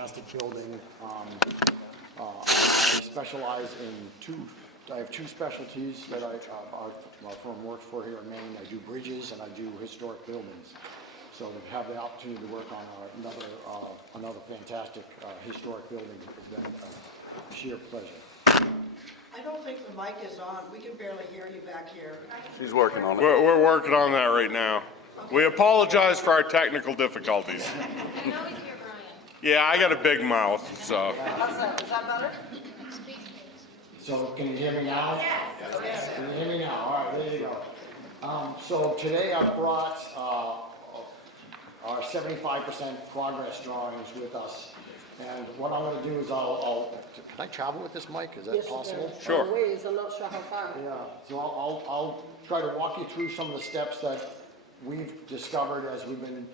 fantastic building. I specialize in I have two specialties that our firm works for here in Maine. I do bridges and I do historic buildings. So to have the opportunity to work on another fantastic historic building has been a sheer pleasure. I don't think the mic is on. We can barely hear you back here. She's working on it. We're working on that right now. We apologize for our technical difficulties. I can always hear Brian. Yeah, I got a big mouth, so. How's that? Is that better? Speak, please. So can you hear me now? Yes. Can you hear me now? All right, there you go. So today I brought our 75% progress drawings with us. And what I'm going to do is can I travel with this mic? Is that Yes, you possible? can. Sure. Ways, I'm not sure how far. Yeah, so I'll try to walk you through some of the steps that we've discovered as we've been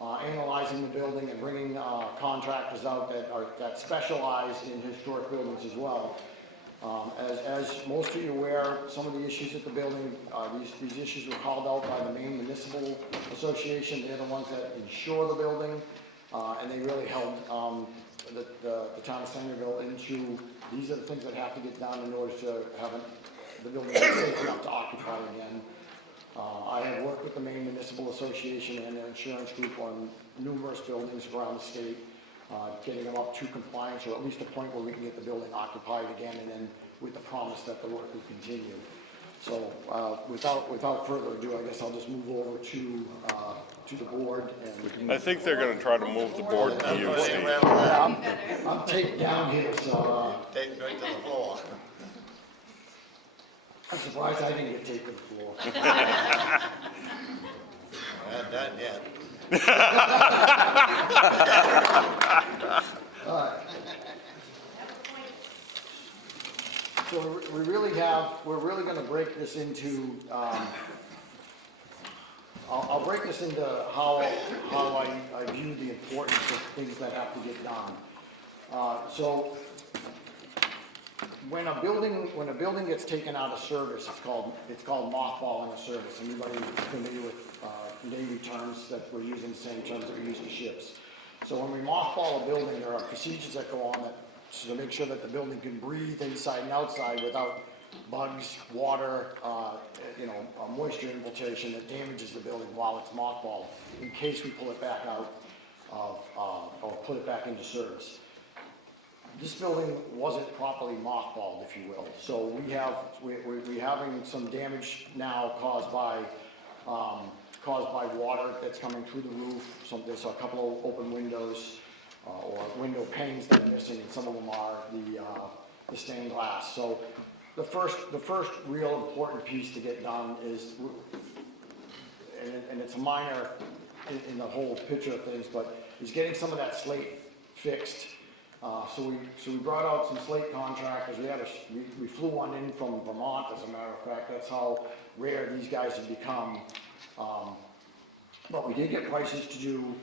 analyzing the building and bringing contractors out that specialize in historic buildings as well. As most of you are aware, some of the issues at the building, these issues were called out by the Maine Municipal Association. They're the ones that insure the building, and they really held the town of Centerville into, these are the things that have to get done in order to have the building safe enough to occupy again. I have worked with the Maine Municipal Association and their insurance group on numerous buildings around the state, getting them up to compliance, or at least a point where we can get the building occupied again, and then with the promise that the work will continue. So without further ado, I guess I'll just move over to the board. And I think they're gonna try to move the board to you, Steve. I'm taped down here, so Take right to the floor. I'm surprised I didn't get taped to the floor. Not done yet. So we're really going to break this into, I'll break this into how I view the importance of things that have to get done. So when a building gets taken out of service, it's called mothballing a service. Anybody familiar with Navy terms that we're using, the same terms that we use for ships? So when we mothball a building, there are procedures that go on to make sure that the building can breathe inside and outside without bugs, water, moisture infiltration that damages the building while it's mothballed, in case we pull it back out or put it back into service. This building wasn't properly mothballed, if you will. So we're having some damage now caused by water that's coming through the roof. There's a couple of open windows or window panes that are missing, and some of them are the stained glass. So the first real important piece to get done is, and it's a minor in the whole picture of things, but is getting some of that slate fixed. So we brought out some slate contractors. We flew one in from Vermont, as a matter of fact. That's how rare these guys have become. But we did get prices to do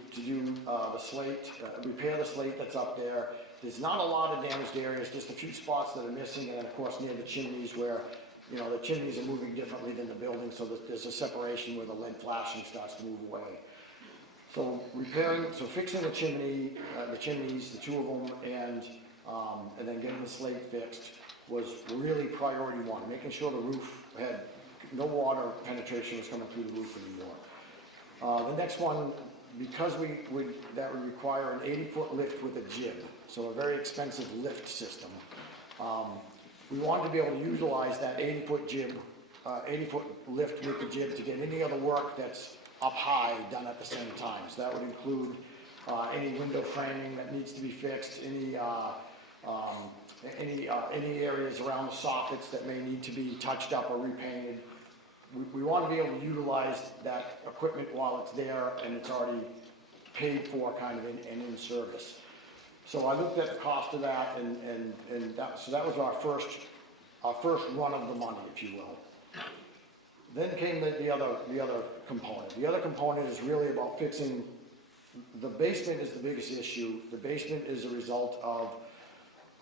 the slate, repair the slate that's up there. There's not a lot of damaged areas, just a few spots that are missing, and of course near the chimneys where, the chimneys are moving differently than the building, so that there's a separation where the lead flashing starts to move away. So fixing the chimneys, the two of them, and then getting the slate fixed was really priority one. Making sure the roof had no water penetration was coming through the roof anymore. The next one, because that would require an 80-foot lift with a jib, so a very expensive lift system. We wanted to be able to utilize that 80-foot jib, 80-foot lift with the jib to get any other work that's up high done at the same time. So that would include any window framing that needs to be fixed, any areas around the soffits that may need to be touched up or repainted. We want to be able to utilize that equipment while it's there and it's already paid for, kind of in service. So I looked at the cost of that, so that was our first run of the money, if you will. Then came the other component. The other component is really about fixing. The basement is the biggest issue. The basement is a result of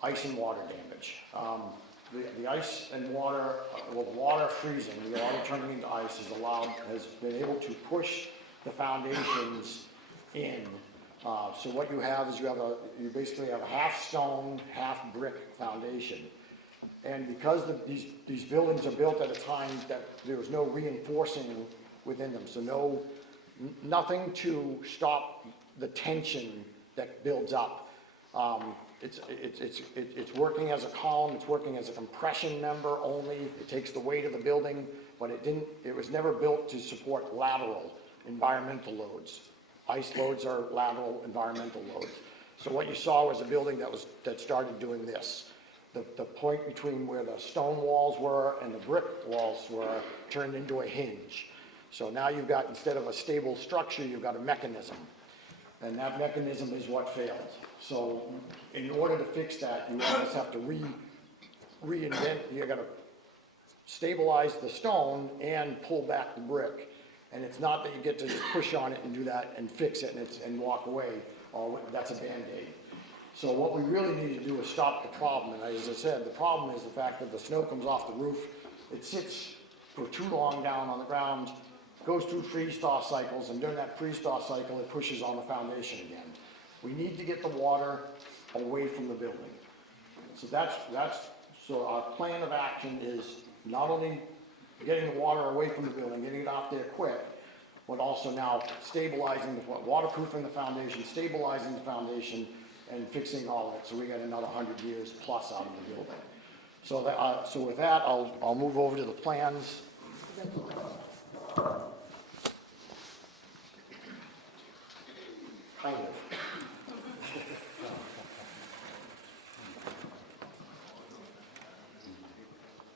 ice and water damage. The ice and water, water freezing, the water turning into ice has been able to push the foundations in So what you have is you basically have a half stone, half brick foundation. And because these buildings are built at a time that there was no reinforcing within them, so nothing to stop the tension that builds up. It's working as a column, it's working as a compression member only. It takes the weight of the building, but it was never built to support lateral environmental loads. Ice loads are lateral environmental loads. So what you saw was a building that started doing this. The point between where the stone walls were and the brick walls were turned into a hinge. So now you've got, instead of a stable structure, you've got a mechanism. And that mechanism is what failed. So in order to fix that, you almost have to reinvent, you gotta stabilize the stone and pull back the brick. And it's not that you get to just push on it and do that and fix it and walk away, or that's a Band-Aid. So what we really need to do is stop the problem, and as I said, the problem is the fact that the snow comes off the roof, it sits for too long down on the ground, goes through freeze-thaw cycles, and during that freeze-thaw cycle, it pushes on the foundation again. We need to get the water away from the building. So so our plan of action is not only getting the water away from the building, getting it off there quick, but also now stabilizing, waterproofing the foundation, stabilizing the foundation, and fixing all of it, so we got another 100 years plus out of the building. So with that, I'll move over to the plans. Kind of.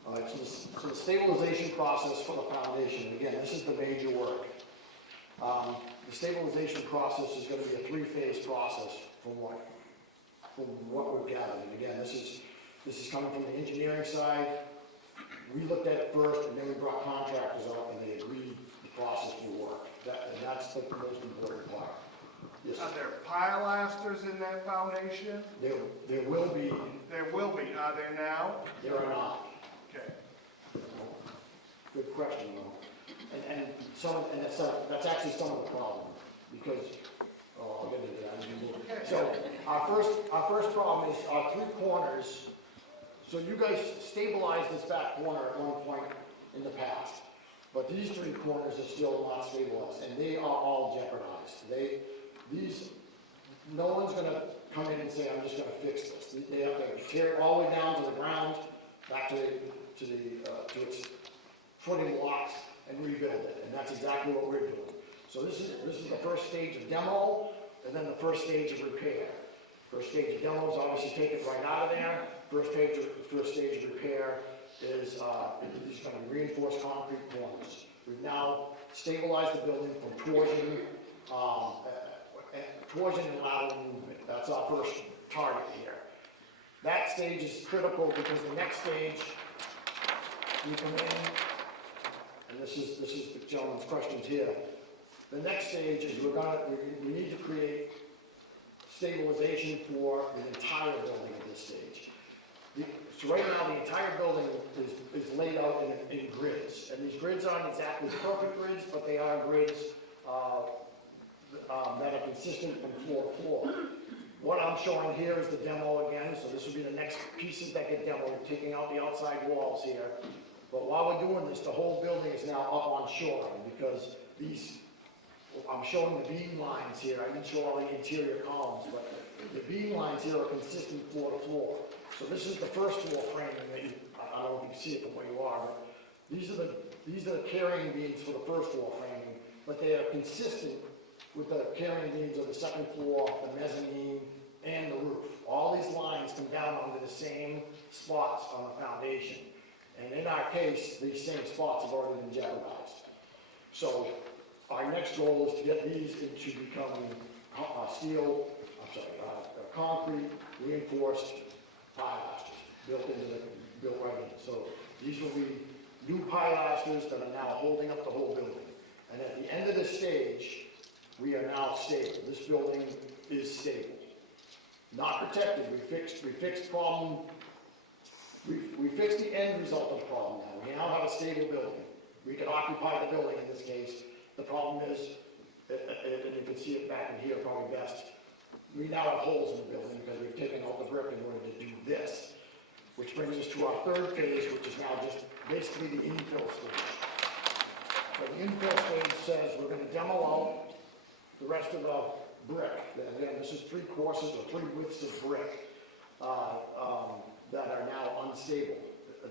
All right, so the stabilization process for the foundation, again, this is the major work. The stabilization process is going to be a three-phase process from what we've gathered. And again, this is coming from the engineering side. We looked at it first, and then we brought contractors out, and they agreed the process will work. And that's the most important part. Yes. Are there pilasters in that foundation? There will be. There will be. Are there now? There are not. Okay. Good question, though. And that's actually some of the problem, because, I'll get into that. So our first problem is our three corners. So you guys stabilized this back corner at one point in the past, but these three corners are still not stabilized, and they are all jeopardized. No one's gonna come in and say, I'm just gonna fix this. They have to tear it all the way down to the ground, back to its footing blocks, and rebuild it, and that's exactly what we're doing. So this is the first stage of demo, and then the first stage of repair. First stage of demo is obviously take it right out of there. First stage of repair is these going to be reinforced concrete corners. We've now stabilized the building from torsion and lateral movement. That's our first target here. That stage is critical because the next stage, you come in, and this is the gentleman's questions here. The next stage is we need to create stabilization for the entire building at this stage. So right now, the entire building is laid out in grids, and these grids aren't exactly perfect grids, but they are grids that are consistent from floor to floor. What I'm showing here is the demo again, so this will be the next pieces that get demoed, taking out the outside walls here. But while we're doing this, the whole building is now up on shoring, because I'm showing the beam lines here. I didn't show all the interior columns, but the beam lines here are consistent floor to floor. So this is the first floor framing that I don't know if you can see it from where you are, but these are the carrying beams for the first floor framing, but they are consistent with the carrying beams of the second floor, the mezzanine, and the roof. All these lines come down onto the same spots on the foundation. And in our case, these same spots have already been jeopardized. So our next goal is to get these into becoming concrete reinforced pilasters built right in. So these will be new pilasters that are now holding up the whole building. And at the end of this stage, we are now stable. This building is stable. Not protected. We fixed problem. We fixed the end result of the problem now. We now have a stable building. We can occupy the building in this case. The problem is, and you can see it back in here probably best, we now have holes in the building because we've taken out the brick in order to do this. Which brings us to our third phase, which is now just basically the infill stage. So the infill stage says we're gonna demo out the rest of the brick. Again, this is 3 courses or 3 widths of brick that are now unstable.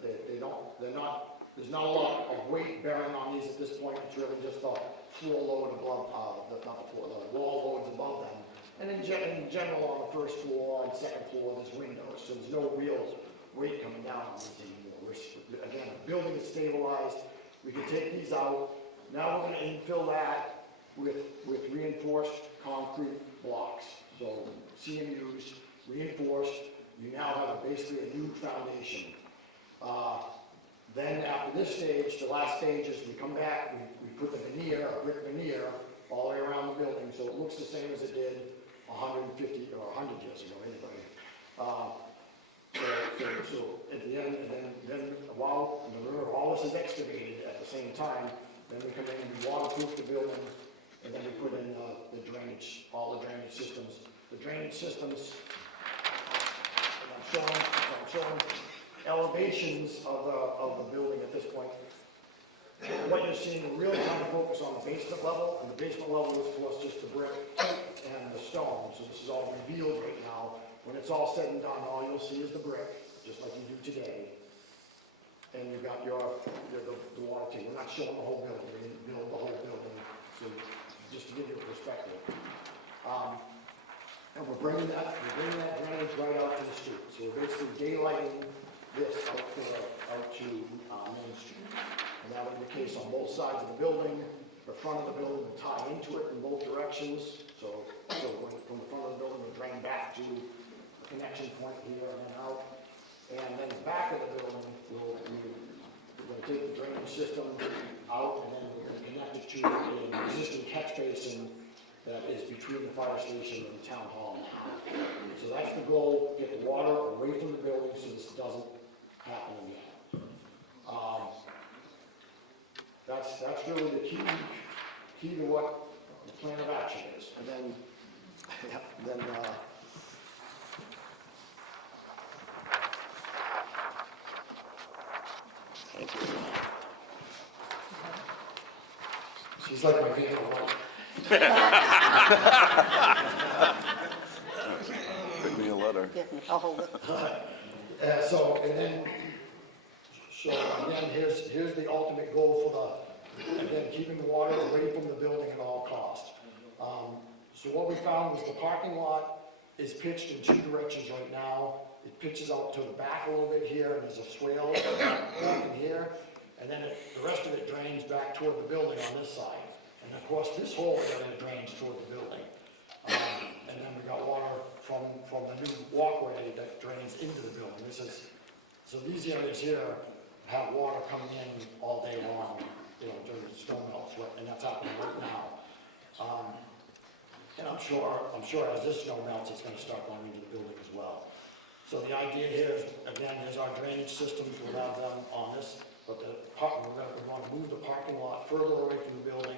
They're not, there's not a lot of weight bearing on these at this point. It's really just the floor load above, not the floor, the wall loads above them. And in general, on the first floor and second floor, there's windows, so there's no real weight coming down on these anymore. Again, the building is stabilized. We can take these out. Now we're gonna infill that with reinforced concrete blocks. So CMUs, reinforced, you now have basically a new foundation. Then after this stage, the last stage is we come back, we put the veneer, a brick veneer, all the way around the building, so it looks the same as it did 150 or 100 years ago, anybody. So at the end, and then while all this is excavated at the same time, then we come in and we waterproof the building, and then we put in the drainage, all the drainage systems. The drainage systems, and I'm showing elevations of the building at this point. What you're seeing, we're really trying to focus on the basement level, and the basement level is, of course, just the brick and the stone. So this is all revealed right now. When it's all said and done, all you'll see is the brick, just like you do today. And you've got the water tank. We're not showing the whole building. We didn't build the whole building, so just to give you a perspective. And we're bringing that drainage right out to the street. So we're basically daylighting this out to Main Street. And that will be the case on both sides of the building. The front of the building will tie into it in both directions. So from the front of the building, we'll drain back to a connection point here and then out. And then the back of the building, we're going to take the drainage system out, and then we're going to connect it to an existing catch basin that is between the fire station and the town hall now. So that's the goal, get the water away from the building so this doesn't happen again. That's really the key to what the plan of action is. And then, she's like my favorite one. Bring me a letter. Yeah, I'll hold it. So again, here's the ultimate goal for again, keeping the water away from the building at all costs. So what we found was the parking lot is pitched in 2 directions right now. It pitches out to the back a little bit here, and there's a swale back in here, and then the rest of it drains back toward the building on this side. And of course, this whole area drains toward the building. And then we got water from the new walkway that drains into the building. So these areas here have water coming in all day long, during the snow melts, and that's happening right now. And I'm sure as this snow melts, it's gonna start going into the building as well. So the idea here is, again, here's our drainage systems, we'll have them on this, but we're gonna move the parking lot further away from the building,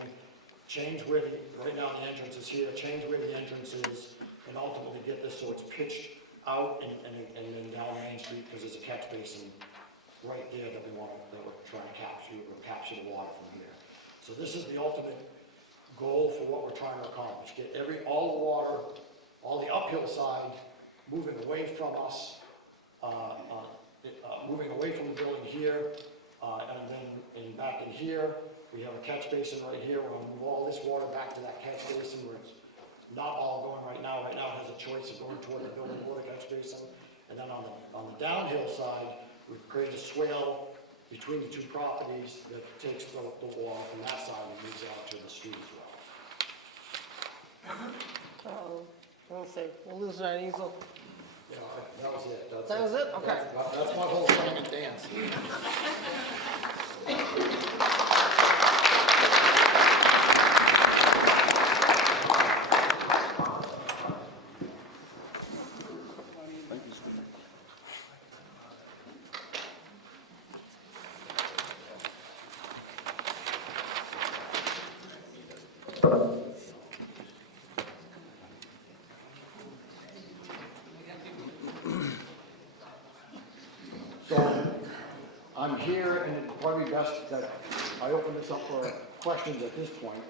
change where right now the entrance is here, change where the entrance is, and ultimately get this so it's pitched out and then down Main Street, because there's a catch basin right there that we're trying to capture the water from here. So this is the ultimate goal for what we're trying to accomplish. Get all the water, all the uphill side, moving away from us, moving away from the building here, and then back in here, we have a catch basin right here. We're gonna move all this water back to that catch basin where it's not all going right now. Right now it has a choice of going toward the building or the catch basin. And then on the downhill side, we've created a swale between the 2 properties that takes the water from that side and moves out to the street as well. We'll see, we'll lose our easel. That was it. That was it? Okay. That's my whole song and dance. I'm here, and it'd probably be best that I open this up for questions at this point.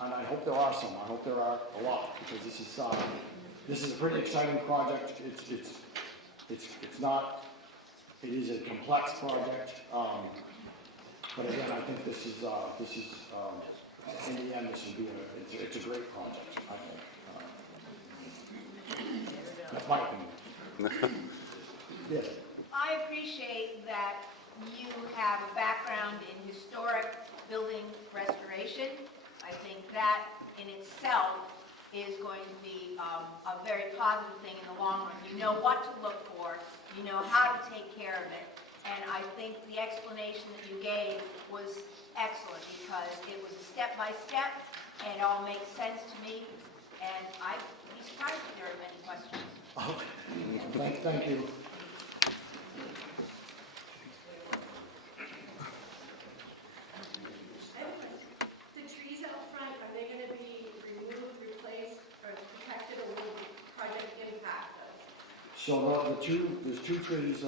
And I hope there are some, I hope there are a lot, because this is a pretty exciting project. It's not, it is a complex project, but again, I think this is, in the end, this will be it's a great project, I think. That's my opinion. Yes. I appreciate that you have a background in historic building restoration. I think that in itself is going to be a very positive thing in the long run. You know what to look for, you know how to take care of it, and I think the explanation that you gave was excellent because it was a step-by-step, and it all makes sense to me, and I'd be surprised if there are many questions. Thank you. The trees out front, are they going to be removed, replaced, or protected, or will the project impact those? So there's two trees,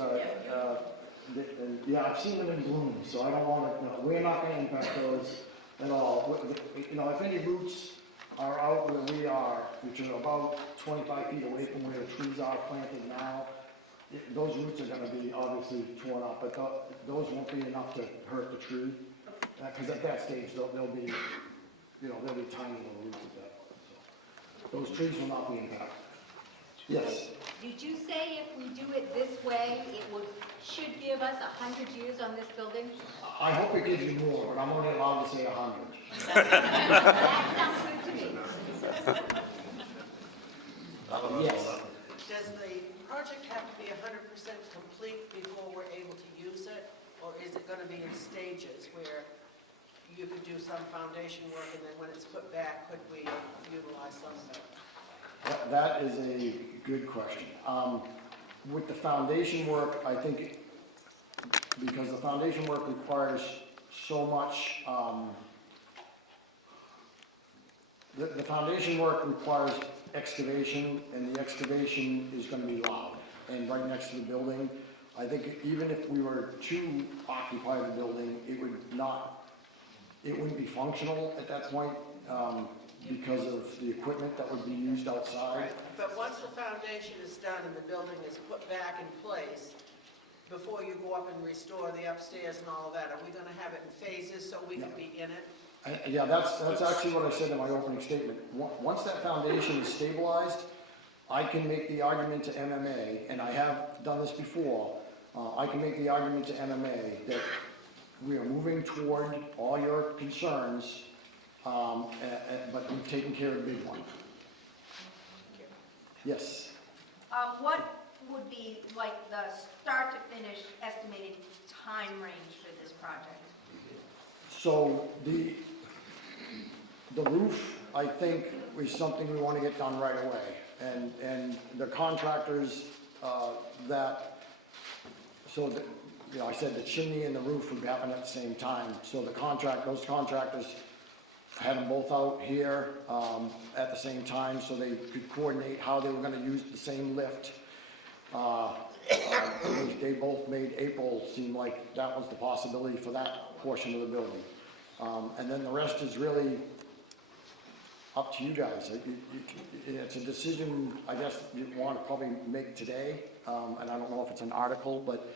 yeah, I've seen them in bloom, so I don't want to, no, we're not going to impact those at all. You know, if any roots are out where we are, which are about 25 feet away from where the trees are planted now, those roots are going to be obviously torn up, but those won't be enough to hurt the tree. Because at that stage, they'll be, you know, they'll be tiny little roots at that point. So those trees will not be impacted. Yes. Did you say if we do it this way, should give us 100 years on this building? I hope it gives you more, but I'm only allowed to say 100. That sounds good to me. Yes. Does the project have to be 100% complete before we're able to use it? Or is it going to be in stages where you could do some foundation work and then when it's put back, could we utilize some of it? That is a good question. With the foundation work, I think, because the foundation work requires so much, the foundation work requires excavation, and the excavation is going to be loud and right next to the building. I think even if we were to occupy the building, it wouldn't be functional at that point, because of the equipment that would be used outside. But once the foundation is done and the building is put back in place, before you go up and restore the upstairs and all of that, are we going to have it in phases so we can be in it? Yeah, that's actually what I said in my opening statement. Once that foundation is stabilized, I can make the argument to MMA, and I have done this before, I can make the argument to MMA that we are moving toward all your concerns, but we've taken care of the big one. Yes. What would be like the start to finish estimated time range for this project? So the roof, I think, is something we want to get done right away. And the contractors you know, I said the chimney and the roof would happen at the same time. So those contractors had them both out here at the same time so they could coordinate how they were going to use the same lift. They both made April seem like that was the possibility for that portion of the building. And then the rest is really up to you guys. It's a decision, I guess, you want to probably make today. And I don't know if it's an article, but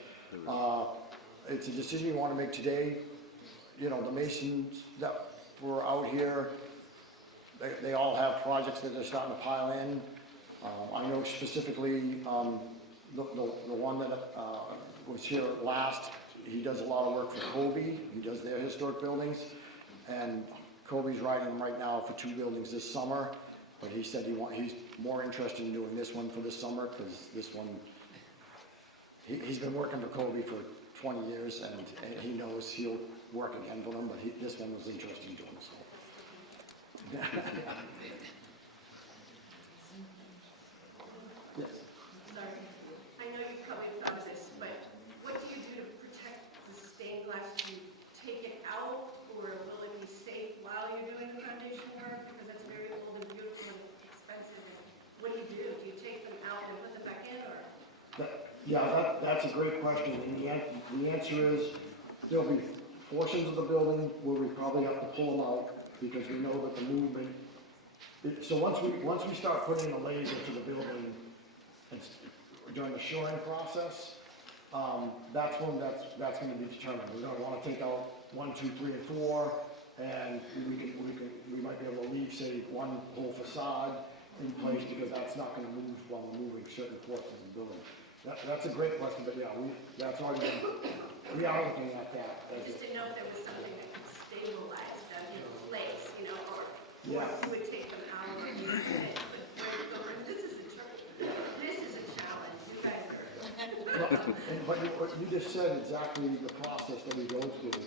it's a decision you want to make today. You know, the masons that were out here, they all have projects that they're starting to pile in. I know specifically the one that was here last, he does a lot of work for Kobe. He does their historic buildings. And Kobe's writing them right now for 2 buildings this summer. But he said he's more interested in doing this one for this summer because this one, he's been working for Kobe for 20 years and he knows he'll work again for them, but this one was interested in doing so. Yes. Sorry, I know you probably thought of this, but what do you do to protect the stained glass? Do you take it out, or will it be safe while you're doing the foundation work? Because that's very old and beautiful and expensive. And what do? Do you take them out and put them back in, or? Yeah, that's a great question, and the answer is, there'll be portions of the building where we probably have to pull them out, because we know that the movement, so once we start putting the laser to the building, during the shoring process, that's when that's gonna be determined. We're gonna wanna take out 1, 2, 3, and 4, and we might be able to leave, say, one whole facade in place, because that's not gonna move while we're moving certain portions of the building. That's a great question, but yeah, that's already been, we are looking at that. I just didn't know if there was something that could stabilize them in place, or Yeah. you would take them out or you would say, but where to go, this is a challenge, you guys are. But you just said exactly the process that we go through.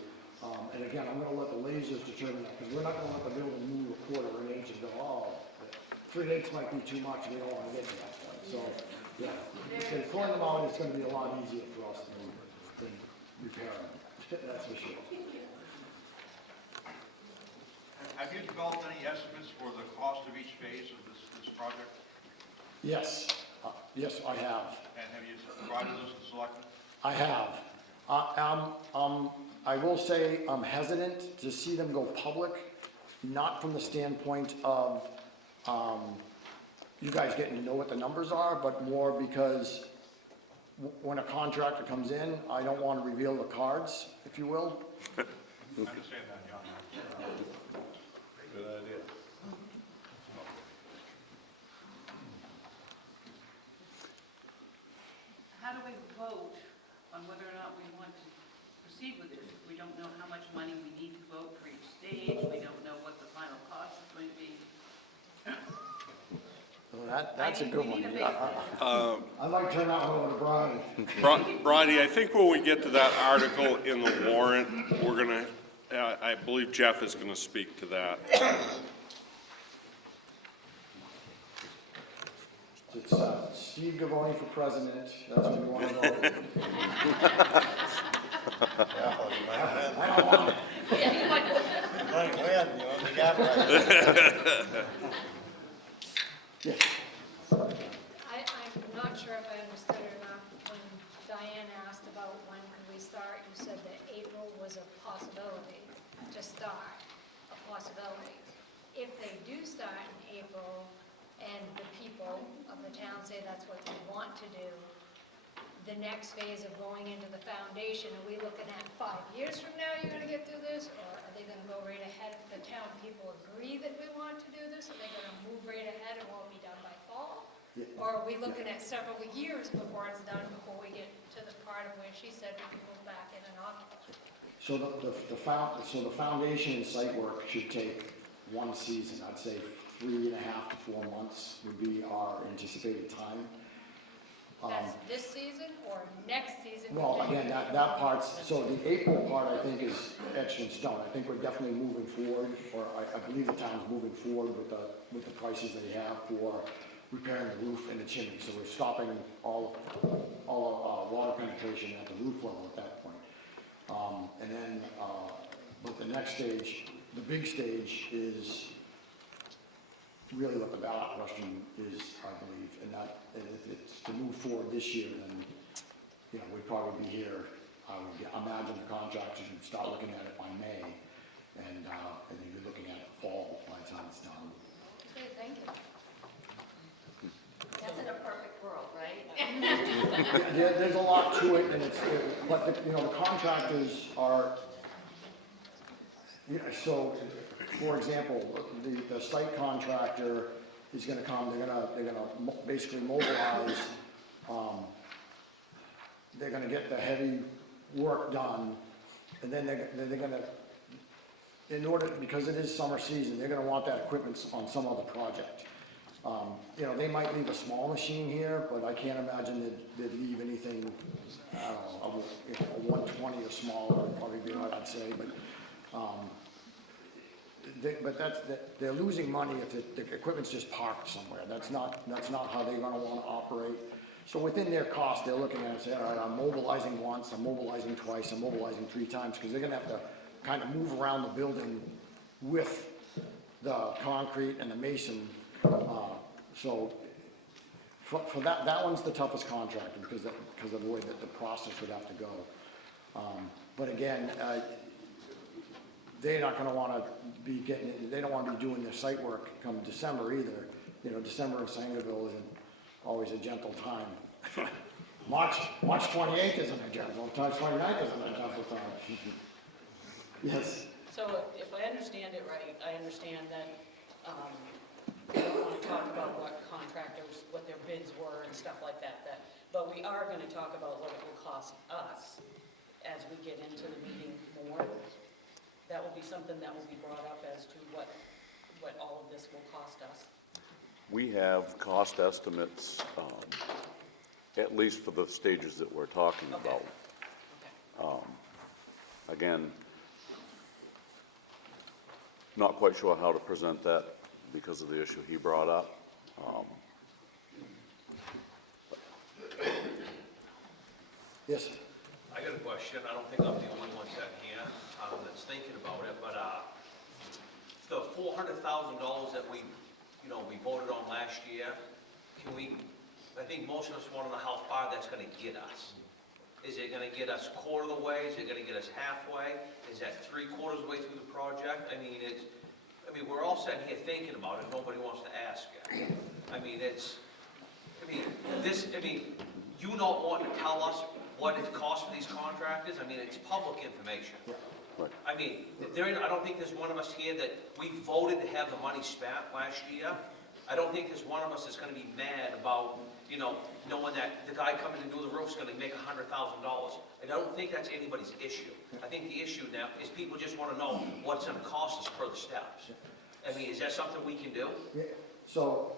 And again, I'm gonna let the lasers determine that, because we're not gonna let the building move a quarter of an inch and go, oh, 3/8 might be too much, we don't wanna get to that point. So, yeah, so pulling them out is gonna be a lot easier for us than repairing them, that's for sure. Have you developed any estimates for the cost of each phase of this project? Yes, yes, I have. And have you provided those to the selectmen? I have. I will say I'm hesitant to see them go public, not from the standpoint of, you guys getting to know what the numbers are, but more because when a contractor comes in, I don't want to reveal the cards, if you will. I understand that, yeah. Good idea. How do we vote on whether or not we want to proceed with this? We don't know how much money we need to vote for each stage, we don't know what the final cost is going to be. Well, that's a good We one. need a base. I'd like to turn that one over to Brian. Bronny, I think when we get to that article in the warrant, we're gonna, I believe Jeff is gonna speak to that. It's Steve Gavoni for president, that's what we want to go. Well, you might win. I don't want it. You might win, you only got right. Yes. I'm not sure if I understood or not. When Diane asked about when could we start, you said that April was a possibility to start, a possibility. If they do start in April and the people of the town say that's what they want to do, the next phase of going into the foundation, are we looking at 5 years from now you're gonna get through this? Or are they gonna go right ahead if the town people agree that we want to do this? Are they gonna move right ahead and won't be done by fall? Yeah. Or are we looking at several years before it's done, before we get to the part of where she said we can move back in and occupy? So the foundation and site work should take one season, I'd say 3.5 to 4 months would be our anticipated time. That's this season or next season? Well, again, that part's, so the April part, I think, is etched in stone. I think we're definitely moving forward, or I believe the town's moving forward with the prices they have for repairing the roof and the chimney. So we're stopping all water penetration at the roof level at that point. And then, but the next stage, the big stage is really what the ballot question is, I believe, and if it's to move forward this year, then, we'd probably be here, I would imagine the contractors would start looking at it by May, and then you're looking at fall by the time it's done. Okay, thank you. That's in a perfect world, right? There's a lot to it, and but the contractors are, so, for example, the site contractor is gonna come, they're gonna basically mobilize, they're gonna get the heavy work done, and then they're gonna, because it is summer season, they're gonna want that equipment on some other project. They might leave a small machine here, but I can't imagine they'd leave anything, I don't know, a 120 or smaller would probably be what I'd say, but, they're losing money if the equipment's just parked somewhere. That's not how they're gonna wanna operate. So within their cost, they're looking at it and saying, all right, I'm mobilizing once, I'm mobilizing twice, I'm mobilizing 3 times, because they're gonna have to kind of move around the building with the concrete and the mason. So For that one's the toughest contract because of the way that the process would have to go. But again, they're not gonna wanna be they don't wanna be doing their site work come December either. You know, December in Sangerville isn't always a gentle time. March 28th isn't a gentle, March 29th isn't a gentle time. Yes, So if I understand it right, I understand that, we don't want to talk about what contractors, what their bids were and stuff like that, but we are going to talk about what it will cost us as we get into the meeting more. That will be something that will be brought up as to what all of this will cost us. We have cost estimates, at least for the stages that we're talking Okay. about. Okay. Again, not quite sure how to present that because of the issue he brought up. yes. I got a question. I don't think I'm the only one sitting here that's thinking about it, but the $400,000 that we voted on last year, I think most of us want to know how far that's going to get us. Is it going to get us quarter of the way? Is it going to get us halfway? Is that 3/4 of the way through the project? I mean, we're all sitting here thinking about it. Nobody wants to ask it. You don't want to tell us what it costs for these contractors. I mean, it's public information. Right. I mean, I don't think there's one of us here that we voted to have the money spent last year. I don't think there's one of us that's gonna be mad about, knowing that the guy coming to do the roof's gonna make $100,000. I don't think that's anybody's issue. I think the issue now is people just wanna know what's gonna cost us per the steps. I mean, is that something we can do? Yeah, so,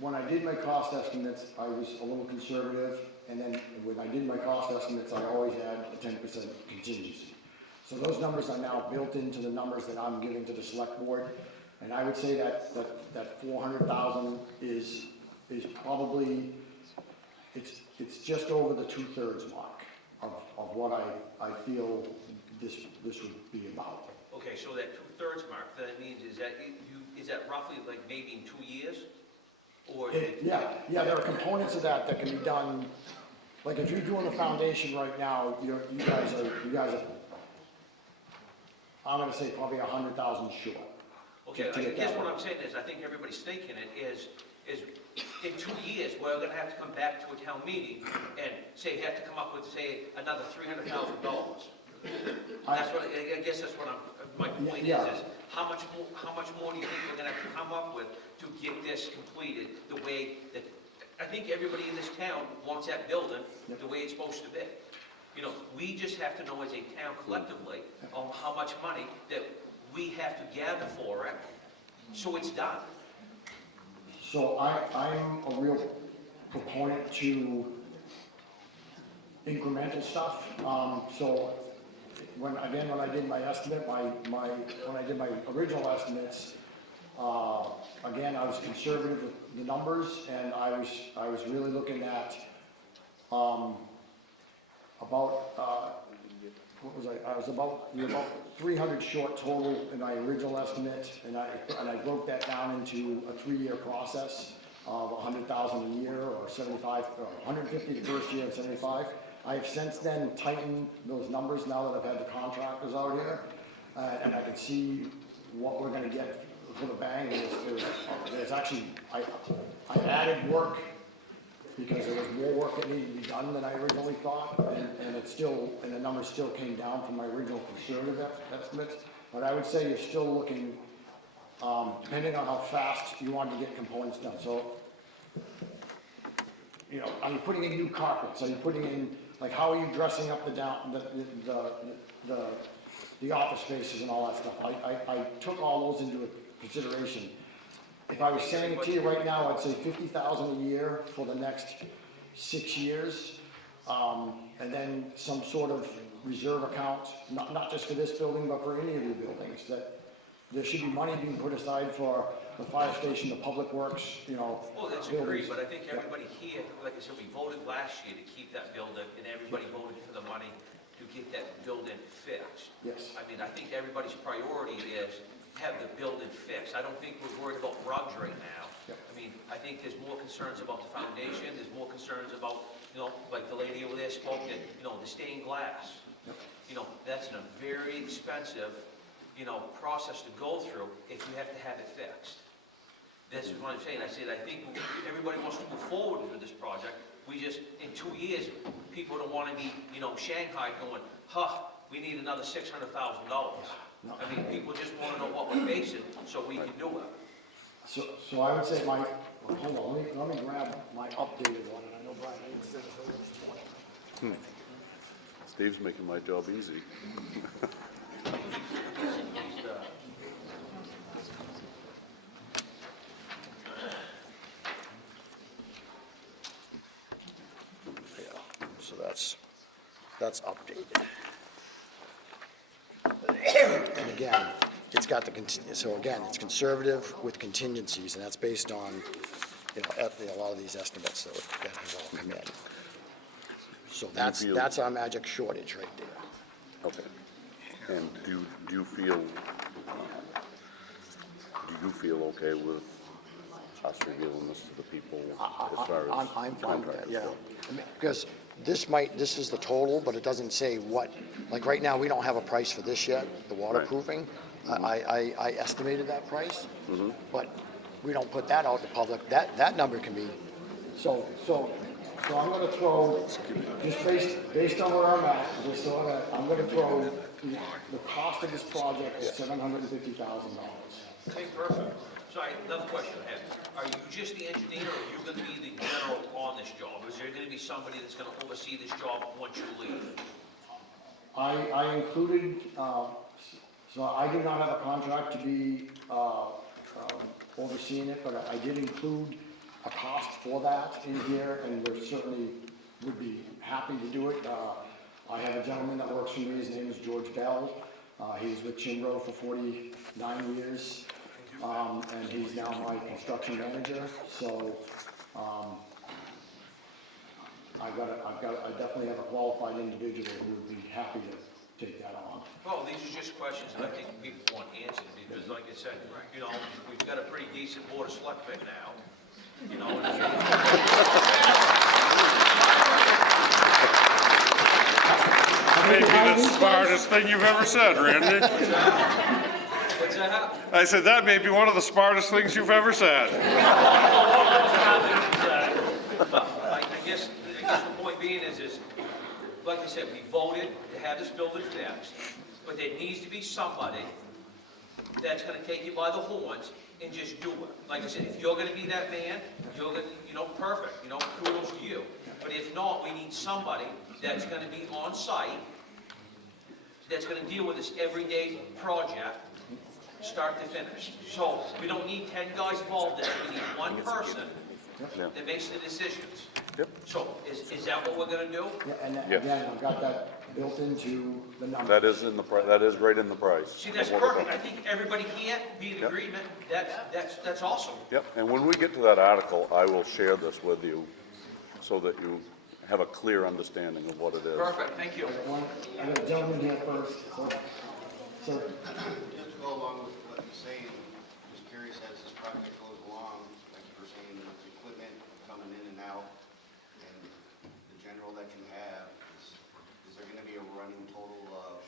when I did my cost estimates, I was a little conservative, and then when I did my cost estimates, I always had a 10% contingency. So those numbers are now built into the numbers that I'm giving to the select board, and I would say that 400,000 is probably, it's just over the 2/3 mark of what I feel this would be about. Okay, so that 2/3 mark, that means, is that roughly like maybe in 2 years? Or? Yeah, there are components of that can be done, like if you're doing a foundation right now, you guys are, I'm gonna say probably 100,000 short. Okay, to I get guess that what one. I'm saying is, I think everybody's thinking it is in 2 years, we're gonna have to come back to a town meeting and say, have to come up with, say, another $300,000. That's what, I guess that's what my point Yeah. is how much more do you think we're gonna have to come up with to get this completed the way that, I think everybody in this town wants that building the way it's supposed to be. We just have to know as a town collectively on how much money that we have to gather for it, so it's done. So I'm a real proponent to incremental stuff. So when I did my estimate, when I did my original estimates, again, I was conservative with the numbers, and I was really looking at, I was about 300 short total in my original estimate, and I broke that down into a 3-year process of 100,000 a year, or 75, or 150 the first year and 75. I have since then tightened those numbers now that I've had the contractors out here, and I can see what we're gonna get for the bang. There's actually, I added work because there was more work that needed to be done than I originally thought, and the numbers still came down from my original conservative estimates. But I would say you're still looking, depending on how fast you want to get components done. So, are you putting in new carpets? Are you putting in, like, how are you dressing up the office spaces and all that stuff? I took all those into consideration. If I was saying it to you right now, I'd say 50,000 a year for the next 6 years, and then some sort of reserve account, not just for this building, but for any of your buildings. That there should be money being put aside for the fire station, the public works, Well, that's buildings. agreed, but I think everybody here, like I said, we voted last year to keep that building, and everybody voted for the money to get that building fixed. Yes. I mean, I think everybody's priority is have the building and fixed. I don't think we're worried about rugs right now. Yep. I mean, I think there's more concerns about the foundation, there's more concerns about, like the lady over there spoke, that, the stained glass. That's a very expensive, process to go through if you have to have it fixed. That's what I'm saying. I said, I think everybody wants to move forward with this project. We just, in 2 years, people don't want to be, Shanghai going, we need another $600,000. I mean, people just want to know what we're facing so we can do it. So I would say hold on, let me grab my updated one, and I know Brian, I didn't say this earlier this morning. Steve's making my job easy. Yeah, so that's updated. And again, it's got so again, it's conservative with contingencies, and that's based on, a lot of these estimates that have all come in. So that's our magic shortage right there. Okay. And do you feel okay with us revealing this to the people as far as I'm fine with that, contractors yeah. go? I mean, because this is the total, but it doesn't say what, like right now, we don't have a price for this yet, the waterproofing. I estimated that price, but we don't put that out to public. That number can be, so I'm gonna throw, just based on where I'm at, I'm gonna throw the cost of this project is $750,000. Okay, perfect. Sorry, another question I have. Are you just the engineer, or are you going to be the general on this job? Is there going to be somebody that's going to oversee this job once you leave? I included, so I do not have a contract to be overseeing it, but I did include a cost for that in here, and we certainly would be happy to do it. I have a gentleman that works for me, his name is George Bell. He was with Chimbro for 49 years, and he's now my construction manager. So I definitely have a qualified individual who would be happy to take that on. Well, these are just questions that I think people want answered, because like I said, we've got a pretty decent board of selectmen now. Maybe the smartest thing you've ever said, Randy. What's that? I said, that may be one of the smartest things you've ever said. I guess the point being is, like I said, we voted to have this building fixed, but there needs to be somebody that's gonna take you by the horns and just do it. Like I said, if you're gonna be that man, you're gonna, perfect, kudos to you. But if not, we need somebody that's gonna be on site, that's gonna deal with this everyday project, start to finish. So we don't need 10 guys involved in it, we need one person that makes the decisions. Yep. So is that what we're gonna do? Yeah, and Yes. again, I've got that built into the number. That is that is right in the price. See, that's perfect. I think everybody here be in agreement. That's awesome. Yep, and when we get to that article, I will share this with you so that you have a clear understanding of what it is. Perfect, thank you. I got a gentleman here first, so. Just to go along with what you're saying, just curious as this project goes along, like you were saying, with the equipment coming in and out, and the general that you have, is there gonna be a running total of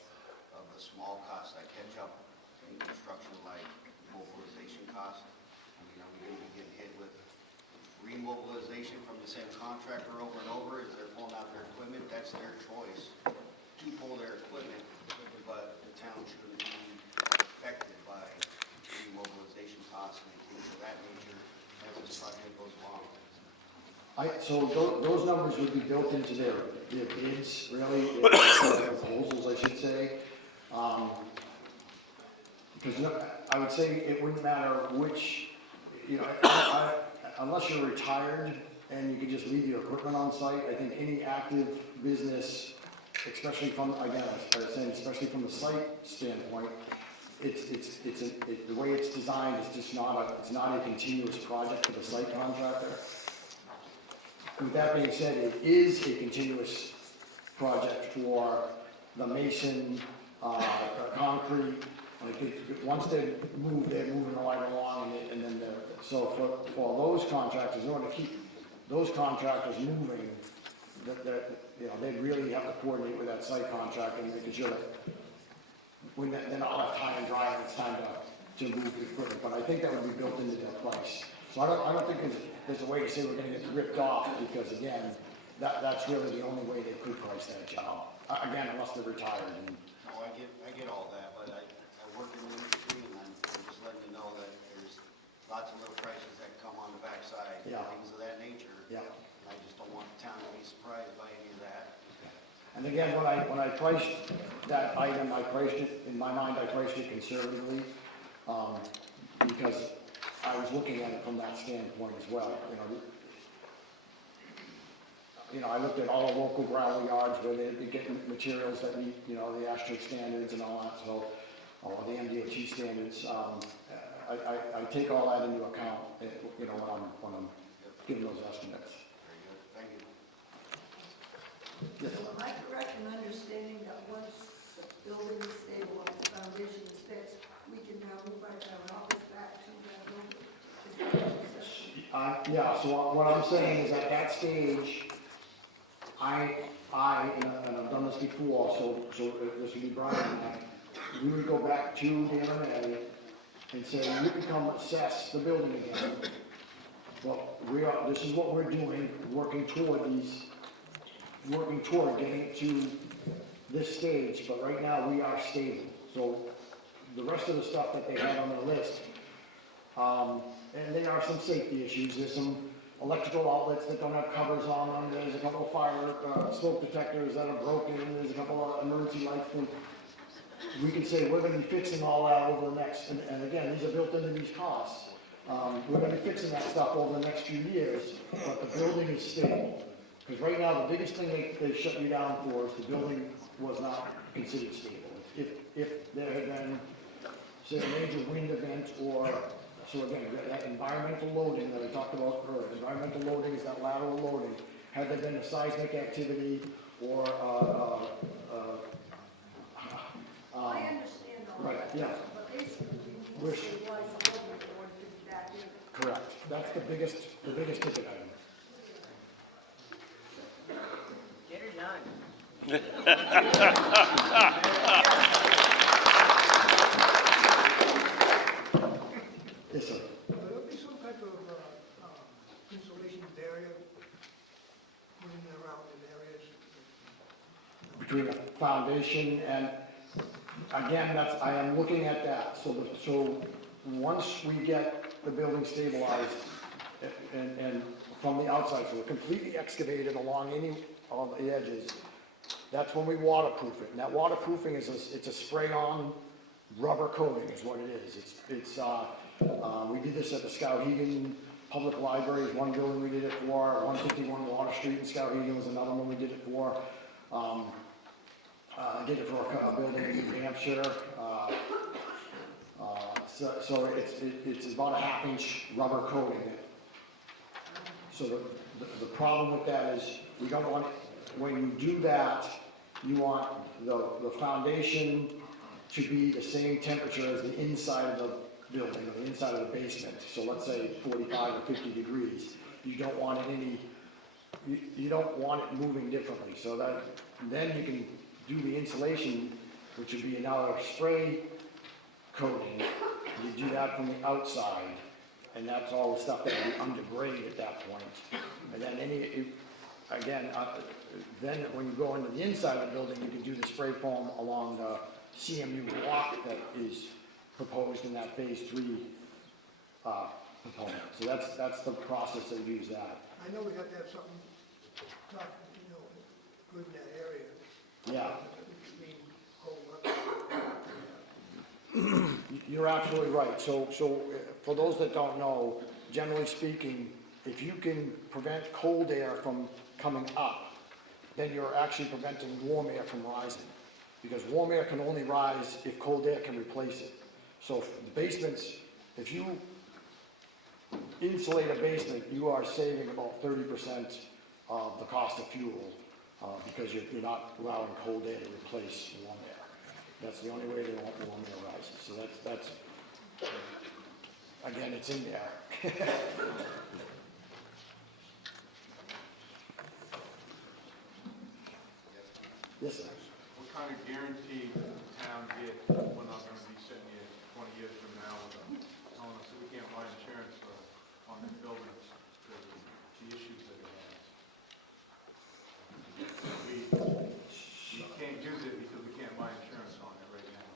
the small costs that catch up in construction, like mobilization costs? I mean, are we gonna be getting hit with remobilization from the same contractor over and over? Is they're pulling out their equipment? That's their choice to pull their equipment, but the town shouldn't be affected by remobilization costs and things of that nature as this project goes along. So those numbers would be built into their bids, really, their proposals, I should say. Because I would say it wouldn't matter which, unless you're retired and you could just leave your equipment on site, I think any active business, especially from, again, I was saying, especially from the site standpoint, the way it's designed is just it's not a continuous project for the site contractor. With that being said, it is a continuous project for the mason, the concrete, Once they move, they're moving right along, and then so for those contractors, in order to keep those contractors moving, they really have to coordinate with that site contractor and making sure that when they're not left high and dry, and it's time to move the equipment, but I think that would be built into their price. So I don't think there's a way to say we're gonna get ripped off, because again, that's really the only way they could price that job. Again, unless they're retired, and No, I get all that, but I work in the industry, and I'm just letting you know that there's lots of little prices that come on the backside, Yeah. things of that nature. Yeah. And I just don't want the town to be surprised by any of that. And again, when I priced that item, I priced it, in my mind, I priced it conservatively, because I was looking at it from that standpoint as well, I looked at all the local gravel yards where they're getting materials that meet, the ASHTO standards and all that, so, or the MDOT standards. I take all that into account, when I'm giving those estimates. Very good, thank you. Yes. So am I correct in understanding that once the building is stabilized, the foundation is fixed, we can now move our office back to that building? Is that what you said? Yeah, so what I'm saying is at that stage, and I've done this before, so this would be Brian and I, we would go back to the MMA and say, you can come assess the building again, but this is what we're doing, working toward getting it to this stage, but right now we are stable. So the rest of the stuff that they had on their list, and there are some safety issues, there's some electrical outlets that don't have covers on them, there's a couple of fire smoke detectors that are broken, there's a couple of emergency lights, and we can say we're gonna be fixing all that over the next, and again, these are built into these costs. We're gonna be fixing that stuff over the next few years, but the building is stable. Because right now, the biggest thing they shut you down for is the building was not considered stable. If there had been, say, a major wind event, or, so again, that environmental loading that I talked about earlier, environmental loading is that lateral loading. Had there been a seismic activity, or, I understand all right, that. yeah. But basically, we need to stabilize the building in order to do that. Correct. That's the biggest ticket item. Get her done. Yes, sir. Will there be some type of insulation barrier in and around the areas? Between the foundation and, again, I am looking at that. So once we get the building stabilized and from the outside, so we're completely excavated along any of the edges, that's when we waterproof it. And that waterproofing it's a spray-on rubber coating is what it is. We did this at the Skowhegan Public Library, is one building we did it for. 151 Water Street in Skowhegan was another one we did it for. I did it for a building in New Hampshire. So it's about a 1/2-inch rubber coating. So the problem with that is we don't want, when you do that, you want the foundation to be the same temperature as the inside of the building, or the inside of the basement. So let's say 45 or 50 degrees. You don't want it you don't want it moving differently. So that then you can do the insulation, which would be another spray coating. You do that from the outside, and that's all the stuff that would be under grade at that point. And then then when you go into the inside of the building, you can do the spray foam along the CMU block that is proposed in that phase 3 component. So that's the process that we use that. I know we have to have something, good in that area. Yeah. Between hold up. You're absolutely right. So for those that don't know, generally speaking, if you can prevent cold air from coming up, then you're actually preventing warm air from rising. Because warm air can only rise if cold air can replace it. So the basements, if you insulate a basement, you are saving about 30% of the cost of fuel, because you're not allowing cold air to replace warm air. That's the only way they won't rise. So that's, again, it's in there. Yes, sir. What kind of guarantee does the town get we're not gonna be sitting here 20 years from now telling us that we can't buy insurance on the buildings because of the issues that it has? We can't use it because we can't buy insurance on it right now.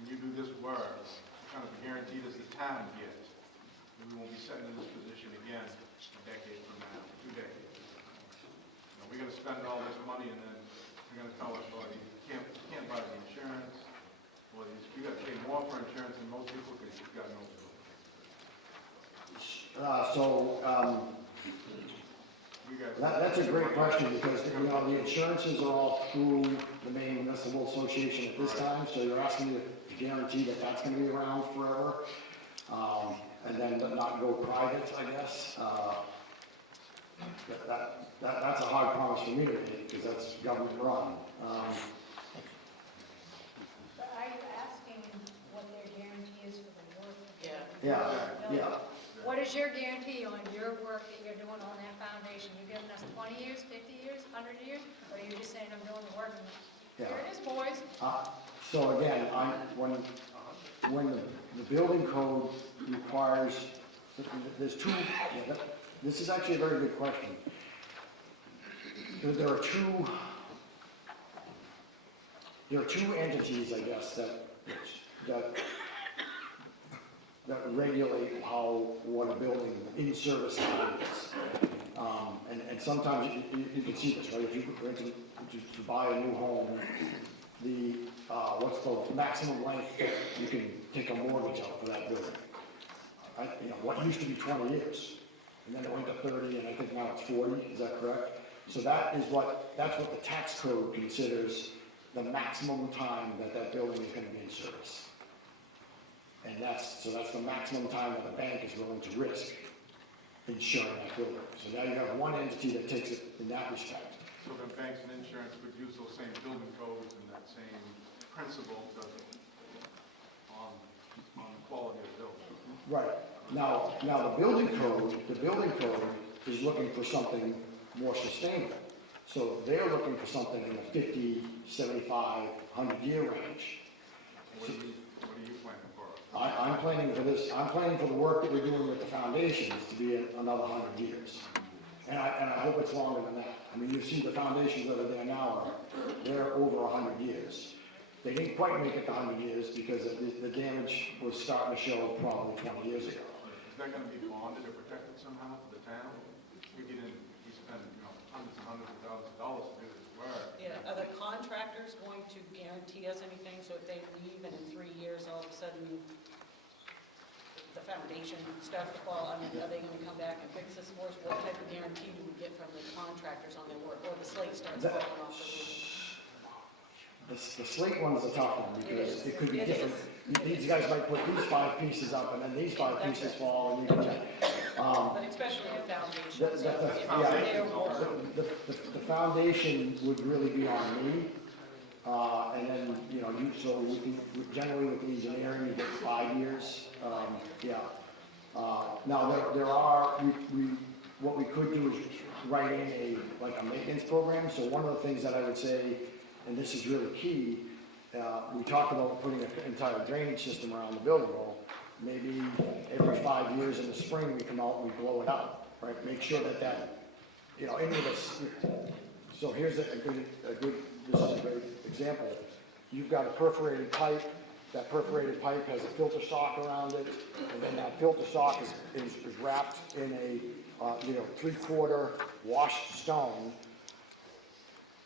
When you do this work, what kind of guarantee does the town get that we won't be sitting in this position again a decade from now, 2 decades? You know, we're gonna spend all this money and then you're gonna tell us, well, you can't buy the insurance, well, you gotta pay more for insurance than most people because you've got no bill. You guys. That's a great question, because, you know, the insurances are all through the Maine Municipal Association at this time, so you're asking me to guarantee that that's gonna be around forever, and then not go private, I guess. That's a hard promise for me to make, because that's government run. But are you asking what their guarantee is for the work? Yeah. What is your guarantee on your work that you're doing on that foundation? You giving us 20 years, 50 years, 100 years? Or are you just saying I'm doing the work and here it is, boys? So again, when the building code requires, there's two, this is actually a very good question. There are two entities, I guess, that regulate what a building in-service time is. And sometimes you can see this, right? If you went to buy a new home, what's the maximum length that you can take a mortgage out for that building? What used to be 20 years, and then it went to 30, and I think now it's 40, is that correct? So that's what the tax code considers the maximum time that building is gonna be in service. And that's the maximum time that the bank is willing to risk insuring that building. So now you have one entity that takes it in that respect. So the banks and insurance would use those same building codes and that same principle on the quality of the building. Right. Now the building code is looking for something more sustainable. So they're looking for something in the 50, 75, 100-year range. What are you planning for? I'm planning for this, I'm planning for the work that we're doing with the foundations to be another 100 years. And I hope it's longer than that. I mean, you see the foundations that are there now, they're over 100 years. They didn't quite make it to 100 years because the damage was starting to show probably 20 years ago. Is that gonna be bonded or protected somehow for the town? We spend, hundreds and hundreds of thousands of dollars to do this work. Yeah, are the contractors going to guarantee us anything, so if they leave and in 3 years, all of a sudden, the foundation starts to fall, are they gonna come back and fix this for us? What type of guarantee do we get from the contractors on their work, or the slate starts falling off the roof? The slate one's a tough one because it could be different. These guys might put these 5 pieces up and then these 5 pieces fall and you can check. But especially the foundations. The foundation would really be on me. And then, generally with engineering, you get 5 years. Now, what we could do is write in a maintenance program. So one of the things that I would say, and this is really key, we talked about putting an entire drainage system around the building. Well, maybe every 5 years in the spring, we come out and we blow it out, right? Make sure that any of this. So here's this is a great example. You've got a perforated pipe. That perforated pipe has a filter sock around it, and then that filter sock is wrapped in a 3/4 washed stone.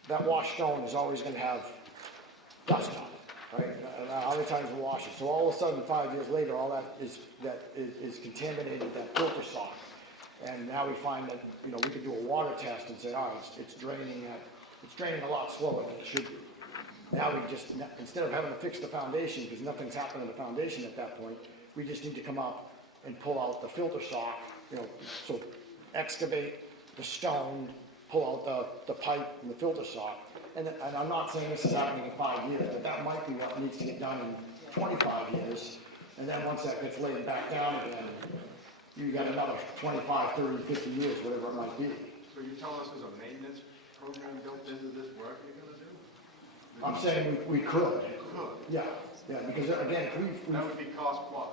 That washed stone is always going to have dust on it, right? Other times we wash it. So all of a sudden, 5 years later, all that is contaminated, that filter sock. And now we find that, we could do a water test and say, all right, it's draining a lot slower than it should be. Now we just, instead of having to fix the foundation, because nothing's happened in the foundation at that point, we just need to come up and pull out the filter sock, so excavate the stone, pull out the pipe and the filter sock, and I'm not saying this is happening in 5 years, but that might be what needs to get done in 25 years. And then once that gets laid back down again, you got another 25, 30, 50 years, whatever it might be. So you're telling us there's a maintenance program built into this work you're gonna do? I'm saying we could. Could. Yeah, because again, That would be cost plus.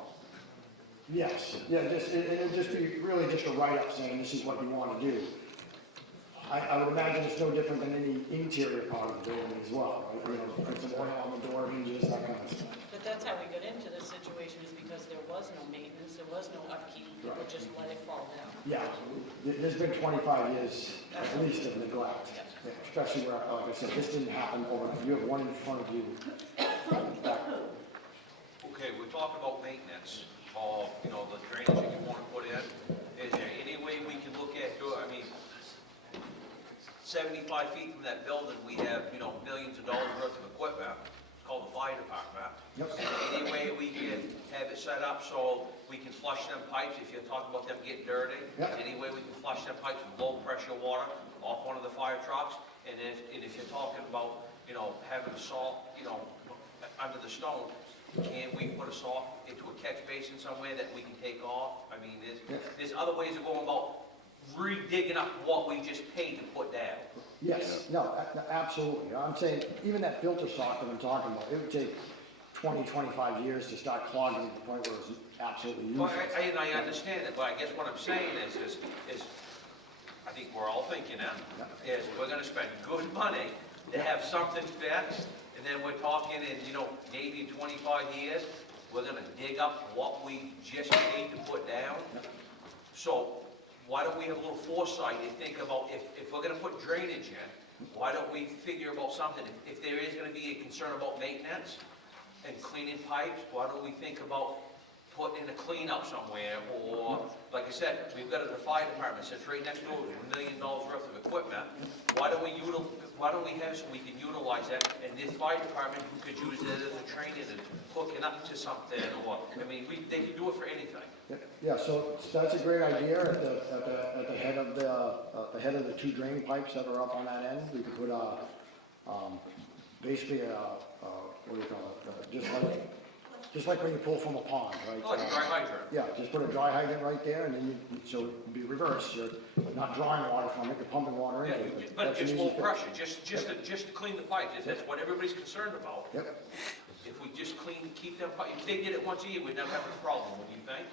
yes, yeah, it'd just be really just a write-up saying this is what you want to do. I would imagine it's no different than any interior part of the building as well, right? You know, put some oil on the door hinges, that kind of stuff. But that's how we got into this situation, is because there was no maintenance, there was no upkeep, people Right. just let it fall down. Yeah, there's been 25 years at least of neglect, yeah, especially where, like I said, this didn't happen overnight. You have one in front of you. Okay, we're talking about maintenance of, you know, the drainage that you want to put in. Is there any way we can look at, I mean, 75 feet from that building, we have, you know, millions of dollars worth of equipment. It's called the fire department. Yep. Any way we can have it set up so we can flush them pipes, if you're talking about them getting dirty? Yep. Any way we can flush them pipes with low pressure water off one of the fire trucks? And if you're talking about, you know, having salt, you know, under the stone, can we put a salt into a catch basin somewhere that we can take off? I mean, there's other ways of going about re-digging up what we just paid to put down. Yes, no, absolutely. I'm saying, even that filter sock that I'm talking about, it would take 20, 25 years to start clogging to the point where it's absolutely Well, useless. I understand that, but I guess what I'm saying is, I think we're all thinking that, is we're gonna spend good money to have something fixed, and then we're talking in, you know, maybe 25 years, we're gonna dig up what we just paid to put down. So, why don't we have a little foresight and think about, if we're gonna put drainage in, why don't we figure about something, if there is gonna be a concern about maintenance and cleaning pipes, why don't we think about putting in a cleanup somewhere, or, like I said, we've got the fire department, sits right next door, with $1 million worth of equipment. Why don't we have, so we can utilize that, and this fire department could use it as a training and hooking up to something, or, I mean, they can do it for anything. Yeah, so that's a great idea at the head of the 2 drain pipes that are up on that end. We could put basically what do you call it? Just like when you pull from a pond, right? Like a dry hydrant. Yeah, just put a dry hydrant right there, and then so it'd be reversed. You're not drawing water from it, you're pumping water into Yeah, it. but That's an just easy low fix. pressure, just to clean the pipes, if that's what everybody's concerned about. Yep. If we just keep them pipes, if they did it once a year, we'd never have a problem, what do you think?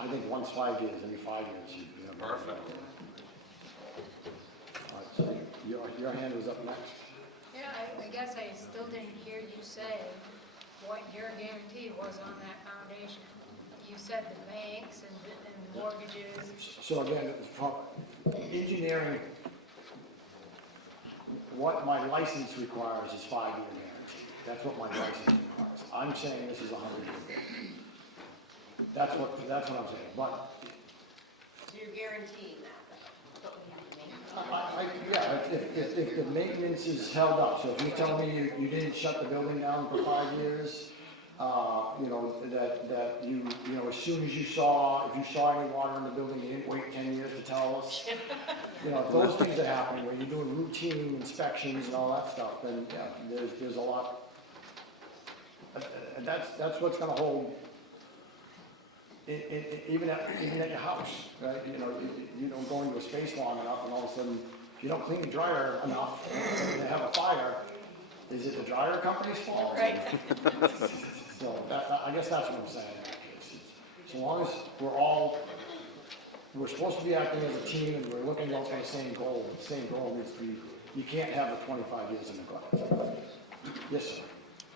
I think once 5 years, every 5 years. you know. Perfect. All right, so your hand was up next. Yeah, I guess I still didn't hear you say what your guarantee was on that foundation. You said the banks and mortgages. So again, from engineering, what my license requires is 5-year guarantee. That's what my license requires. I'm saying this is a 100-year guarantee. That's what I'm saying, but So you're guaranteeing that? yeah, if the maintenance is held up, so if you tell me you didn't shut the building down for 5 years, you know, that you know, as soon as if you saw any water in the building, you didn't wait 10 years to tell us. You know, if those things are happening, where you're doing routine inspections and all that stuff, then, yeah, there's a lot. And that's what's gonna hold, even at your house, right? You know, you don't go into a space long enough, and all of a sudden, if you don't clean the dryer enough, and they have a fire, is it the dryer company's fault? Right. So I guess that's what I'm saying in that case. So long as we're supposed to be acting as a team, and we're looking out for the same goal. The same goal needs to be, you can't have the 25 years of neglect. Yes, sir.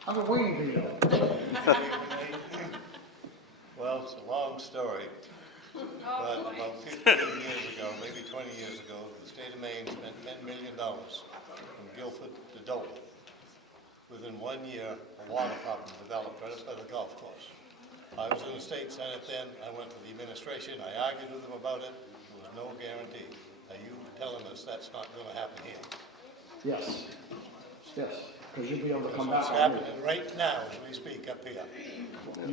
I've been waiting for you. Well, it's a long story, but about 15 years ago, maybe 20 years ago, the state of Maine spent $10 million from Guilford to Dover. Within 1 year, a water problem developed right outside the golf course. I was in the state senate then, I went to the administration, I argued with them about it, there was no guarantee. Are you telling us that's not going to happen here? Yes, yes, because you'll be able to Because come back. it's on here. happening right now as we speak up here. They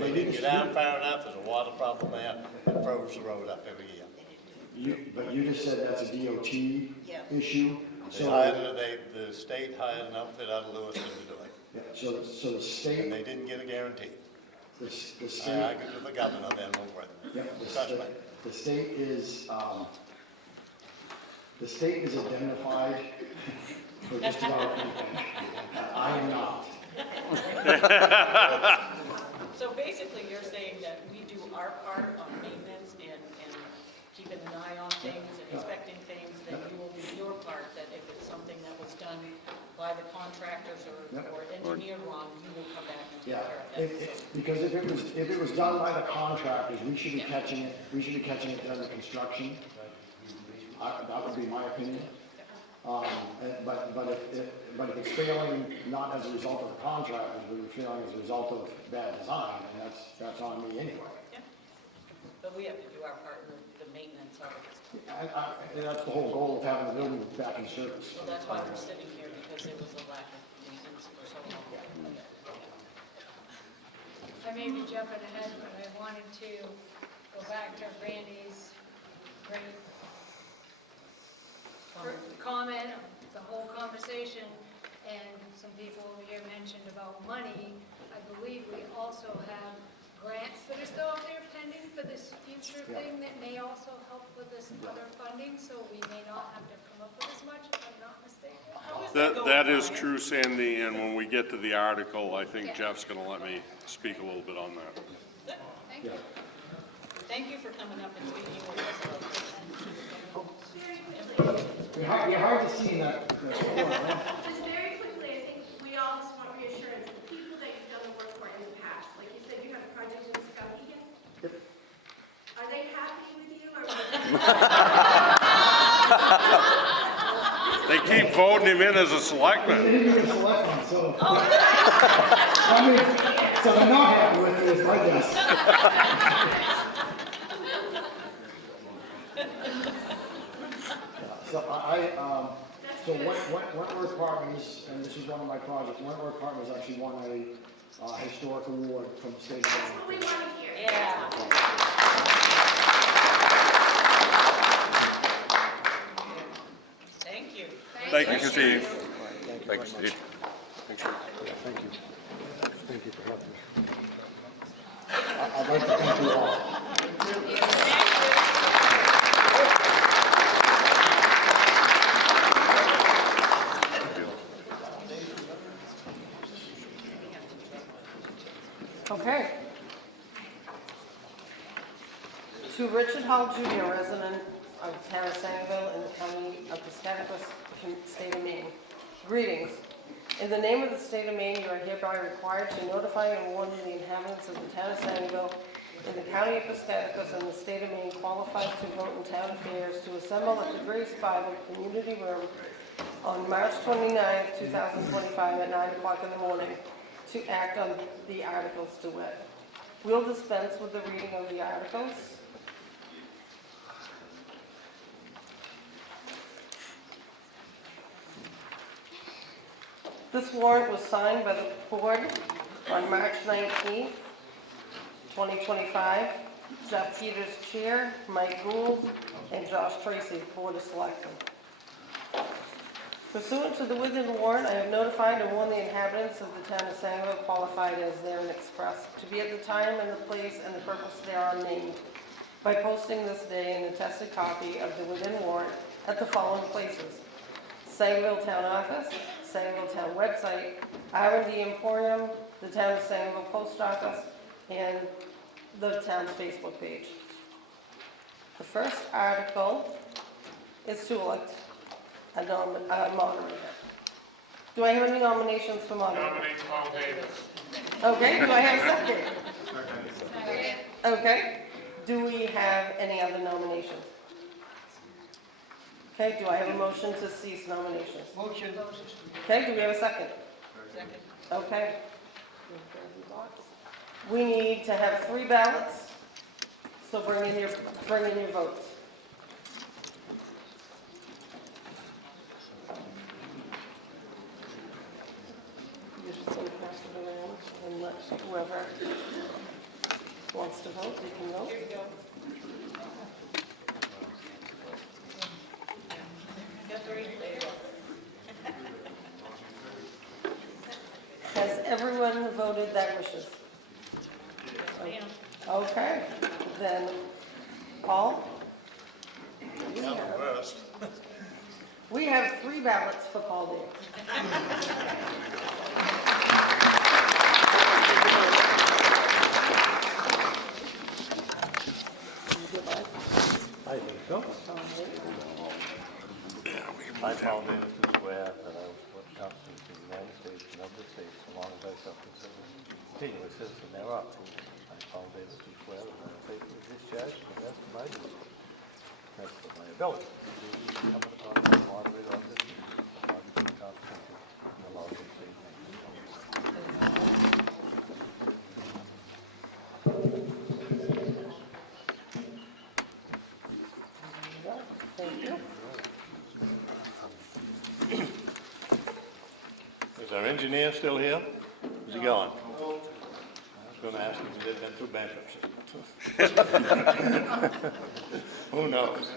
They didn't get down far enough, there's a water problem there, it froze the road up every year. But you just said that's a DOT issue. They hired, the state hired an outfit out of Lewiston to do it, Yeah, so the and state, they didn't get a guarantee. the I state, argued with the governor then over it. yeah, Trust me. the state is indemnified for just about anything. I am not. So basically, you're saying that we do our part on maintenance and keeping an eye on things and inspecting things, then you will do your part, that if it's something that was done by the contractors or engineered wrong, you will come back and take Yeah, care of that. because if it was done by the contractors, we should be catching it during the construction. That would be my opinion. But if it's failing not as a result of the contractors, but it's failing as a result of bad design, and that's on me anyway. Yeah. But we have to do our part in the maintenance of it. And that's the whole goal of having the building back in service. Well, that's why we're sitting here, because there was a lack of maintenance for so long. I may be jumping ahead, but I wanted to go back to Randy's great comment, the whole conversation, and some people over here mentioned about money. I believe we also have grants that are still out there pending for this future thing that may also help with this other funding, so we may not have to come up with as much, if I'm not mistaken. That is true, Sandy, and when we get to the article, I think Jeff's gonna let me speak a little bit on that. Thank you. Thank you for coming up and speaking with us about this. You're hard to see in that. Just very quickly, I think we all just want reassurance, the people that you've done the work for in the past, like you said, you have a project with Skowhegan? Are they happy with you, or? They keep voting him in as a selectman. So, I mean, so they're not happy with it, is my guess. So Wentworth Partners, and this is one of my projects, Wentworth Partners actually won a historic award from the state of That's what we Maine. want to hear. Yeah. Thank you. Thank you, Steve. Thank you, Steve. Thank you. Thank you for helping me. I'd like to thank you all. Okay. To Richard Hall Jr., resident of town of Sangerville in the county of Piscataquis, state of Maine. Greetings. In the name of the state of Maine, you are hereby required to notify and warn the inhabitants of the town of Sangerville in the county of Piscataquis and the state of Maine qualified to vote in town affairs to assemble at the Grace Bible Community Room on March 29, 2025 at 9 o'clock in the morning to act on the articles to wit. We'll dispense with the reading of the articles. This warrant was signed by the board on March 19th, 2025. Jeff Peters, Chair, Mike Gould, and Josh Tracy, Board of Selectmen. Pursuant to the within warrant, I have notified and warned the inhabitants of the town of Sangerville qualified as therein expressed to be at the time and the place and the purpose thereon named by posting this day an attested copy of the within warrant at the following places: Sangerville Town Office, Sangerville Town website, R&D Emporium, the Town of Sangerville Post Office, and the town's Facebook page. The first article is to elect a moderator. Do I have any nominations for moderator? Nominate Tom Davis. Okay, do I have a second? Okay, do we have any other nominations? Okay, do I have a motion to cease nominations? Motion. Okay, do we have a second? Second. Okay. We need to have 3 ballots, so bring in your votes. You should send pass it around and let whoever wants to vote, they can vote. Here you go. Got 3, there you go. Has everyone voted that wishes? Ma'am. Okay, then, Paul? Not the worst. We have 3 ballots for Paul Davis. I think so. I found it to swear that I was put constitution of the United States and of the states, so long as I shall consider continually citizen thereof. I found it to swear that I will faithfully discharge to the best of my duty, best of my ability, the duties incumbent upon me as moderator of this meeting, according to the Constitution and the laws of the state. Thank you. Is our engineer still here? Is he gone? I was going to ask him if they've been through bankruptcy. Who knows?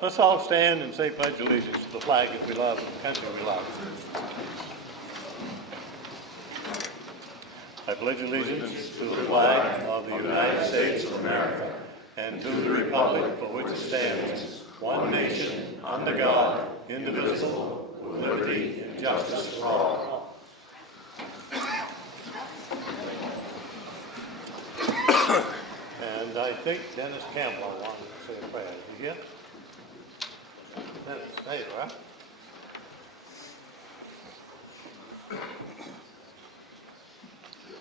Let's all stand and say pledge allegiance to the flag that we love and the country we love. I pledge allegiance to the flag of the United States of America and to the republic for which it stands, one nation, under God, indivisible, with liberty and justice for all. And I think Dennis Campbell wanted to say a prayer. Is he here? Dennis, there you are.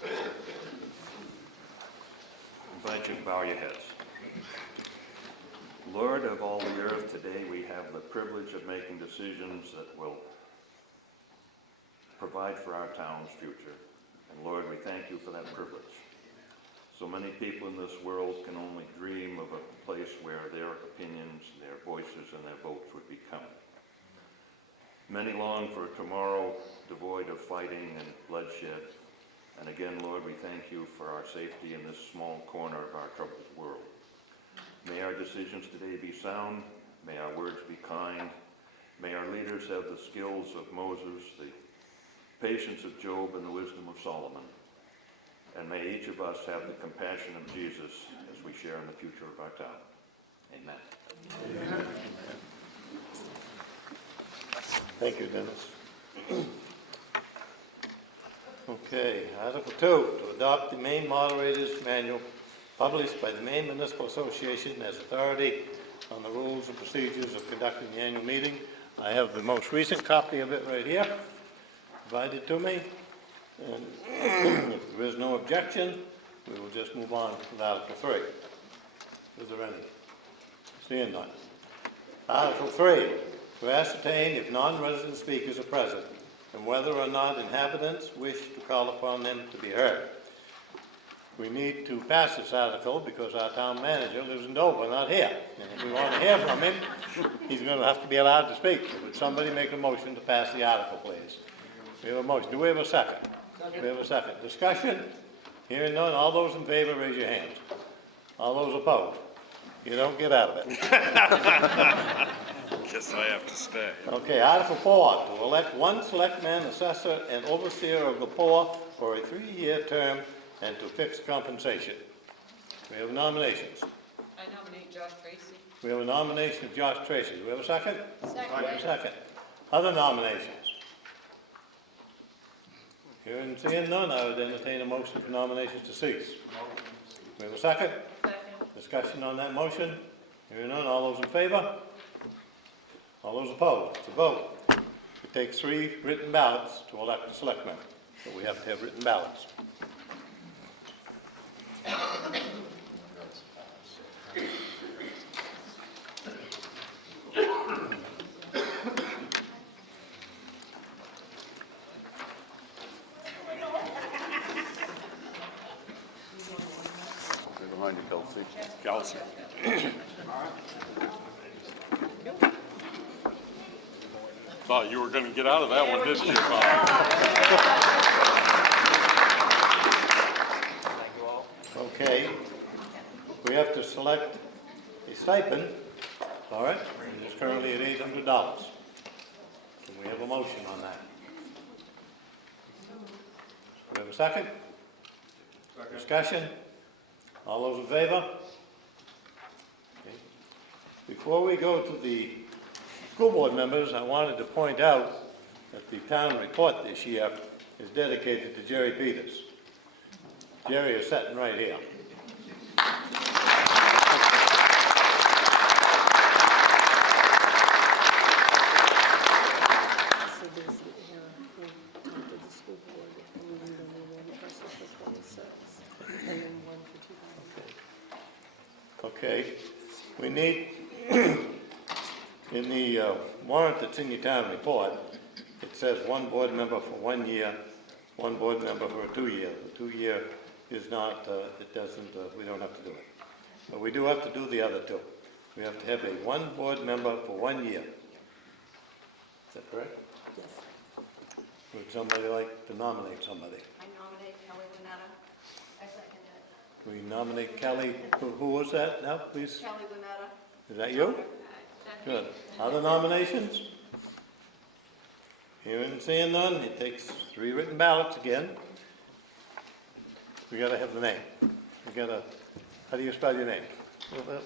I invite you to bow your heads. Lord of all the earth, today we have the privilege of making decisions that will provide for our town's future. And Lord, we thank you for that privilege. So many people in this world can only dream of a place where their opinions, their voices, and their votes would be counted. Many long for a tomorrow devoid of fighting and bloodshed. And again, Lord, we thank you for our safety in this small corner of our troubled world. May our decisions today be sound. May our words be kind. May our leaders have the skills of Moses, the patience of Job, and the wisdom of Solomon. And may each of us have the compassion of Jesus as we share in the future of our town. Amen. Amen. Thank you, Dennis. Okay, Article 2, to adopt the Maine Moderator's Manual published by the Maine Municipal Association as authority on the rules and procedures of conducting the annual meeting. I have the most recent copy of it right here, provided to me. And if there is no objection, we will just move on with Article 3. Is there any? Seeing none. Article 3, to ascertain if non-resident speakers are present and whether or not inhabitants wish to call upon them to be heard. We need to pass this article because our town manager lives in Dover, not here. And if we want to hear from him, he's going to have to be allowed to speak. So would somebody make a motion to pass the article, please? We have a motion. Do we have a second? We have a second. Discussion? Hearing none. All those in favor, raise your hands. All those opposed? You don't get out of it. Guess I have to stay. Okay, Article 4, to elect one selectman, assessor, and overseer of the poor for a 3-year term and to fix compensation. We have nominations. I nominate Josh Tracy. We have a nomination of Josh Tracy. Do we have a second? Second. We have a second. Other nominations? Hearing and seeing none, I would entertain a motion for nominations to cease. We have a second? Second. Discussion on that motion? Hearing none, all those in favor? All those opposed? It's a vote. It takes 3 written ballots to elect a selectman, so we have to have written ballots. Behind you, Kelsey. Kelsey. Thought you were going to get out of that one, didn't you, Bob? Okay. We have to select a stipend, all right? And it's currently at $800. Can we have a motion on that? we have a second? Discussion? All those in favor? Okay. Before we go to the school board members, I wanted to point out that the town report this year is dedicated to Jerry Peters. Jerry is sitting right here. So there's an error. We talked to the school board, and we need only one person for 26, and then one for 2000. Okay, we need, in the warrant that's in your town report, it says one board member for 1 year, one board member for a 2 year. The 2 year is not, it doesn't, we don't have to do it. But we do have to do the other two. We have to have a one board member for 1 year. Is that correct? Yes. Would somebody like to nominate somebody? I nominate Kelly Winetta. I second it. We nominate Kelly, who was that now, please? Kelly Winetta. Is that you? Good. Other nominations? Hearing and seeing none, it takes 3 written ballots again. We gotta have the name. We gotta, how do you spell your name? Lunetta,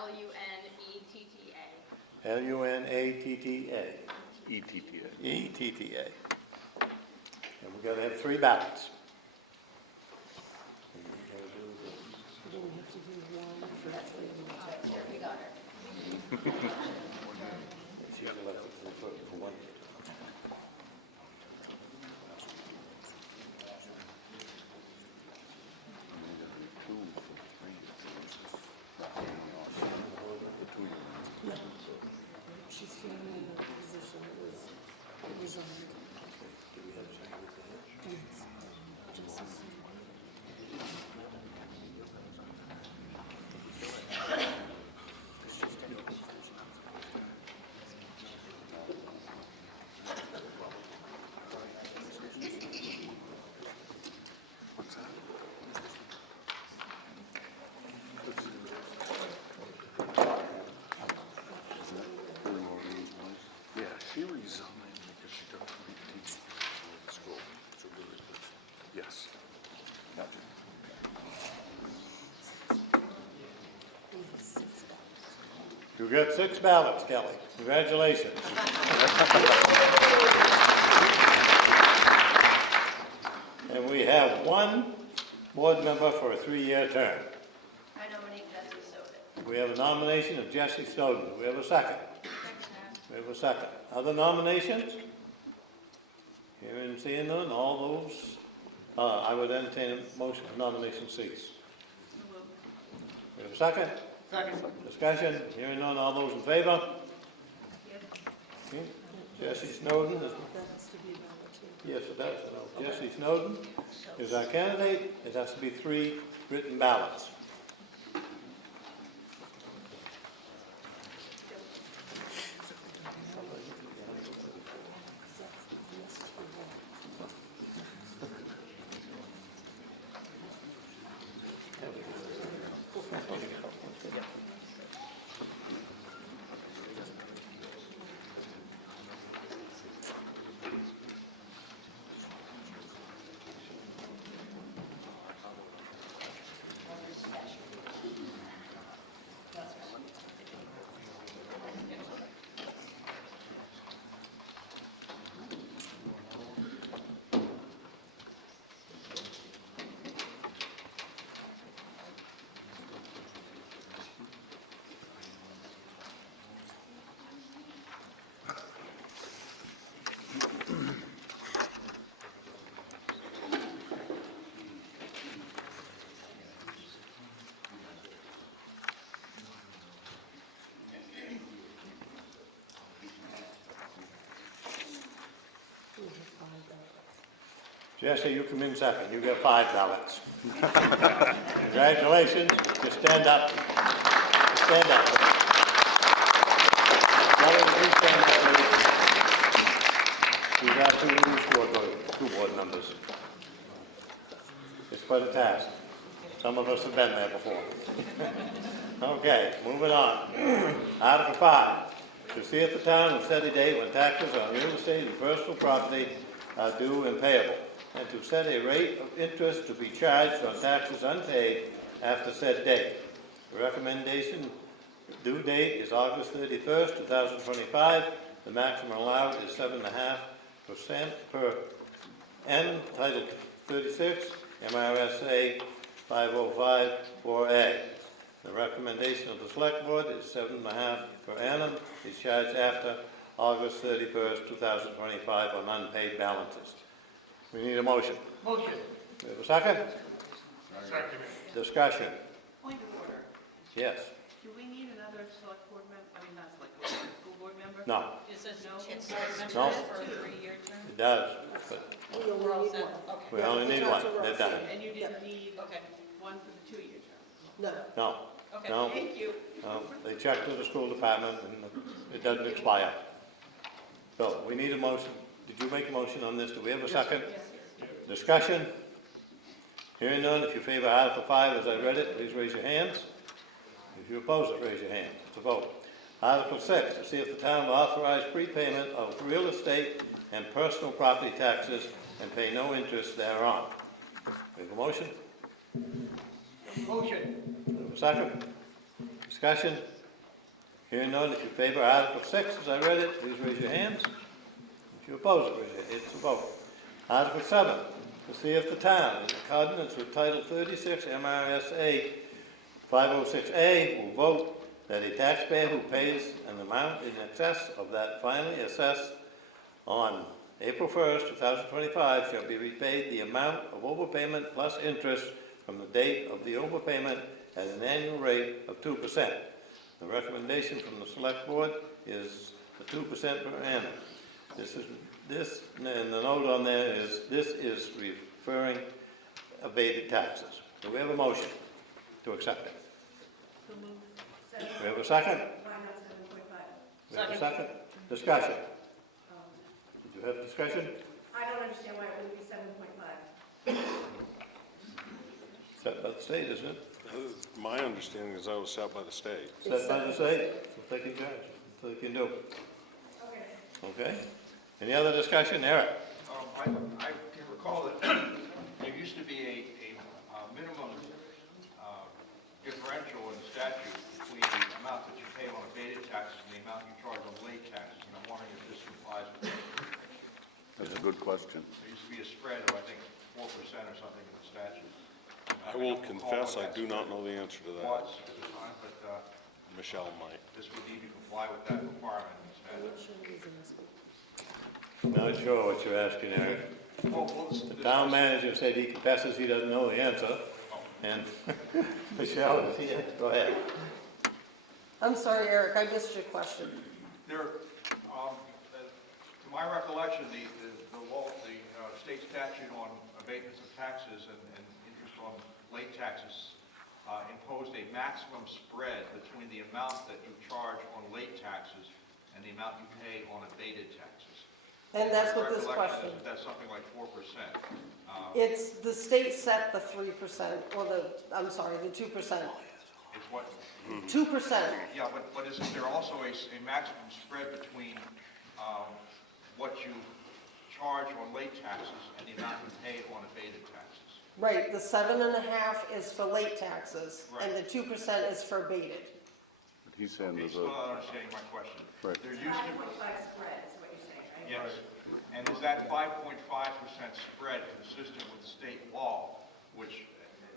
L-U-N-E-T-T-A. L-U-N-A-T-T-A. ETTA. E-T-T-A. And we gotta have 3 ballots. And we gotta do this. We don't have to do one for three of them. We got her. She's elected for 1 year. She's filling in a position that was resigned. Yes. Justice. Yeah, she resigned because she took teaching in school. So really, yes. Gotcha. You got 6 ballots, Kelly. Congratulations. And we have 1 board member for a 3-year term. I nominate Jesse Soda. We have a nomination of Jesse Snowden. We have a second. We have a second. Other nominations? Hearing and seeing none, all those, I would entertain a motion for nomination cease. We have a second? Second. Discussion, hearing none, all those in favor? Okay. Jesse Snowden is, That has to be valid too. yes, it does. No. Jesse Snowden is our candidate. It has to be 3 written ballots. Jesse, you come in second. You get 5 ballots. Congratulations. Just stand up. Stand up. Kelly, would you stand up, please? We've got 2 new school board members. It's quite a task. Some of us have been there before. Okay, moving on. Article 5. To see if the town will set a date when taxes on real estate and personal property are due and payable. and to set a rate of interest to be charged on taxes unpaid after said date. The recommendation due date is August 31st, 2025. The maximum allowed is 7.5% per N, Title 36, MRSA 5054A. The recommendation of the Select Board is 7.5 per annum is charged after August 31st, 2025 on unpaid balances. We need a motion. Motion. We have a second? Second. Discussion. Point of order. Yes. Do we need another select board member, I mean, not select board, school board member? No, It says No. two board No. members for a 3-year term? it does, but We're all set? Okay. we only need one. They're done. And you didn't need Okay. one for the 2-year term? No. No, Okay. no, Thank you. no. They checked with the school department and it doesn't expire. So we need a motion. Did you make a motion on this? Do we have a second? Discussion? Hearing none, if you favor Article 5 as I read it, please raise your hands. If you oppose it, raise your hand. It's a vote. Article 6, to see if the town will authorize prepayment of real estate and personal property taxes and pay no interest thereon. We have a motion? Motion. We have a second? Discussion? Hearing none, if you favor Article 6 as I read it, please raise your hands. If you oppose it, raise your hand. It's a vote. Article 7, to see if the town, in accordance with Title 36 MRSA 506A, will vote that a taxpayer who pays an amount in excess of that finally assessed on April 1st, 2025, shall be repaid the amount of overpayment plus interest from the date of the overpayment at an annual rate of 2%. The recommendation from the Select Board is the 2% per annum. And the note on there is, this is referring abated taxes. Do we have a motion to accept it? We have a second? Why not 7.5? We have a second? Discussion. Did you have discussion? I don't understand why it wouldn't be 7.5. Set by the state, isn't it? My understanding is that was set by the state. Set by the state, so they can charge, so they can do. Okay. Okay? Any other discussion? Eric? I can recall that there used to be a minimum differential in the statute between the amount that you pay on abated taxes and the amount you charge on late taxes, and I'm wondering if this complies with that. That's a good question. There used to be a spread of, I think, 4% or something in the statute. I will confess, I do not know the answer to that. Was at the time, but Michelle might. this would need to comply with that requirement in the statute. Not sure what you're asking, Eric. The town manager said he confesses he doesn't know the answer. And Michelle, is he, go ahead. I'm sorry, Eric, I missed your question. There, to my recollection, the law, the state statute on abatements of taxes and interest on late taxes imposed a maximum spread between the amount that you charge on late taxes and the amount you pay on abated taxes. And that's what this My question, recollection is that that's something like 4%. it's, the state set the 3%, or I'm sorry, the 2%. It's what? 2%. Yeah, but isn't there also a maximum spread between what you charge on late taxes and the amount you pay on abated taxes? Right, the 7.5 is for late taxes, and the Right. 2% is for abated. He's saying Okay, there's still a, not understanding my question. Right. There used to, 5.5 spread is what you're saying, right? yes, and is that 5.5% spread consistent with state law, which,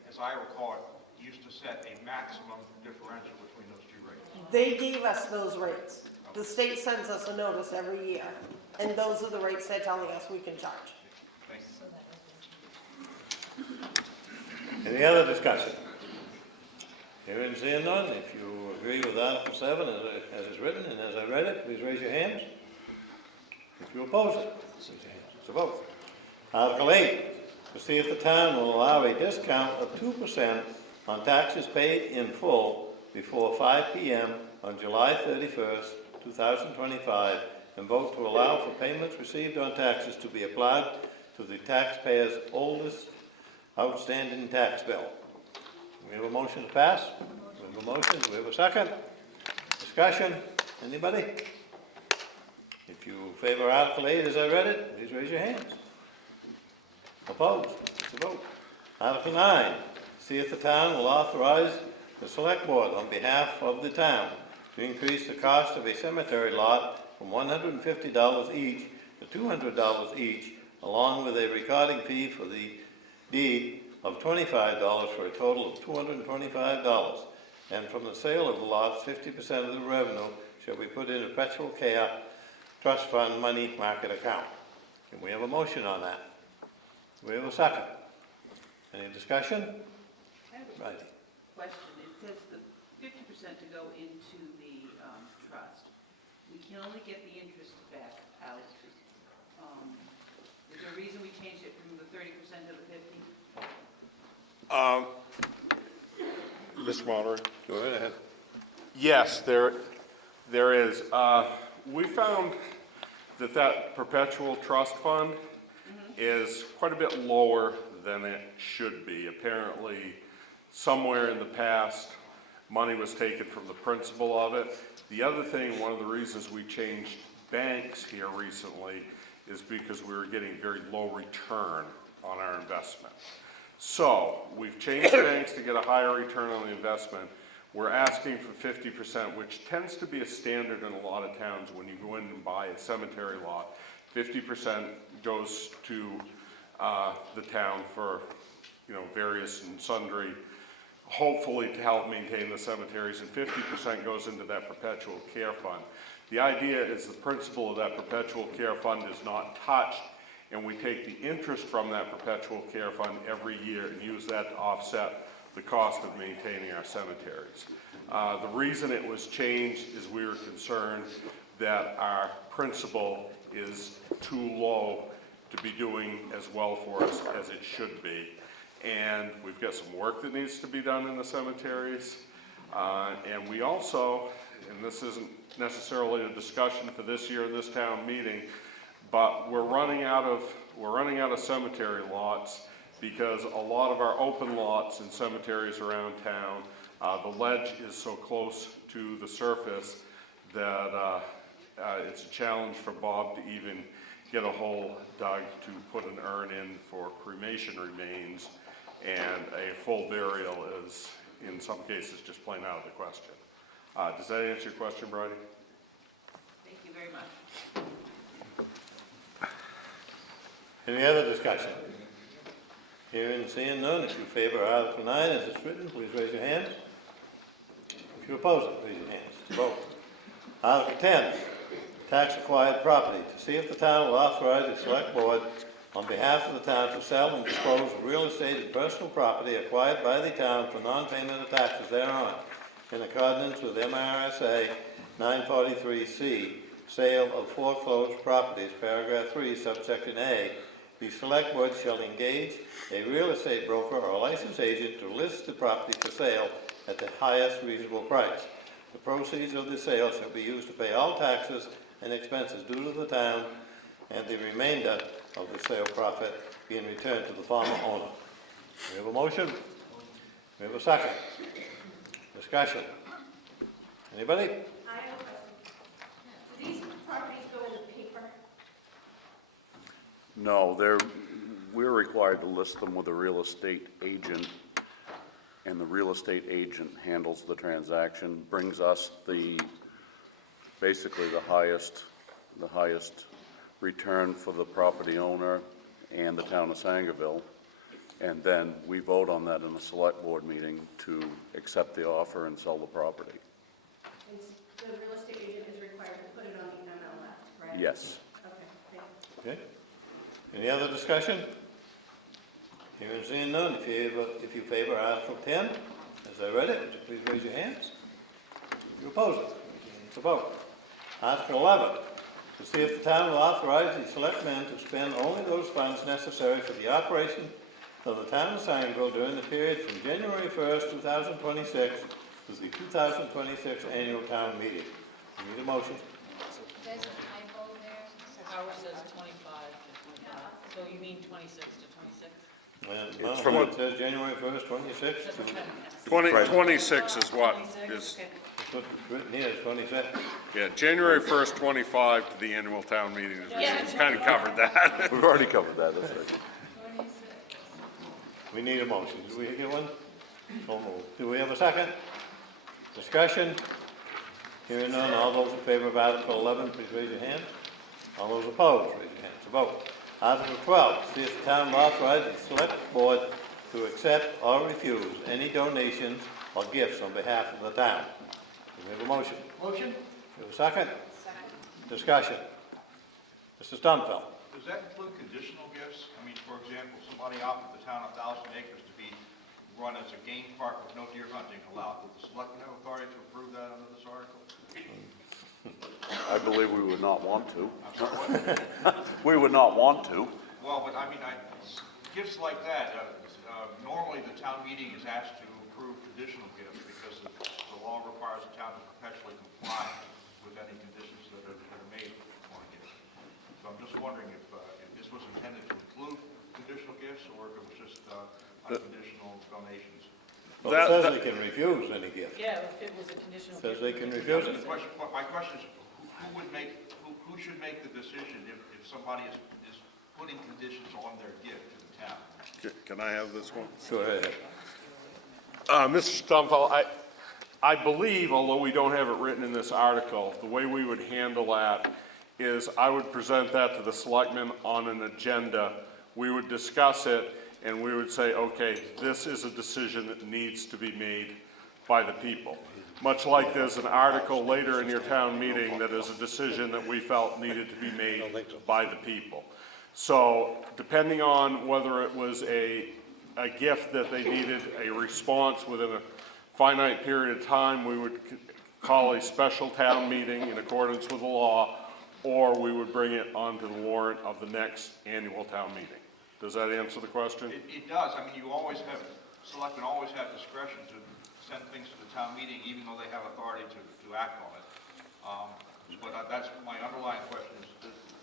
as I recall, it used to set a maximum differential between those two rates? They gave us those rates. The state sends us a notice every year, and those are the rates they're telling us we can charge. Thank you. Any other discussion? Hearing and seeing none, if you agree with Article 7 as it's written and as I read it, please raise your hands. If you oppose it, raise your hands. It's a vote. Article 8, to see if the town will allow a discount of 2% on taxes paid in full before 5 p.m. on July 31st, 2025, and vote to allow for payments received on taxes to be applied to the taxpayer's oldest outstanding tax bill. We have a motion to pass? We have a motion. Do we have a second? Discussion? Anybody? If you favor Article 8 as I read it, please raise your hands. Opposed? It's a vote. Article 9, see if the town will authorize the select board on behalf of the town to increase the cost of a cemetery lot from $150 each to $200 each, along with a recording fee for the deed of $25 for a total of $225. And from the sale of the lots, 50% of the revenue shall be put in a perpetual care trust fund money market account. Can we have a motion on that? Do we have a second? Any discussion? I have a Right. question. It says the 50% to go into the trust. We can only get the interest back out. Is there a reason we changed it from the 30% to the 50? Mr. Moderator? Go right ahead. Yes, there is. We found that perpetual trust fund is quite a bit lower than it should be. Apparently, somewhere in the past, money was taken from the principal of it. The other thing, one of the reasons we changed banks here recently is because we were getting very low return on our investment. So, we've changed banks to get a higher return on the investment. We're asking for 50%, which tends to be a standard in a lot of towns when you go in and buy a cemetery lot. 50% goes to the town for, various and sundry, hopefully to help maintain the cemeteries, and 50% goes into that perpetual care fund. The idea is the principal of that perpetual care fund is not touched, and we take the interest from that perpetual care fund every year and use that to offset the cost of maintaining our cemeteries. The reason it was changed is we were concerned that our principal is too low to be doing as well for us as it should be. And we've got some work that needs to be done in the cemeteries. And we also, and this isn't necessarily a discussion for this year in this town meeting, but we're running out of cemetery lots because a lot of our open lots in cemeteries around town, the ledge is so close to the surface that it's a challenge for Bob to even get a hole dug to put an urn in for cremation remains, and a full burial is, in some cases, just plain out of the question. Does that answer your question, Bridie? Thank you very much. Any other discussion? Hearing and seeing none, if you favor Article 9 as it's written, please raise your hand. If you oppose it, raise your hands. To vote. Article 10, tax acquired property. To see if the town will authorize the select board on behalf of the town to sell and dispose of real estate and personal property acquired by the town for non-payment of taxes thereon, in accordance with MRSA 943C, sale of foreclosed properties, paragraph 3, subsection A. The select board shall engage a real estate broker or licensed agent to list the property for sale at the highest reasonable price. The proceeds of the sale shall be used to pay all taxes and expenses due to the town, and the remainder of the sale profit being returned to the former owner. We have a motion? We have a second? Discussion? Anybody? I have a question. Do these properties go in the paper? No, we're required to list them with a real estate agent, and the real estate agent handles the transaction, brings us basically the highest return for the property owner and the town of Sangerville, and then we vote on that in a select board meeting to accept the offer and sell the property. And the real estate agent is required to put it on the MLS, right? Yes. Okay, thank you. Okay. Any other discussion? Hearing and seeing none, if you favor Article 10, as I read it, would you please raise your hands? If you oppose it, it's a vote. Article 11, to see if the town will authorize the selectmen to spend only those funds necessary for the operation of the town of Sangerville during the period from January 1st, 2026 to the 2026 annual town meeting. We need a motion. There's a typo there. Ours says 25 to 25, so you mean 26 to 26? And, It's from it says January 1st, 26. That's what I'm asking. 26 is what 26, is, okay. That's what's written here, is 26. yeah, January 1st, 25 to the annual town meeting. Yeah. It's kind of covered that. We've already covered that, that's right. 26 We need a motion. Do we get one? So moved. Do we have a second? Discussion? Hearing none, all those in favor of Article 11, please raise your hand. All those opposed, raise your hands. A vote. Article 12, see if the town will authorize the select board to accept or refuse any donations or gifts on behalf of the town. Do we have a motion? Motion? Do we have a second? Second. Discussion. Mr. Stumfeld. Does that include conditional gifts? I mean, for example, somebody offered the town 1,000 acres to be run as a game park with no deer hunting allowed. Would the selectmen have authority to approve that under this article? I believe we would not want to. I'm sorry, what? We would not want to. Well, but I mean, gifts like that, normally the town meeting is asked to approve conditional gifts because the law requires the town to perpetually comply with any conditions that are made on a gift. So I'm just wondering if this was intended to include conditional gifts or if it was just unconditional donations. Well, it says they can refuse any gift. Yeah, if it was a conditional. Says they can refuse it. My question is, who should make the decision if somebody is putting conditions on their gift to the town? Can I have this one? Go ahead. Mr. Stumfeld, I believe, although we don't have it written in this article, the way we would handle that is I would present that to the selectmen on an agenda. We would discuss it, and we would say, okay, this is a decision that needs to be made by the people. Much like there's an article later in your town meeting that is a decision that we felt needed to be made by the people. So depending on whether it was a gift that they needed a response within a finite period of time, we would call a special town meeting in accordance with the law, or we would bring it onto the warrant of the next annual town meeting. Does that answer the question? It does. I mean, selectmen always have discretion to send things to the town meeting, even though they have authority to act on it. But that's my underlying question is,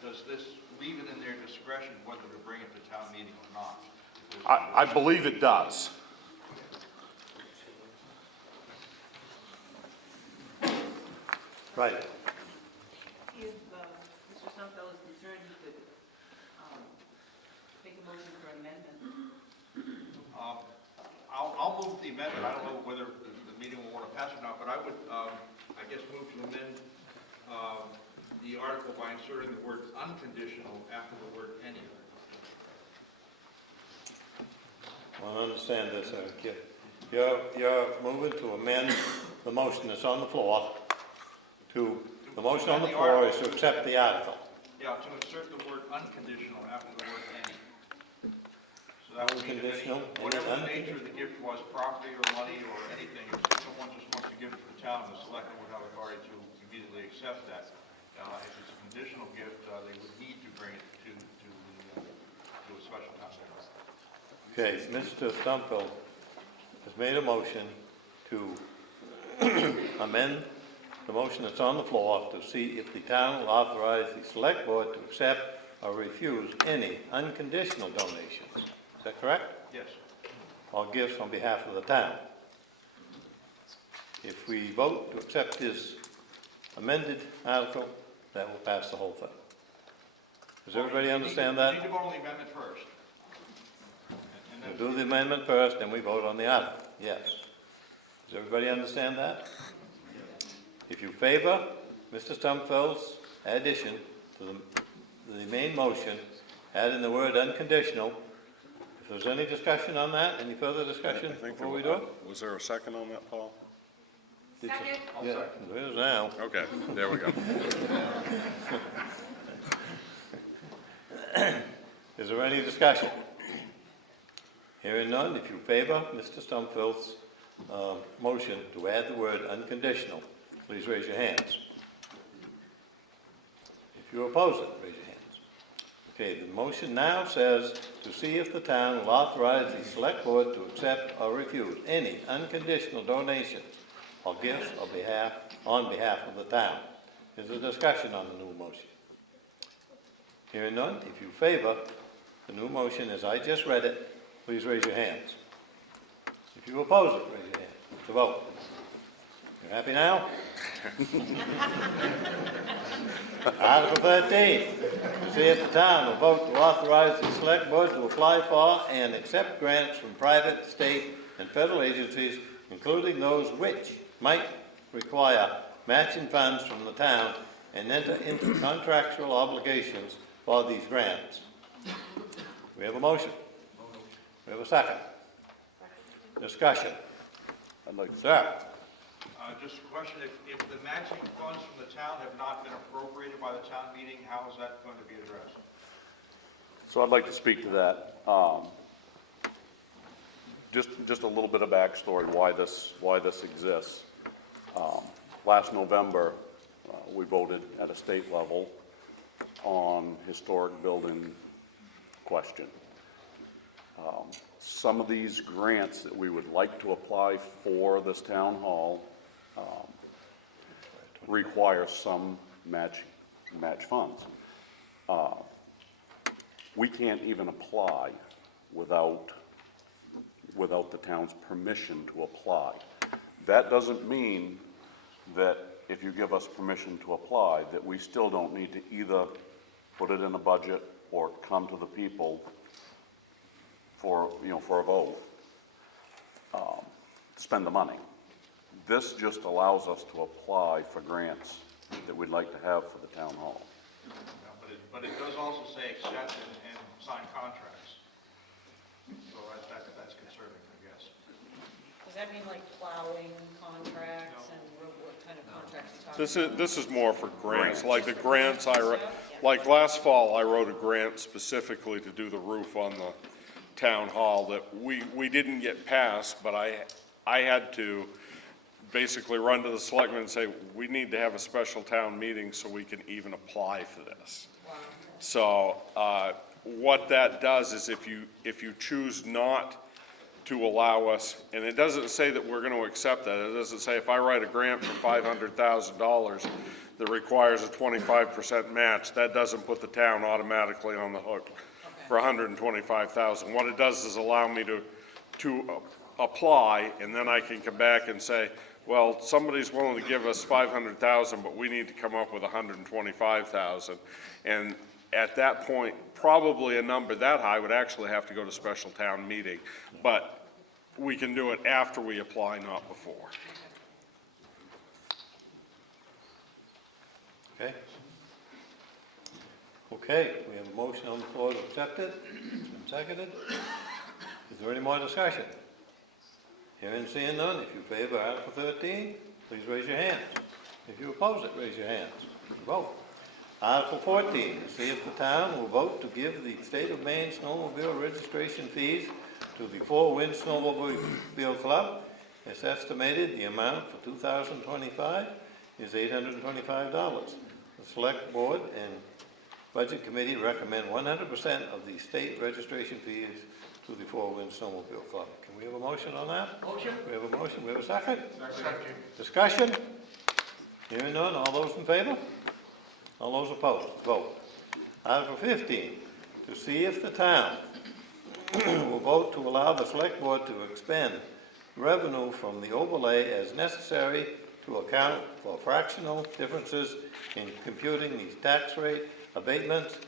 does this leave it in their discretion whether to bring it to town meeting or not? I believe it does. Right. If Mr. Stumfeld is concerned, he could make a motion for amendment. I'll move the amendment. I don't know whether the meeting will want to pass or not, but I would, I guess, move to amend the article by inserting the word unconditional after the word any. I don't understand this, Eric. You're moving to amend the motion that's on the floor the motion on the floor is to accept the article. Yeah, to insert the word unconditional after the word any. So that would mean that Unconditional, whatever the nature of the gift was, property or money or anything, if someone just wants to give it to the town, the selectmen would have authority to immediately accept that. If it's a conditional gift, they would need to bring it to a special town meeting. Okay, Mr. Stumfeld has made a motion to amend the motion that's on the floor to see if the town will authorize the select board to accept or refuse any unconditional donations. Is that correct? Yes. Or gifts on behalf of the town. If we vote to accept this amended article, that will pass the whole thing. Does everybody understand You need that? to vote on the amendment first. And then- We'll do the amendment first, then we vote on the article. Yes. Does everybody understand that? If you favor Mr. Stumfeld's addition to the main motion, add in the word unconditional. If there's any discussion on that, any further discussion before we do it? Was there a second on that, Paul? Second? Yeah, there is now. Okay, there we go. Is there any discussion? Hearing none, if you favor Mr. Stumfeld's motion to add the word unconditional, please raise your hands. If you oppose it, raise your hands. Okay, the motion now says to see if the town will authorize the select board to accept or refuse any unconditional donations or gifts on behalf of the town. Is there discussion on the new motion? Hearing none, if you favor the new motion as I just read it, please raise your hands. If you oppose it, raise your hand. It's a vote. You happy now? Article 13, to see if the town will vote to authorize the select board to apply for and accept grants from private, state, and federal agencies, including those which might require matching funds from the town and enter into contractual obligations for these grants. We have a motion. We have a second. Discussion. I'd like to Sir? Just a question, if the matching funds from the town have not been appropriated by the town meeting, how is that going to be addressed? So I'd like to speak to that. Just a little bit of backstory why this exists. Last November, we voted at a state level on historic building question. Some of these grants that we would like to apply for this town hall require some match funds. We can't even apply without the town's permission to apply. That doesn't mean that if you give us permission to apply, that we still don't need to either put it in a budget or come to the people for a vote, spend the money. This just allows us to apply for grants that we'd like to have for the town hall. But it does also say accept and sign contracts. So that's concerning, I guess. Does that mean like plowing contracts and what kind of contracts are you talking about? This is more for grants, like the grants like last fall, I wrote a grant specifically to do the roof on the town hall that we didn't get passed, but I had to basically run to the selectmen and say, we need to have a special town meeting so we can even apply for this. Wow. So what that does is if you choose not to allow us, and it doesn't say that we're going to accept that. It doesn't say if I write a grant for $500,000 that requires a 25% match, that doesn't put the town automatically on the hook for $125,000. What it does is allow me to apply, and then I can come back and say, well, somebody's willing to give us $500,000, but we need to come up with $125,000. And at that point, probably a number that high would actually have to go to special town meeting. But we can do it after we apply, not before. Okay. Okay, we have a motion on the floor to accept it. It's been seconded. Is there any more discussion? Hearing and seeing none, if you favor Article 13, please raise your hands. If you oppose it, raise your hands. Vote. Article 14, to see if the town will vote to give the State of Maine snowmobile registration fees to the Four Winds Snowmobile Club. It's estimated the amount for 2025 is $825. The Select Board and Budget Committee recommend 100% of the state registration fees to the Four Winds Snowmobile Club. Can we have a motion on that? Motion. We have a motion, we have a second? Second. Discussion? Hearing none, all those in favor? All those opposed? Vote. Article 15, to see if the town will vote to allow the Select Board to expend revenue from the overlay as necessary to account for fractional differences in computing the tax rate abatements,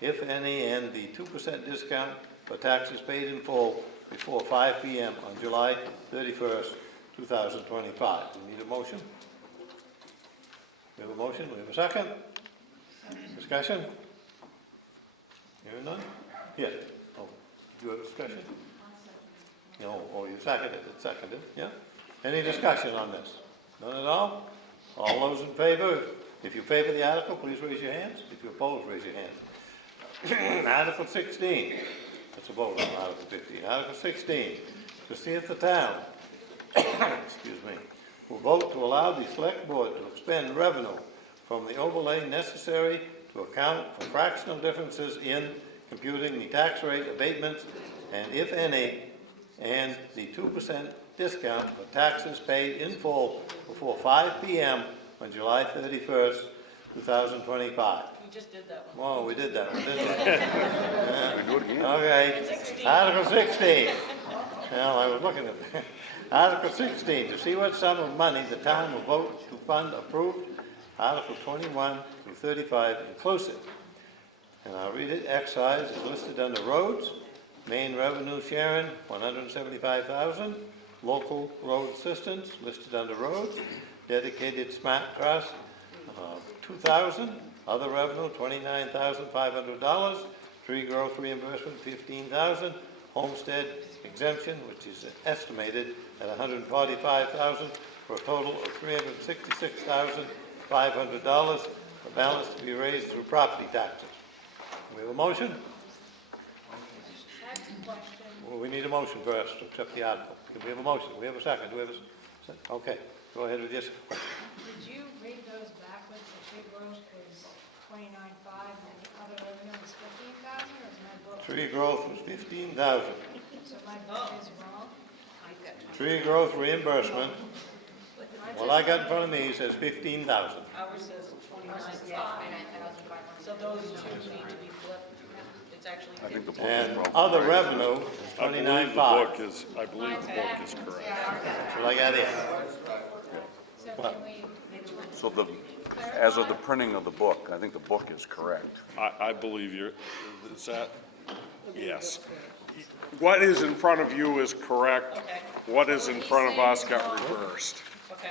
if any, and the 2% discount for taxes paid in full before 5 p.m. on July 31st, 2025. We need a motion? We have a motion, we have a second? Discussion? Hearing none? Yes. Oh, do you have discussion? No, oh, you seconded it, seconded, yeah? Any discussion on this? None at all? All those in favor? If you favor the article, please raise your hands. If you oppose, raise your hands. Article 16. That's a vote on Article 15. Article 16. To see if the town, excuse me, will vote to allow the Select Board to expend revenue from the overlay necessary to account for fractional differences in computing the tax rate abatements, and if any, and the 2% discount for taxes paid in full before 5 p.m. on July 31st, 2025. We just did that one. Oh, we did that one, didn't we? Yeah. Okay. Article 16. Well, I was looking at that. Article 16, to see what sum of money the town will vote to fund approved Article 21 through 35 inclusive. And I'll read it. Excise is listed under roads. Main revenue sharing, 175,000. Local road assistance listed under roads. Dedicated smart trust, 2,000. Other revenue, $29,500. Tree growth reimbursement, 15,000. Homestead exemption, which is estimated at 145,000, for a total of $366,500. The balance to be raised through property taxes. We have a motion? That's a question. Well, we need a motion first to accept the article. Do we have a motion? Do we have a second? Do we have a second? Okay, go ahead with this. Did you read those backwards? The tree growth was 29.5 and the other revenue was 15,000, or is my book? Tree growth was 15,000. So my book is wrong? Tree growth reimbursement, what I got in front of me says 15,000. Ours says 29,500. So those two need to be flipped. It's actually I think the 15. book is And broken. other revenue is I believe the 29,500. book is, I believe the book is correct. That's what I got here. So What? can we, So the, as of the printing of the book, I think the book is correct. I believe you're, is that, yes. What is in front of you is correct. Okay. What is in front of us got reversed. Okay.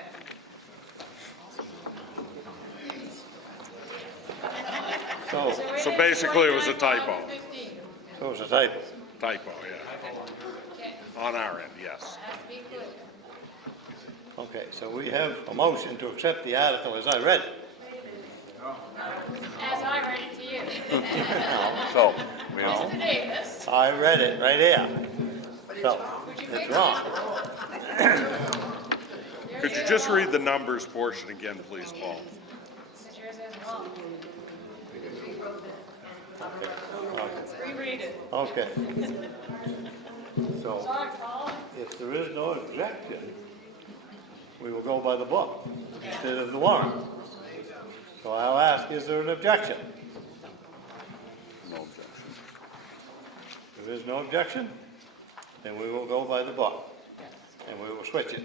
So basically it was a typo. So it's a typo. Typo, yeah. On our end, yes. Okay, so we have a motion to accept the article as I read it. as I read it to you. So, we Mr. all, Davis. I read it right here. So, it's wrong. Could you just read the numbers portion again, please, Paul? Because yours is wrong. Reread it. Okay. So, Sorry, Paul. if there is no objection, we will go by the book instead of the warrant. So I'll ask, is there an objection? no objection. If there is no objection, then we will go by the book. And we will switch it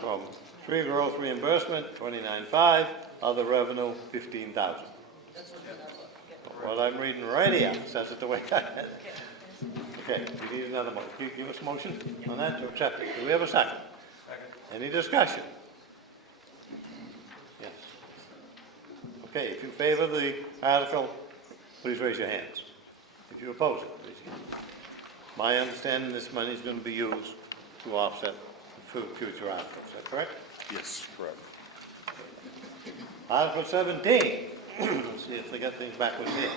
from tree growth reimbursement, 29.5, other revenue, 15,000. What I'm reading right here says it the way I had it. Okay, we need another motion. Give us a motion on that to accept it. Do we have a second? Any discussion? Yes. Okay, if you favor the article, please raise your hands. If you oppose it, raise your hand. My understanding, this money is going to be used to offset future articles. Is that correct? Yes, correct. Article 17. Let's see if they got things backwards here.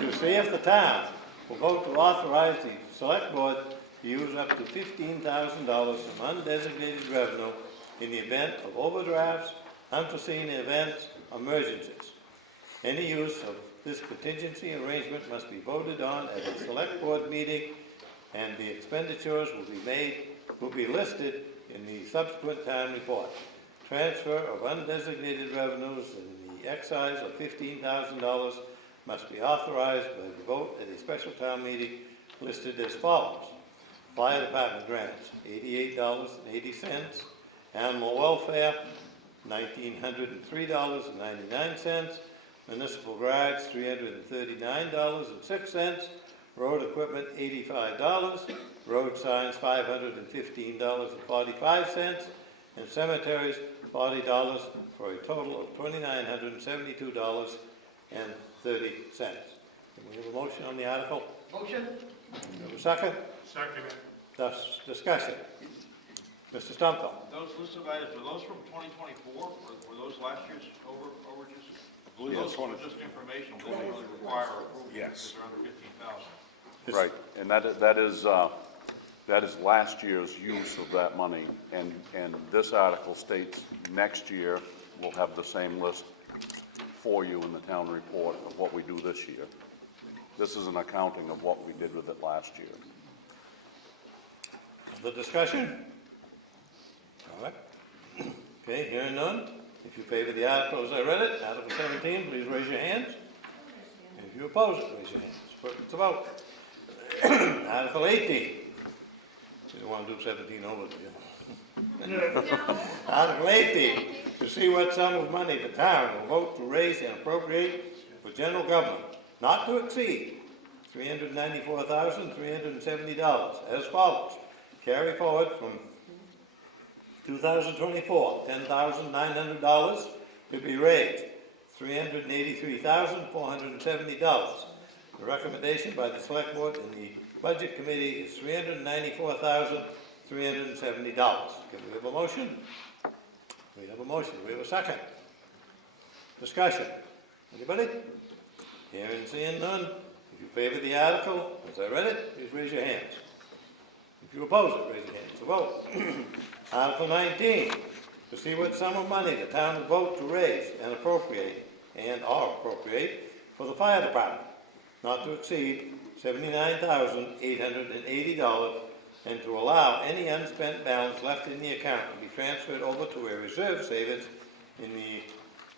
To see if the town will vote to authorize the select board to use up to $15,000 from undesignated revenue in the event of overdrafts, unforeseen events, emergencies. Any use of this contingency arrangement must be voted on at a select board meeting, and the expenditures will be listed in the subsequent town report. Transfer of undesignated revenues in the excise of $15,000 must be authorized by the vote at a special town meeting listed as follows. Fire department grants, $88.80. Animal welfare, $1,903.99. Municipal guards, $339.06. Road equipment, $85. Road signs, $515.45. And cemeteries, $40, for a total of $2,972.30. Can we have a motion on the article? Motion? Have a second? Second. Thus, discussion. Mr. Stumpo. Those list of items, were those from 2024, or were those last year's overages? believe Those that's one were of- just informational, they don't really require approval Yes. because they're under 15,000. Right, and that is last year's use of that money, and this article states next year we'll have the same list for you in the town report of what we do this year. This is an accounting of what we did with it last year. The discussion? All right. Okay, hearing none. If you favor the article as I read it, Article 17, please raise your hands. And if you oppose it, raise your hands. Put it to vote. Article 18. You don't want to do 17 over, do you? Article 18, to to see what sum of money the town will vote to raise and appropriate for general government, not to exceed $394,370 as follows. Carry forward from 2024, $10,900 to be raised, $383,470. The recommendation by the select board and the budget committee is $394,370. Can we have a motion? We have a motion. We have a second. Discussion. Anybody? Hearing and seeing none. If you favor the article, as I read it, please raise your hands. If you oppose it, raise your hands to vote. Article 19, to see what sum of money the town will vote to raise and appropriate or appropriate for the fire department, not to exceed $79,880, and to allow any unspent balance left in the account to be transferred over to a reserve savings in the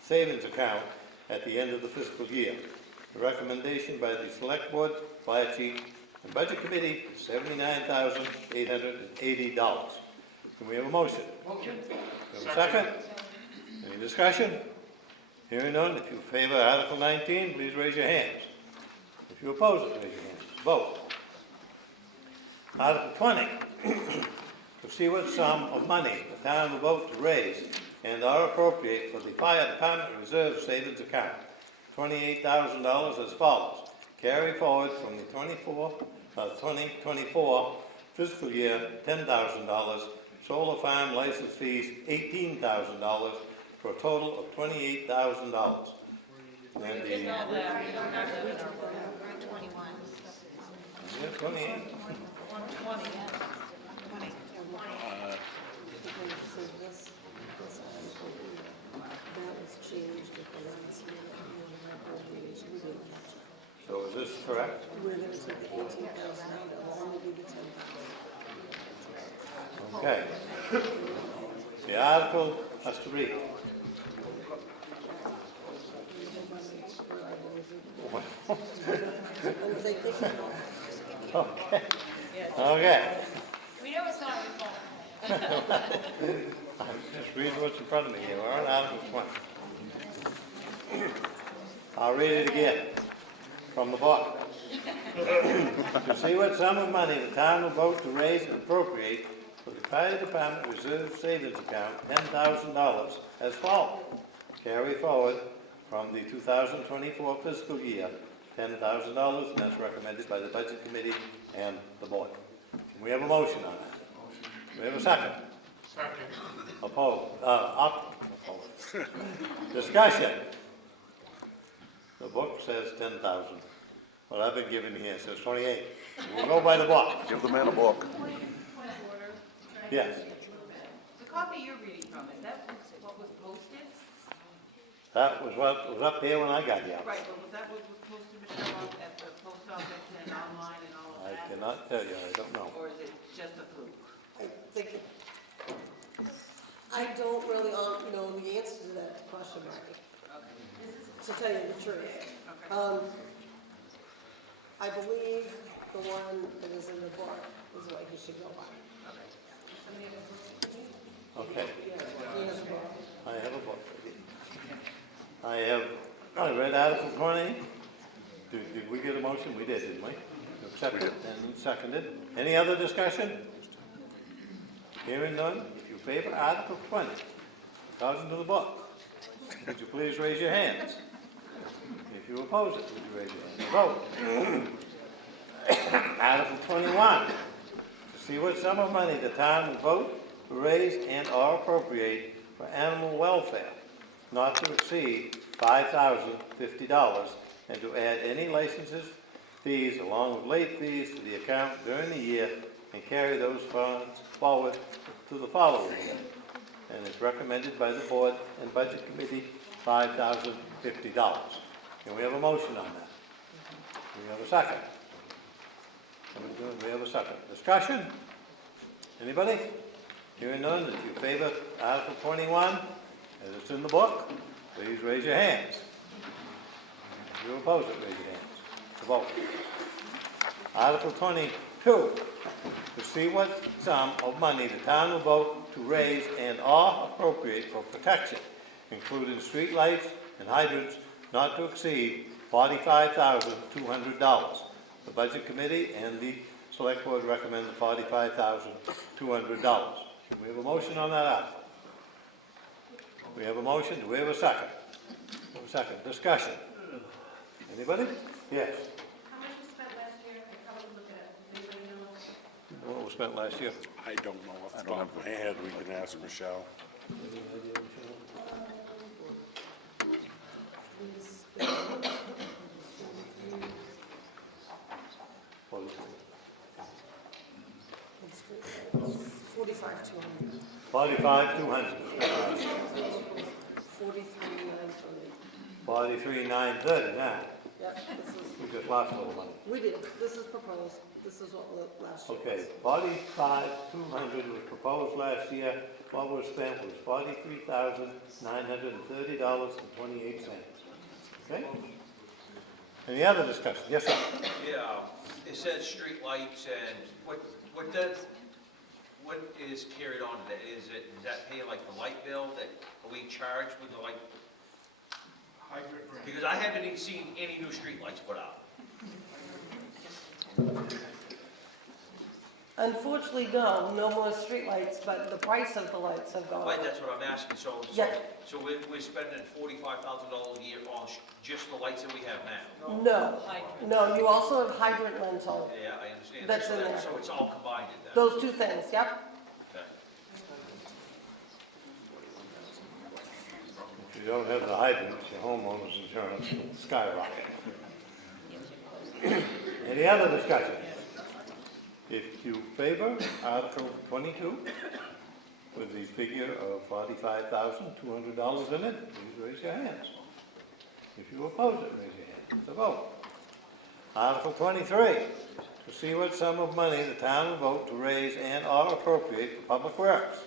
savings account at the end of the fiscal year. The recommendation by the select board, fire chief, and budget committee is $79,880. Can we have a motion? Motion. Have a second? Any discussion? Hearing none, if you favor Article 19, please raise your hands. If you oppose it, raise your hands. Vote. Article 20, to see what sum of money the town will vote to raise and or appropriate for the fire department reserve savings account. $28,000 as follows. Carry forward from the 2024 fiscal year, $10,000. Solar farm license fees, $18,000, for a total of $28,000. And the, yeah, 28. So is this correct? We're gonna take the 18,000 out, it'll only be the 10,000. Okay. The article has to read. Okay. Okay. We know it's not your fault. I'm just reading what's in front of me here. We're on Article 20. I'll read it again from the book. To see what sum of money the town will vote to raise and appropriate for the fire department reserve savings account, $10,000 as follows. Carry forward from the 2024 fiscal year, $10,000, and that's recommended by the budget committee and the board. Can we have a motion on that? Do we have a second? Second. Opposed? Opposed. Discussion. The book says 10,000. What I've been given here says 28. We'll go by the book. Give the man a book. Yes. The copy you're reading from, is that what was posted? That was what was up there when I got here. Right, but was that what was posted, Michelle, at the post office and online and all of I that? cannot tell you. I don't know. Or is it just a fluke? I think, I don't really know the answer to that question, Marty, to tell you the truth. I believe the one that is in the book is what you should go by. Okay. He has a book. I have a book. I read Article 20. Did we get a motion? We did, didn't we? Accepted and seconded. Any other discussion? Hearing none. If you favor Article 20, according to the book, would you please raise your hands? If you oppose it, would you raise your hand? Vote. Article 21. To see what sum of money the town will vote to raise and or appropriate for animal welfare, not to exceed $5,050, and to add any licenses, fees, along with late fees to the account during the year, and carry those funds forward to the following year. And it's recommended by the board and budget committee, $5,050. Can we have a motion on that? Do we have a second? We have a second. Discussion? Anybody? Hearing none, if you favor Article 21, as it's in the book, please raise your hands. If you oppose it, raise your hands. To vote. Article 22, to see what sum of money the town will vote to raise and or appropriate for protection including streetlights and hydrants, not to exceed $45,200. The Budget Committee and the Select Board recommend the $45,200. Can we have a motion on that article? We have a motion, do we have a second? We have a second, discussion. Anybody? Yes. How much was spent last year? I probably look at it. Does anybody know? What was spent last year? I don't know off the top of my head, we can ask Michelle. $45,200. 43,930. $43,930 now. Yep, this is, We just lost a little money. we did, this is proposed, this is what last year. Okay, 45,200 was proposed last year. What was spent was $43,930.28. Okay? Any other discussion? Yes, sir. Yeah, it says streetlights and what is carried on to that? Is that pay like the light bill that we charge with the light? Hydrant grant. Because I haven't even seen any new streetlights put out. Unfortunately, no more streetlights, but the price of the lights have gone Right, up. that's what I'm asking, so Yeah. we're spending $45,000 a year on just the lights that we have now? No, you also have hydrant rental, Yeah, I understand. That's So in that- there. So it's all combined in that? those two things, yep. Okay. If you don't have the hydrants, your homeowner's insurance will skyrocket. Any other discussion? If you favor Article 22 with the figure of $45,200 in it, please raise your hands. If you oppose it, raise your hand. It's a vote. Article 23, to see what sum of money the town will vote to raise and/or appropriate for public works,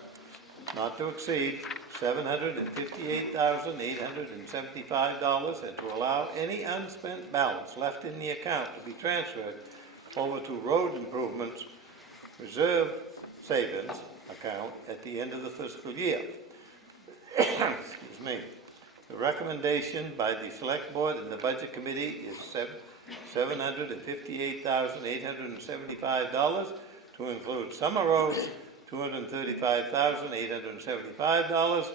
not to exceed $758,875, and to allow any unspent balance left in the account to be transferred over to road improvements reserve savings account at the end of the fiscal year. Excuse me. The recommendation by the Select Board and the Budget Committee is $758,875 to include summer roads, $235,875,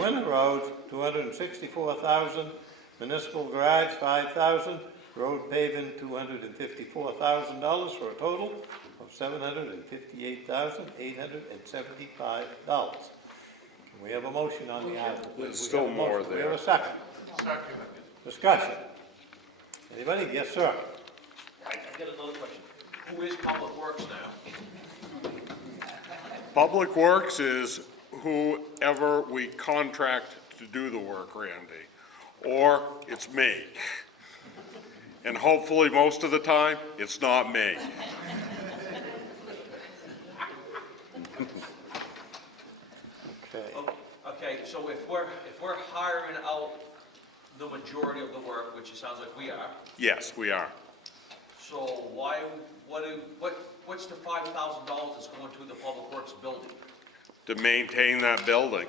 winter roads, $264,000, municipal garage, $5,000, road paving, $254,000, for a total of $758,875. Can we have a motion on the article? There's We still have a more motion. We have there. a second. Discussion. Anybody? Yes, sir. I've got another question. Who is Public Works now? Public Works is whoever we contract to do the work, Randy, or it's me. And hopefully, most of the time, it's not me. Okay. Okay, so if we're hiring out the majority of the work, which it sounds like we are, Yes, we are. so what's the $5,000 that's going to the Public Works building? To maintain that building.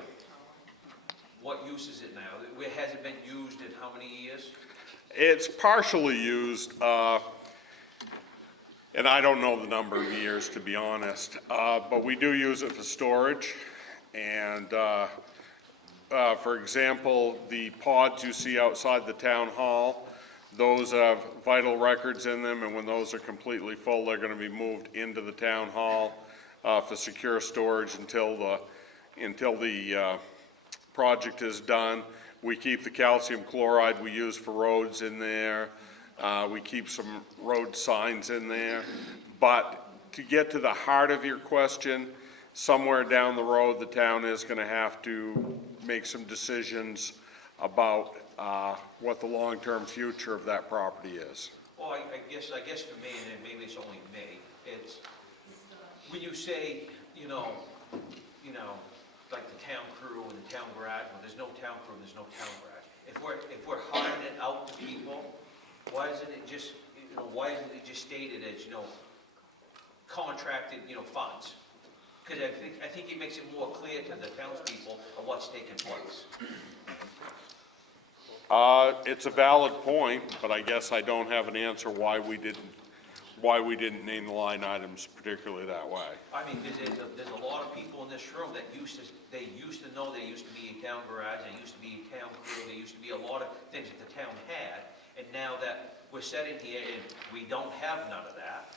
What use is it now? Where has it been used in how many years? It's partially used, and I don't know the number of years, to be honest, but we do use it for storage. And, for example, the pods you see outside the town hall, those have vital records in them, and when those are completely full, they're gonna be moved into the town hall for secure storage until the project is done. We keep the calcium chloride we use for roads in there. We keep some road signs in there. But to get to the heart of your question, somewhere down the road, the town is gonna have to make some decisions about what the long-term future of that property is. Well, I guess for me, and then maybe it's only me, it's, when you say, like the town crew and the town garage, well, there's no town crew, there's no town garage. If we're hiring it out to people, why isn't it just stated as, contracted, funds? Because I think it makes it more clear to the townspeople of what's taking place. It's a valid point, but I guess I don't have an answer why we didn't name the line items particularly that way. I mean, there's a lot of people in this room that used to know there used to be a town garage, there used to be a town crew, there used to be a lot of things that the town had, and now that we're sitting here and we don't have none of that,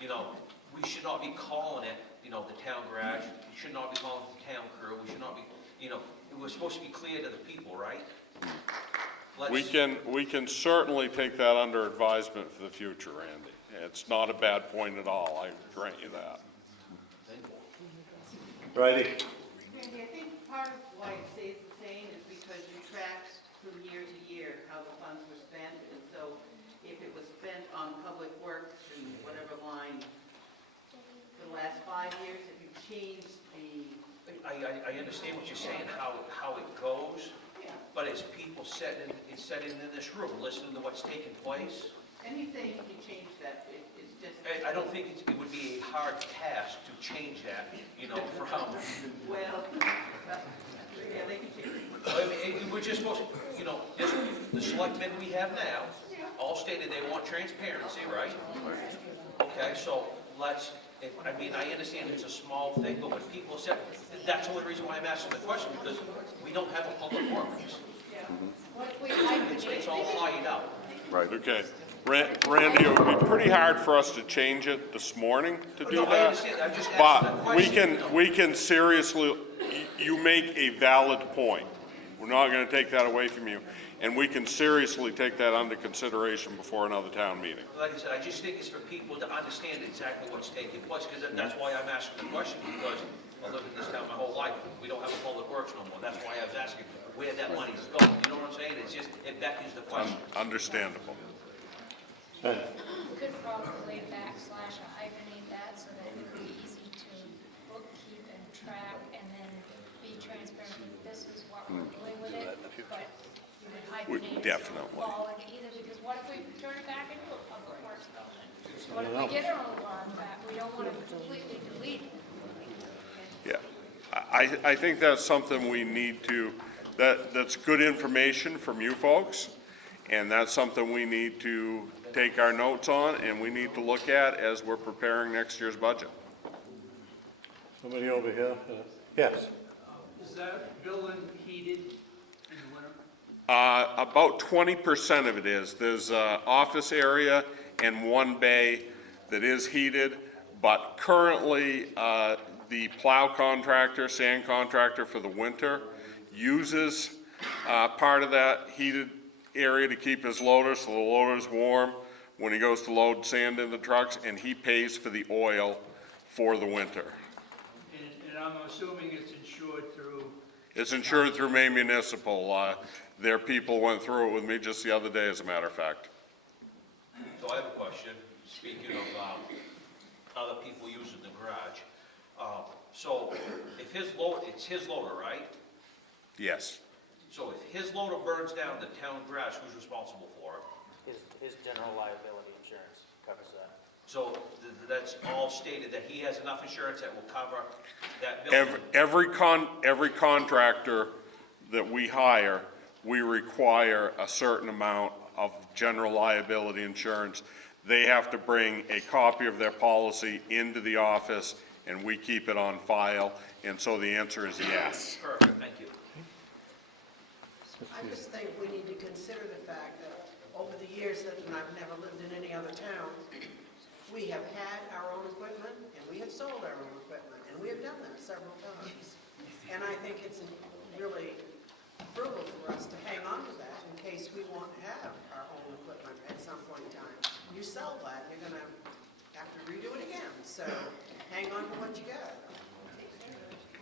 you know, we should not be calling it, you know, the town garage, we should not be calling it the town crew, we should not be, you know, it was supposed to be clear to the people, right? We can certainly take that under advisement for the future, Randy. It's not a bad point at all, I grant you that. Righty. Randy, I think part of why it stays the same is because you track from year to year how the funds were spent, and so if it was spent on public works and whatever line for the last 5 years, if you changed the... I understand what you're saying, how it goes, but it's people sitting in this room, listening to what's taking place. Anything you change that, it's just... I don't think it would be a hard task to change that, you know, from... Well, yeah, they can change it. I mean, we're just supposed to, you know, the selectmen we have now, all stated they want transparency, right? Okay, so let's, I mean, I understand it's a small thing, but when people said, that's the only reason why I'm asking the question, because we don't have a public works. It's all hired out. Right. Okay. Randy, it would be pretty hard for us to change it this morning to do No, I that. understand. I'm just asking that But question. we can seriously, you make a valid point. We're not gonna take that away from you. And we can seriously take that under consideration before another town meeting. Like I said, I just think it's for people to understand exactly what's taking place, because that's why I'm asking the question, because I lived in this town my whole life. We don't have a public works no more. That's why I was asking where that money's going. You know what I'm saying? It's just, it beckons the question. Understandable. We could probably backslash or hyphenate that so that it would be easy to bookkeep and track and then be transparent. This is what we're doing with it, but you would hyphenate it. Definitely. Fall into either, because what if we turn it back into a public works building? What if we get our own lawn back? We don't want to completely delete it. Yeah. I think that's something we need to, that's good information from you folks. And that's something we need to take our notes on and we need to look at as we're preparing next year's budget. Somebody over here? Yes. Is that building heated in the winter? About 20% of it is. There's an office area and one bay that is heated, but currently the plow contractor, sand contractor for the winter uses part of that heated area to keep his loader, so the loader's warm when he goes to load sand in the trucks, and he pays for the oil for the winter. And I'm assuming it's insured through... It's insured through Maine Municipal. Their people went through it with me just the other day, as a matter of fact. So I have a question, speaking of other people using the garage. So if it's his loader, right? Yes. So if his loader burns down the town garage, who's responsible for it? His general liability insurance covers that. So that's all stated that he has enough insurance that will cover that building? Every contractor that we hire, we require a certain amount of general liability insurance. They have to bring a copy of their policy into the office, and we keep it on file, and so the answer is yes. Perfect, thank you. I just think we need to consider the fact that over the years that, and I've never lived in any other town, we have had our own equipment and we have sold our own equipment, and we have done that several times. And I think it's really frugal for us to hang on to that in case we want to have our own equipment at some point in time. You sell that, you're gonna have to redo it again, so hang on to what you got.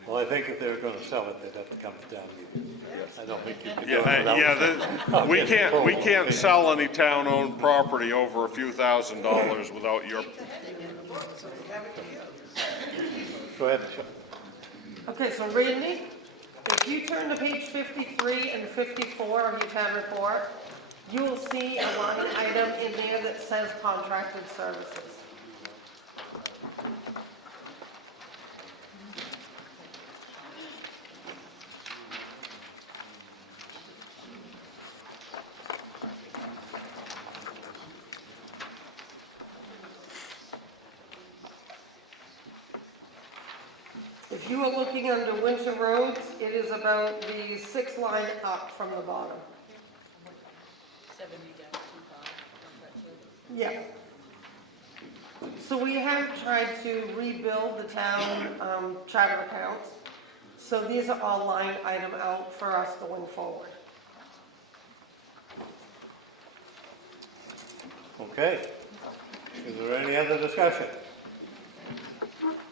Well, I think if they were going to sell it, they'd have to come to town meeting. I don't think you could do it without... We can't sell any town-owned property over a few $1,000s without your... Go ahead. Okay, so Randy, if you turn to page 53 and 54 of your town report, you will see a line item in there that says contracted services. If you are looking under winter roads, it is about the 6th line up from the bottom. 70 down, 25. Yeah. So we have tried to rebuild the town chart of accounts. So these are all line item out for us going forward. Okay. Is there any other discussion?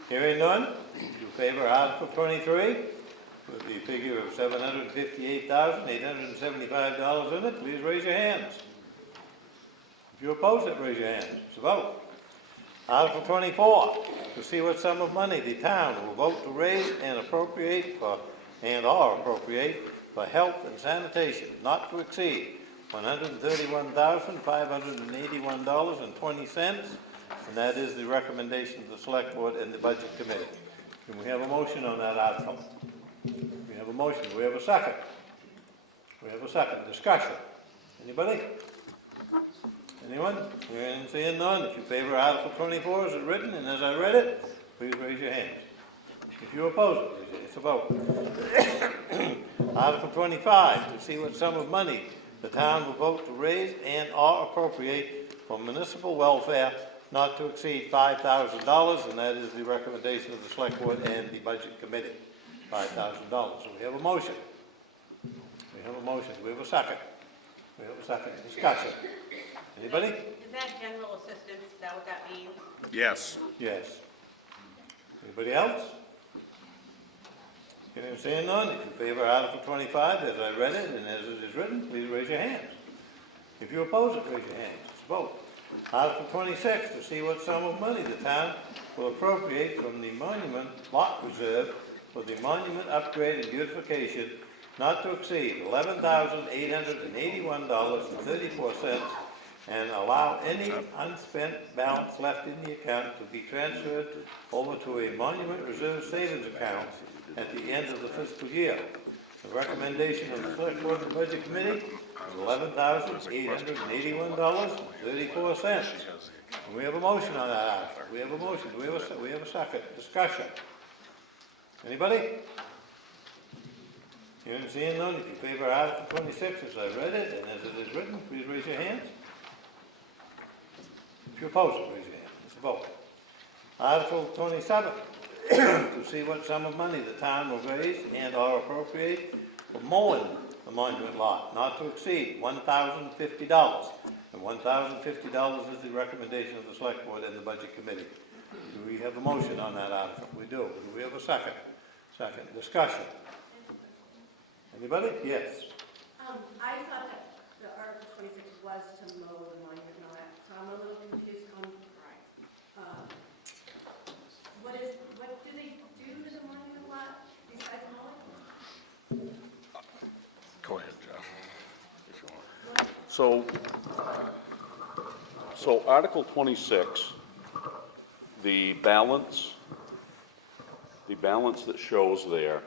Hearing none, in favor of Article 23, with the figure of $758,875 in it, please raise your hands. If you oppose it, raise your hand. It's a vote. Article 24, to see what sum of money the town will vote to raise and appropriate for, and/or appropriate for health and sanitation, not to exceed $131,581.20, and that is the recommendation of the Select Board and the Budget Committee. Can we have a motion on that article? We have a motion. Do we have a second? We have a second. Discussion. Anybody? Anyone? Hearing and seeing none. If you favor Article 24 as it's written and as I read it, please raise your hands. If you oppose it, it's a vote. Article 25, to see what sum of money the town will vote to raise and/or appropriate for municipal welfare not to exceed $5,000, and that is the recommendation of the Select Board and the Budget Committee. $5,000. So we have a motion. We have a motion. Do we have a second? We have a second. Discussion. Anybody? Is that general assistance, is that what that means? Yes. Yes. Anybody else? Hearing and seeing none, if you favor Article 25 as I read it and as it is written, please raise your hands. If you oppose it, raise your hands. It's a vote. Article 26, to see what sum of money the town will appropriate from the monument lot reserve for the monument upgrade and beautification not to exceed $11,881.34, and allow any unspent balance left in the account to be transferred over to a monument reserve savings account at the end of the fiscal year. The recommendation of the Select Board and Budget Committee is $11,881.34. And we have a motion on that article. We have a motion. We have a second. Discussion. Anybody? Hearing and seeing none, if you favor Article 26 as I read it and as it is written, please raise your hands. If you oppose it, raise your hand. It's a vote. Article 27, to see what sum of money the town will raise and/or appropriate for mowing the monument lot, not to exceed $1,050. And $1,050 is the recommendation of the Select Board and the Budget Committee. Do we have a motion on that article? We do. Do we have a second? Second. Discussion. Anybody? Yes. I thought that the Article 26 was to mow the monument and all that, so I'm a little confused on, what do they do to the monument lot besides mowing? Go ahead, Jeff. If you want. So Article 26, the balance that shows there,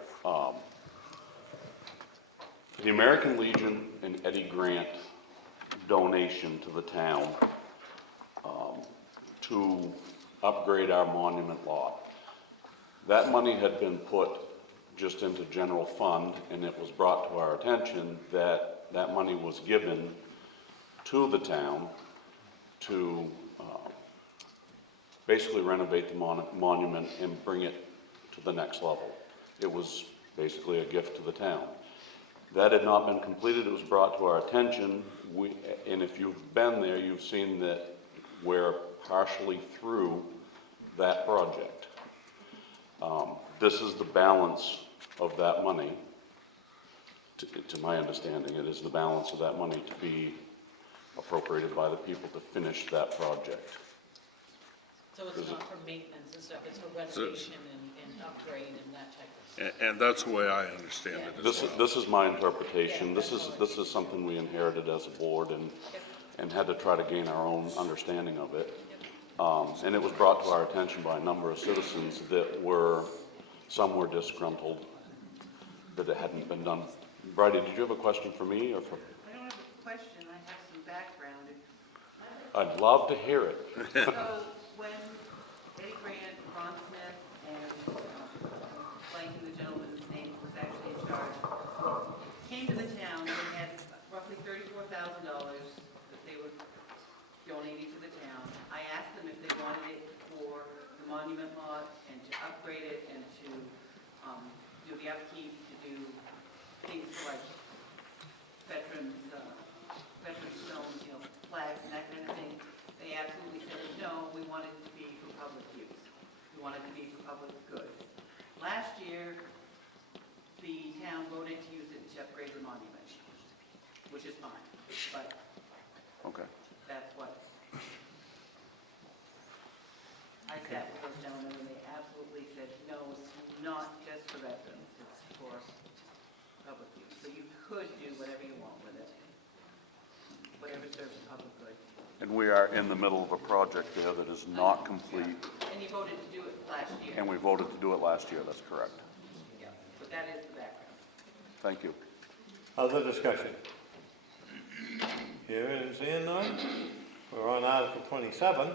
the American Legion and Eddie Grant donation to the town to upgrade our monument lot. That money had been put just into general fund, and it was brought to our attention that that money was given to the town to basically renovate the monument and bring it to the next level. It was basically a gift to the town. That had not been completed. It was brought to our attention. And if you've been there, you've seen that we're partially through that project. This is the balance of that money. To my understanding, it is the balance of that money to be appropriated by the people to finish that project. So it's not for maintenance and stuff, it's for renovation and upgrade and that type of stuff. And that's the way I understand it as well. This is my interpretation. This is something we inherited as a board and had to try to gain our own understanding of it. And it was brought to our attention by a number of citizens that some were disgruntled that it hadn't been done. Bridie, did you have a question for me or for? I don't have a question, I have some background. I'd love to hear it. So when Eddie Grant, Ron Smith, and monument lot and to upgrade it and to do the upkeep, to do things like veterans stones, you know, flags and that kind of thing. They absolutely said, no, we want it to be for public use. We want it to be for public good. Last year, the town voted to use it to upgrade the monument, which is fine, but Okay. that's what. I sat with those gentlemen and they absolutely said, no, it's not just for veterans, it's for public use. So you could do whatever you want with it, whatever serves the public good. And we are in the middle of a project there that is not complete, And you voted to do it last year. and we voted to do it last year, that's correct. Yeah, but that is the background. Thank you. Other discussion? Hearing and seeing none, we're on Article 27,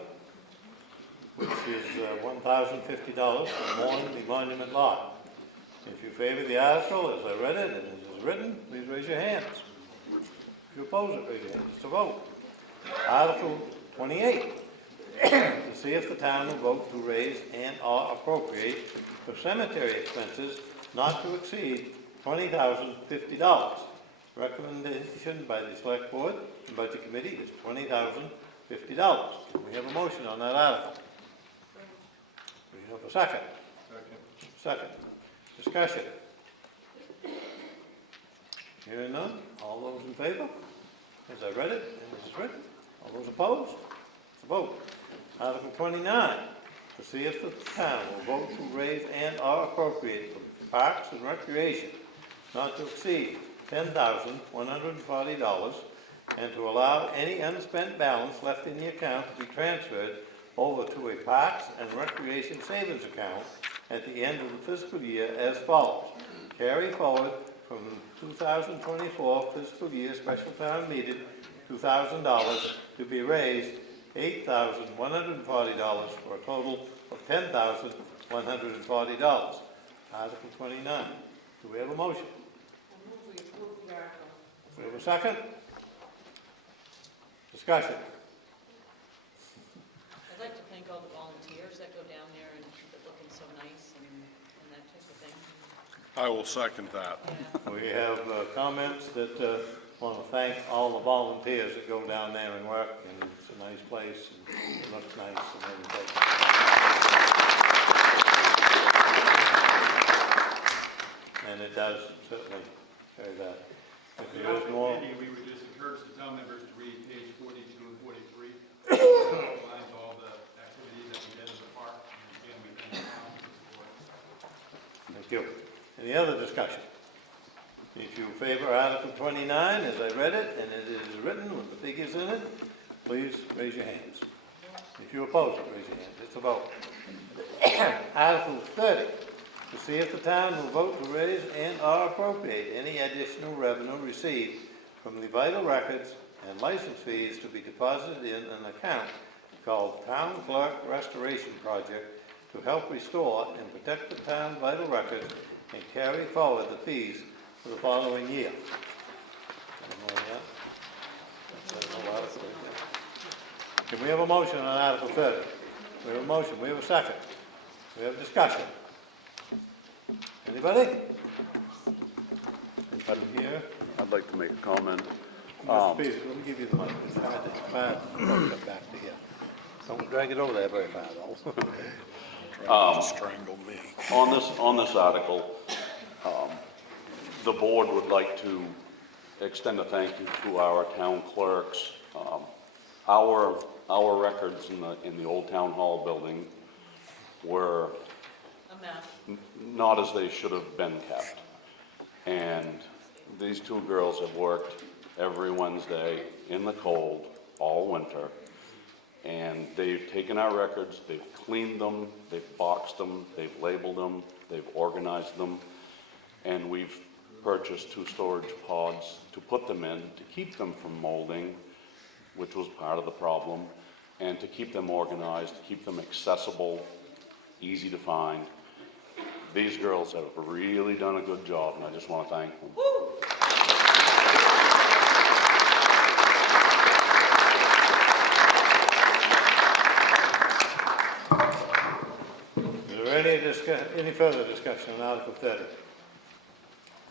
which is $1,050 for mowing the monument lot. If you favor the article as I read it and as is written, please raise your hands. If you oppose it, raise your hands to vote. Article 28, to see if the town will vote to raise and/or appropriate for cemetery expenses not to exceed $20,050. Recommendation by the Select Board and Budget Committee is $20,050. We have a motion on that article. We have a second. Second. Discussion. Hearing none, all those in favor? As I read it, and as is written. All those opposed? It's a vote. Article 29, to see if the town will vote to raise and/or appropriate for parks and recreation not to exceed $10,140 and to allow any unspent balance left in the account to be transferred over to a parks and recreation savings account at the end of the fiscal year as follows. Carry forward from 2024 fiscal year special town meeting $2,000 to be raised $8,140 for a total of $10,140. Article 29. Do we have a motion? Do we have a second? Discussion. I'd like to thank all the volunteers that go down there and keep it looking so nice and that type of thing. I will second that. We have comments that want to thank all the volunteers that go down there and work, and it's a nice place, and it looks nice and everything. And it does certainly carry that. If there is more, We would just encourage the town members to read page 42 and 43. Outlines all the activities that we did in the park, and again, we thank the town for support. thank you. Any other discussion? If you favor Article 29, as I read it, and it is written with the figures in it, please raise your hands. If you oppose it, raise your hands. It's a vote. Article 30, to see if the town will vote to raise and/or appropriate any additional revenue received from the vital records and license fees to be deposited in an account called Town Clerk Restoration Project to help restore and protect the town vital records and carry forward the fees for the following year. Can we have a motion on Article 30? We have a motion, we have a second. We have discussion. Anybody? Anybody here? I'd like to make a comment. Mr. Peters, let me give you the mic. It's hard to get back to here. Don't drag it over there very far, though. Strangle me. On this article, the board would like to extend a thank you to our town clerks. Our records in the old town hall building were A mess. not as they should have been kept. And these two girls have worked every Wednesday in the cold all winter. And they've taken our records, they've cleaned them, they've boxed them, they've labeled them, they've organized them. And we've purchased 2 storage pods to put them in to keep them from molding, which was part of the problem, and to keep them organized, to keep them accessible, easy to find. These girls have really done a good job, and I just want to thank them. any further discussion on Article 30?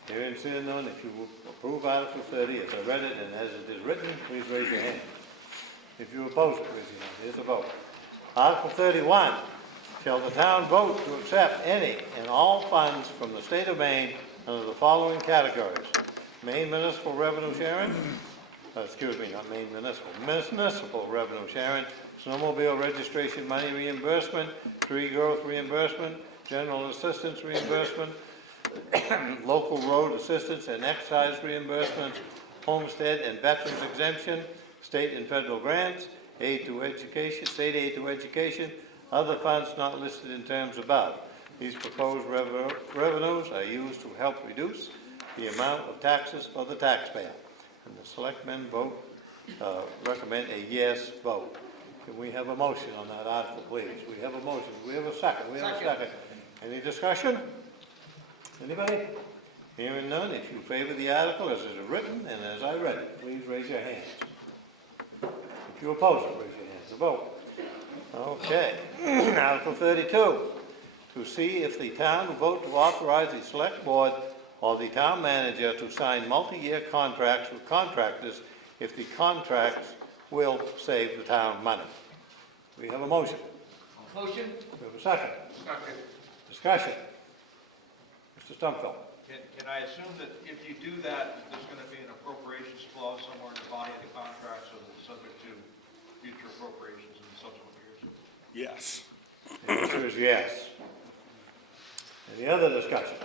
Hearing and seeing none, if you approve Article 30 as I read it and as it is written, please raise your hand. If you oppose it, raise your hand. Here's a vote. Article 31, shall the town vote to accept any and all funds from the state of Maine under the following categories? Maine municipal revenue sharing, excuse me, not Maine municipal revenue sharing, snowmobile registration money reimbursement, tree growth reimbursement, general assistance reimbursement, local road assistance and excise reimbursements, homestead and veterans exemption, state and federal grants, aid to education, state aid to education, other funds not listed in terms above. These proposed revenues are used to help reduce the amount of taxes for the taxpayer. And the selectmen recommend a yes vote. Can we have a motion on that article, please? We have a motion. We have a second. We have a second. Any discussion? Anybody? Hearing none, if you favor the article as it is written and as I read it, please raise your hands. If you oppose it, raise your hands. The vote. Okay. Article 32. To see if the town will vote to authorize the select board or the town manager to sign multi-year contracts with contractors if the contracts will save the town money. We have a motion. Motion? We have a second. Second. Discussion. Mr. Stumpfeld. Can I assume that if you do that, there's going to be an appropriations clause somewhere in the body of the contract so that it's subject to future appropriations in subsequent years? Yes. The answer is yes. Any other discussion?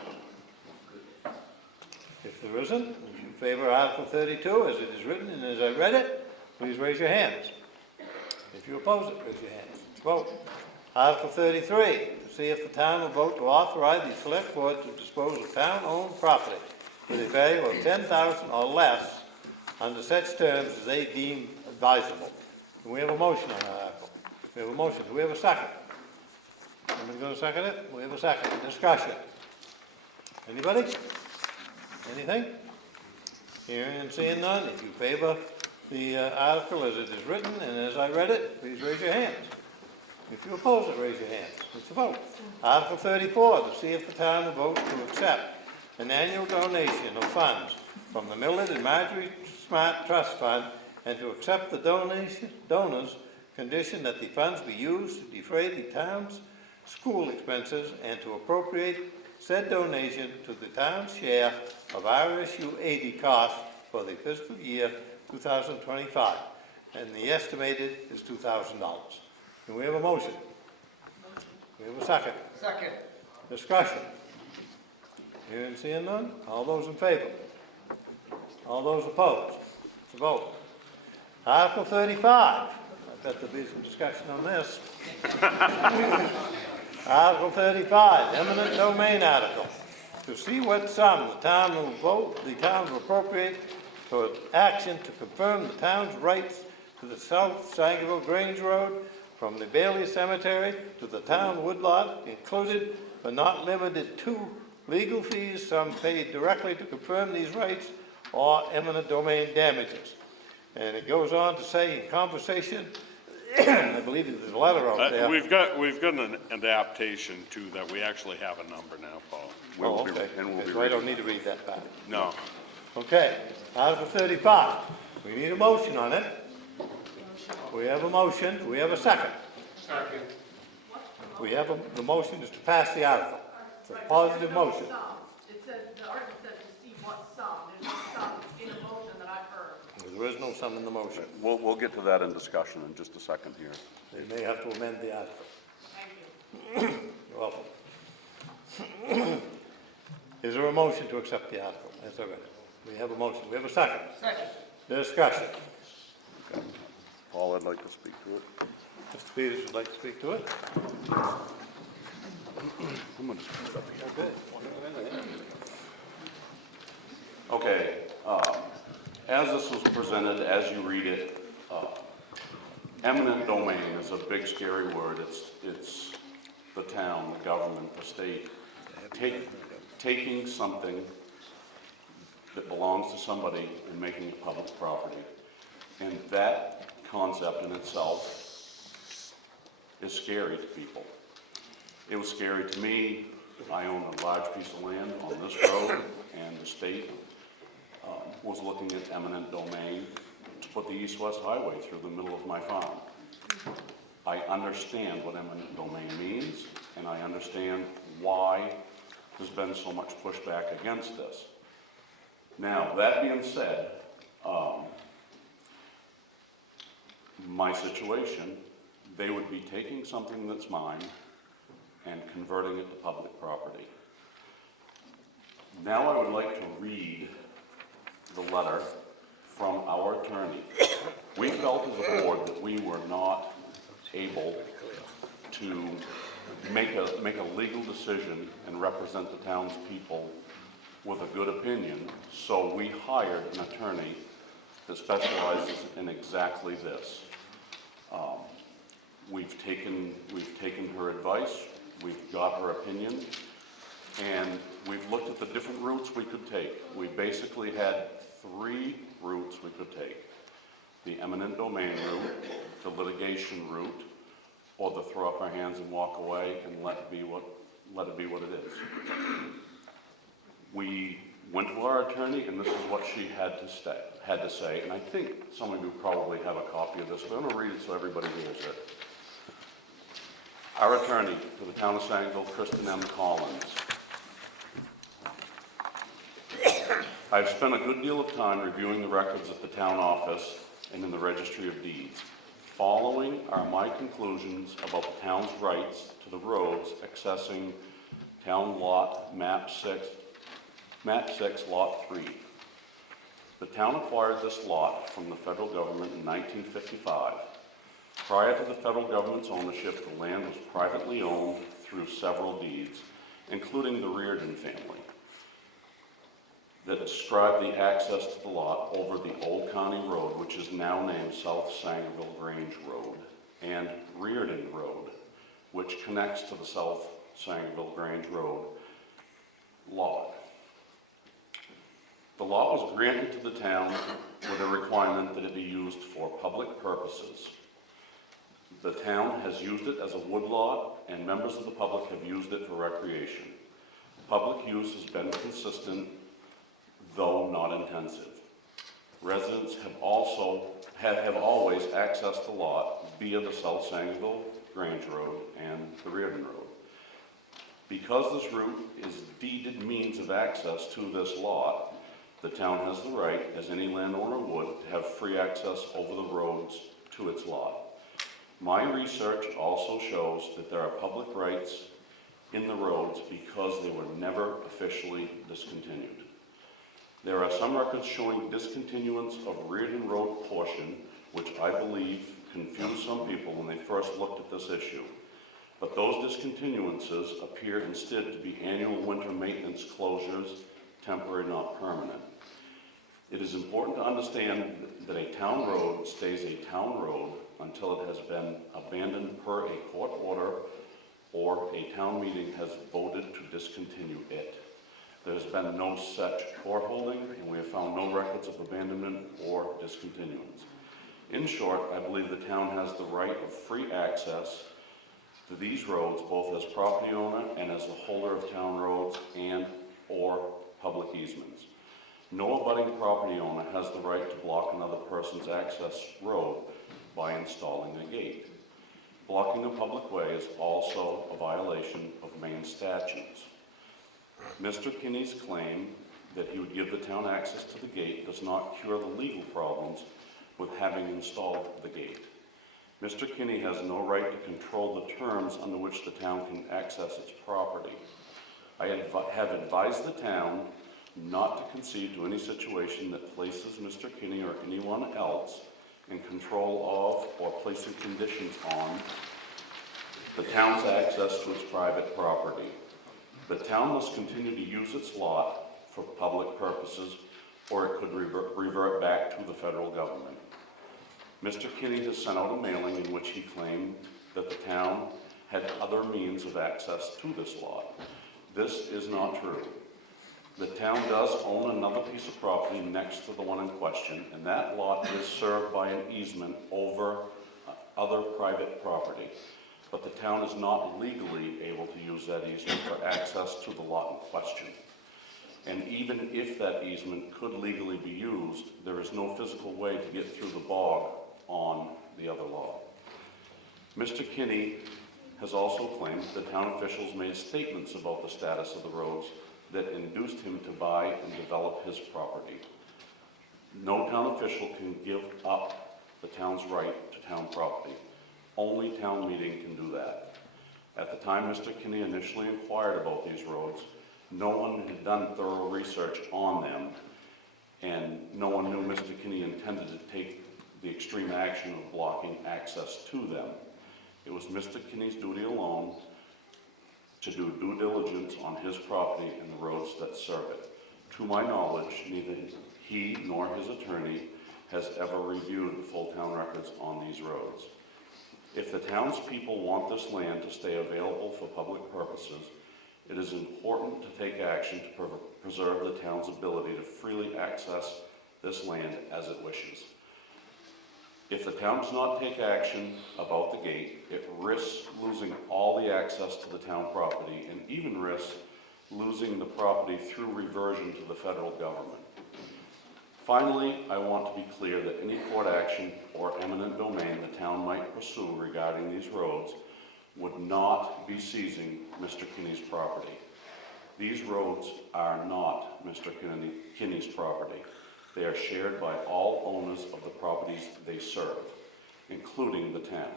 If there isn't, if you favor Article 32 as it is written and as I read it, please raise your hands. If you oppose it, raise your hands. Vote. Article 33, to see if the town will vote to authorize the select board to dispose of town-owned property with a value of $10,000 or less under such terms as they deem advisable. Do we have a motion on that article? We have a motion. Do we have a second? Someone going to second it? We have a second. Discussion. Anybody? Anything? Hearing and seeing none, if you favor the article as it is written and as I read it, please raise your hands. If you oppose it, raise your hands. It's a vote. Article 34, to see if the town will vote to accept an annual donation of funds from the Millard and Marjorie Smart Trust Fund and to accept the donors' condition that the funds be used to defray the town's school expenses and to appropriate said donation to the town's share of RSU 80 costs for the fiscal year 2025. And the estimated is $2,000. Do we have a motion? We have a second. Second. Discussion. Hearing and seeing none. All those in favor? All those opposed? It's a vote. Article 35. I bet there'll be some discussion on this. Article 35, eminent domain article. To see what sum the town will appropriate for action to confirm the town's rights to the South Sangerville Grange Road from the Bailey Cemetery to the town woodlot, included but not limited to legal fees, some paid directly to confirm these rights, or eminent domain damages. And it goes on to say in conversation, I believe there's a letter out there. We've got an adaptation too that we actually have a number now, Paul. Oh, okay. So I don't need to read that part. No. Okay, Article 35. We need a motion on it. We have a motion. We have a second. Second. We have the motion is to pass the article. It's a positive motion. It says, the article says to see what sum, there's no sum in the motion that I've heard. There is no sum in the motion. We'll get to that in discussion in just a second here. They may have to amend the article. Thank you. You're welcome. Is there a motion to accept the article? That's all right. We have a motion. We have a second. Second. Discussion. Okay. Paul, I'd like to speak to it. Mr. Peters would like to speak to it. I'm going to speak up here. Okay. Okay, as this was presented, as you read it, eminent domain is a big scary word. It's the town, the government, the state, taking something that belongs to somebody and making it public property. And that concept in itself is scary to people. It was scary to me. I own a large piece of land on this road, and the state was looking at eminent domain to put the east-west highway through the middle of my farm. I understand what eminent domain means, and I understand why there's been so much pushback against this. Now, that being said, my situation, they would be taking something that's mine and converting it to public property. Now I would like to read the letter from our attorney. We felt as a board that we were not able to make a legal decision and represent the townspeople with a good opinion, so we hired an attorney that specializes in exactly this. We've taken her advice, we've got her opinion, and we've looked at the different routes we could take. We basically had 3 routes we could take: the eminent domain route, the litigation route, or the throw up our hands and walk away and let it be what it is. We went to our attorney, and this is what she had to say, and I think some of you probably have a copy of this, but I'm going to read it so everybody hears it. Our attorney for the town of Sangerville, Kristen M. Collins. I've spent a good deal of time reviewing the records at the town office and in the registry of deeds. Following are my conclusions about the town's rights to the roads accessing town lot map 6, lot 3. The town acquired this lot from the federal government in 1955. Prior to the federal government's ownership, the land was privately owned through several deeds, including the Reardon family, that described the access to the lot over the Old County Road, which is now named South Sangerville Grange Road, and Reardon Road, which connects to the South Sangerville Grange Road lot. The lot was granted to the town with a requirement that it be used for public purposes. The town has used it as a woodlot, and members of the public have used it for recreation. Public use has been consistent, though not intensive. Residents have always accessed the lot via the South Sangerville Grange Road and the Reardon Road. Because this route is deeded means of access to this lot, the town has the right, as any landowner would, to have free access over the roads to its lot. My research also shows that there are public rights in the roads because they were never officially discontinued. There are some records showing discontinuance of Reardon Road portion, which I believe confused some people when they first looked at this issue. But those discontinuances appear instead to be annual winter maintenance closures, temporary, not permanent. It is important to understand that a town road stays a town road until it has been abandoned per a court order or a town meeting has voted to discontinue it. There's been no such court holding, and we have found no records of abandonment or discontinuance. In short, I believe the town has the right of free access to these roads, both as property owner and as the holder of town roads and or public easements. No abutting property owner has the right to block another person's access road by installing a gate. Blocking a public way is also a violation of Maine statutes. Mr. Kinney's claim that he would give the town access to the gate does not cure the legal problems with having installed the gate. Mr. Kinney has no right to control the terms under which the town can access its property. I have advised the town not to concede to any situation that places Mr. Kinney or anyone else in control of or placing conditions on the town's access to its private property. The town must continue to use its lot for public purposes, or it could revert back to the federal government. Mr. Kinney has sent out a mailing in which he claimed that the town had other means of access to this lot. This is not true. The town does own another piece of property next to the one in question, and that lot is served by an easement over other private property. but the town is not legally able to use that easement for access to the lot in question. And even if that easement could legally be used, there is no physical way to get through the bog on the other lot. Mr. Kinney has also claimed that town officials made statements about the status of the roads that induced him to buy and develop his property. No town official can give up the town's right to town property. Only town meeting can do that. At the time Mr. Kinney initially inquired about these roads, no one had done thorough research on them, and no one knew Mr. Kinney intended to take the extreme action of blocking access to them. It was Mr. Kinney's duty alone to do due diligence on his property and the roads that serve it. To my knowledge, neither he nor his attorney has ever reviewed the full town records on these roads. If the townspeople want this land to stay available for public purposes, it is important to take action to preserve the town's ability to freely access this land as it wishes. If the town does not take action about the gate, it risks losing all the access to the town property and even risks losing the property through reversion to the federal government. Finally, I want to be clear that any court action or eminent domain the town might pursue regarding these roads would not be seizing Mr. Kinney's property. These roads are not Mr. Kinney's property. They are shared by all owners of the properties they serve, including the town.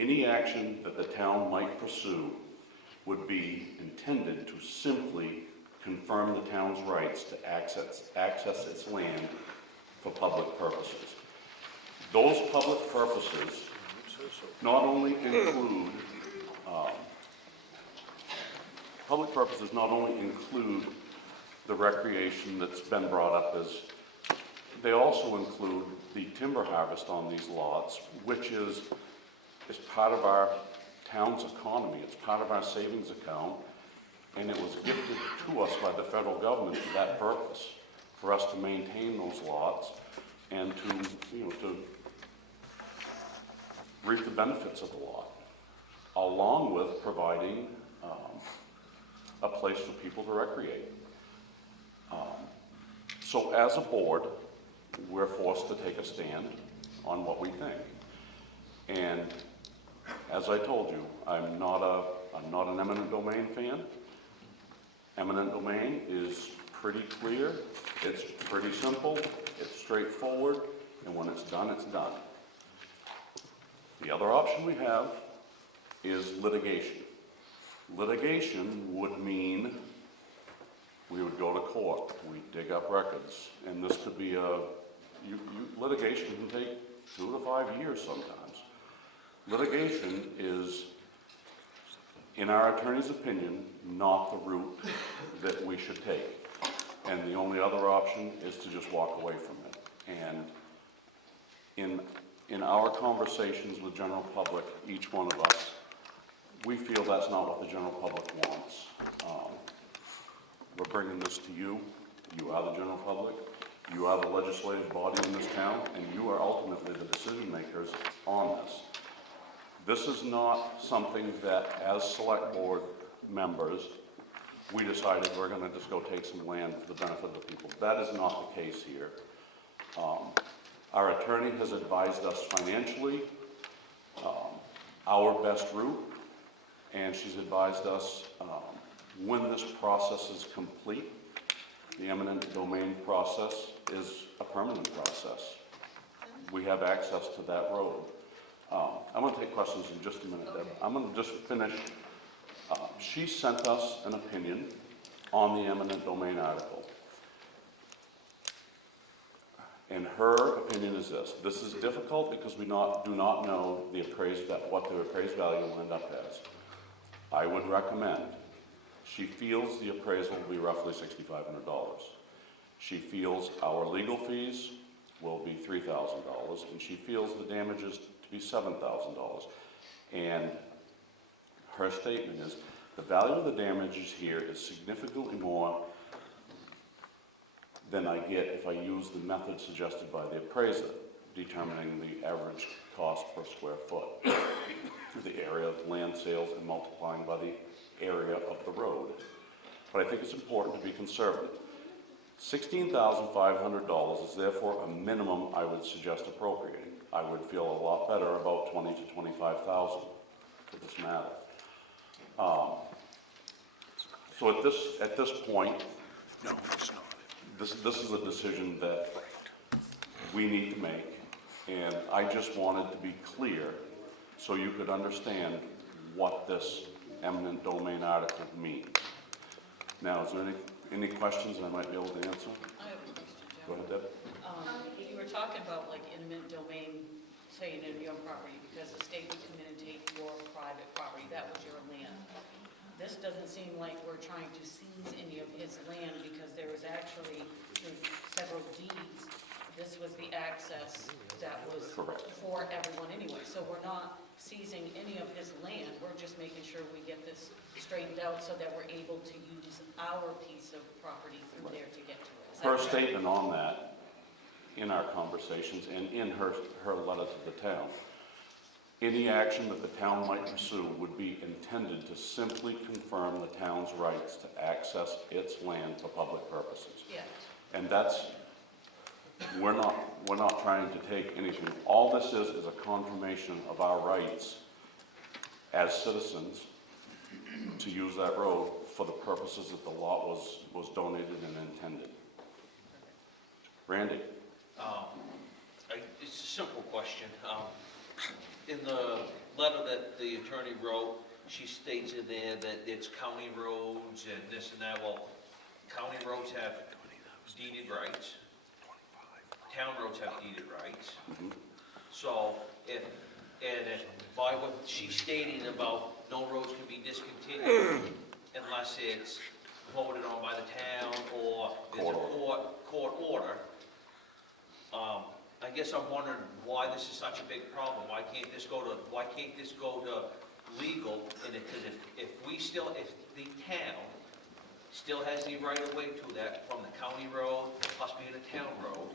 Any action that the town might pursue would be intended to simply confirm the town's rights to access its land for public purposes. Those public purposes not only include the recreation that's been brought up, as they also include the timber harvest on these lots, which is part of our town's economy. It's part of our savings account, and it was gifted to us by the federal government for that purpose, for us to maintain those lots and to reap the benefits of the lot, along with providing a place for people to recreate. So as a board, we're forced to take a stand on what we think. And as I told you, I'm not an eminent domain fan. Eminent domain is pretty clear, it's pretty simple, it's straightforward, and when it's done, it's done. The other option we have is litigation. Litigation would mean we would go to court, we dig up records, and this could be litigation can take 2 to 5 years sometimes. Litigation is, in our attorney's opinion, not the route that we should take. And the only other option is to just walk away from it. And in our conversations with general public, each one of us, we feel that's not what the general public wants. We're bringing this to you. You are the general public. You are the legislative body in this town, and you are ultimately the decision makers on this. This is not something that, as select board members, we decided we're going to just go take some land for the benefit of the people. That is not the case here. Our attorney has advised us financially our best route, and she's advised us when this process is complete, the eminent domain process is a permanent process. We have access to that road. I'm going to take questions in just a minute, Deb. I'm going to just finish. She sent us an opinion on the eminent domain article. And her opinion is this. This is difficult because we do not know what the appraised value will end up as. I would recommend, she feels the appraisal will be roughly $6,500. She feels our legal fees will be $3,000, and she feels the damages to be $7,000. And her statement is, the value of the damages here is significantly more than I get if I use the method suggested by the appraiser, determining the average cost per square foot, the area of land sales and multiplying by the area of the road. But I think it's important to be conservative. $16,500 is therefore a minimum I would suggest appropriating. I would feel a lot better about $20,000 to $25,000 for this matter. So at this point, this is a decision that we need to make, and I just wanted to be clear so you could understand what this eminent domain article means. Now, is there any questions that I might be able to answer? I have a question, Joe. Go ahead, Deb. You were talking about like eminent domain, saying in your property, because the state would come in and take your private property, that was your land. This doesn't seem like we're trying to seize any of his land, because there was actually several deeds. This was the access that was Correct. for everyone anyway, so we're not seizing any of his land, we're just making sure we get this straightened out so that we're able to use our piece of property through there to get to it. Is that Her correct? statement on that, in our conversations and in her letter to the town, any action that the town might pursue would be intended to simply confirm the town's rights to access its land for public purposes. Yeah. And that's, we're not trying to take anything. All this is a confirmation of our rights as citizens to use that road for the purposes that the lot was donated and intended. Randy? It's a simple question. In the letter that the attorney wrote, she states in there that it's county roads and this and that. Well, county roads have deeded rights. Town roads have deeded rights. So by what she's stating about no roads can be discontinued unless it's voted on by the town or there's a court order. I guess I'm wondering why this is such a big problem. Why can't this go to legal? And because if the town still has the right of way to that from the county road plus being a town road,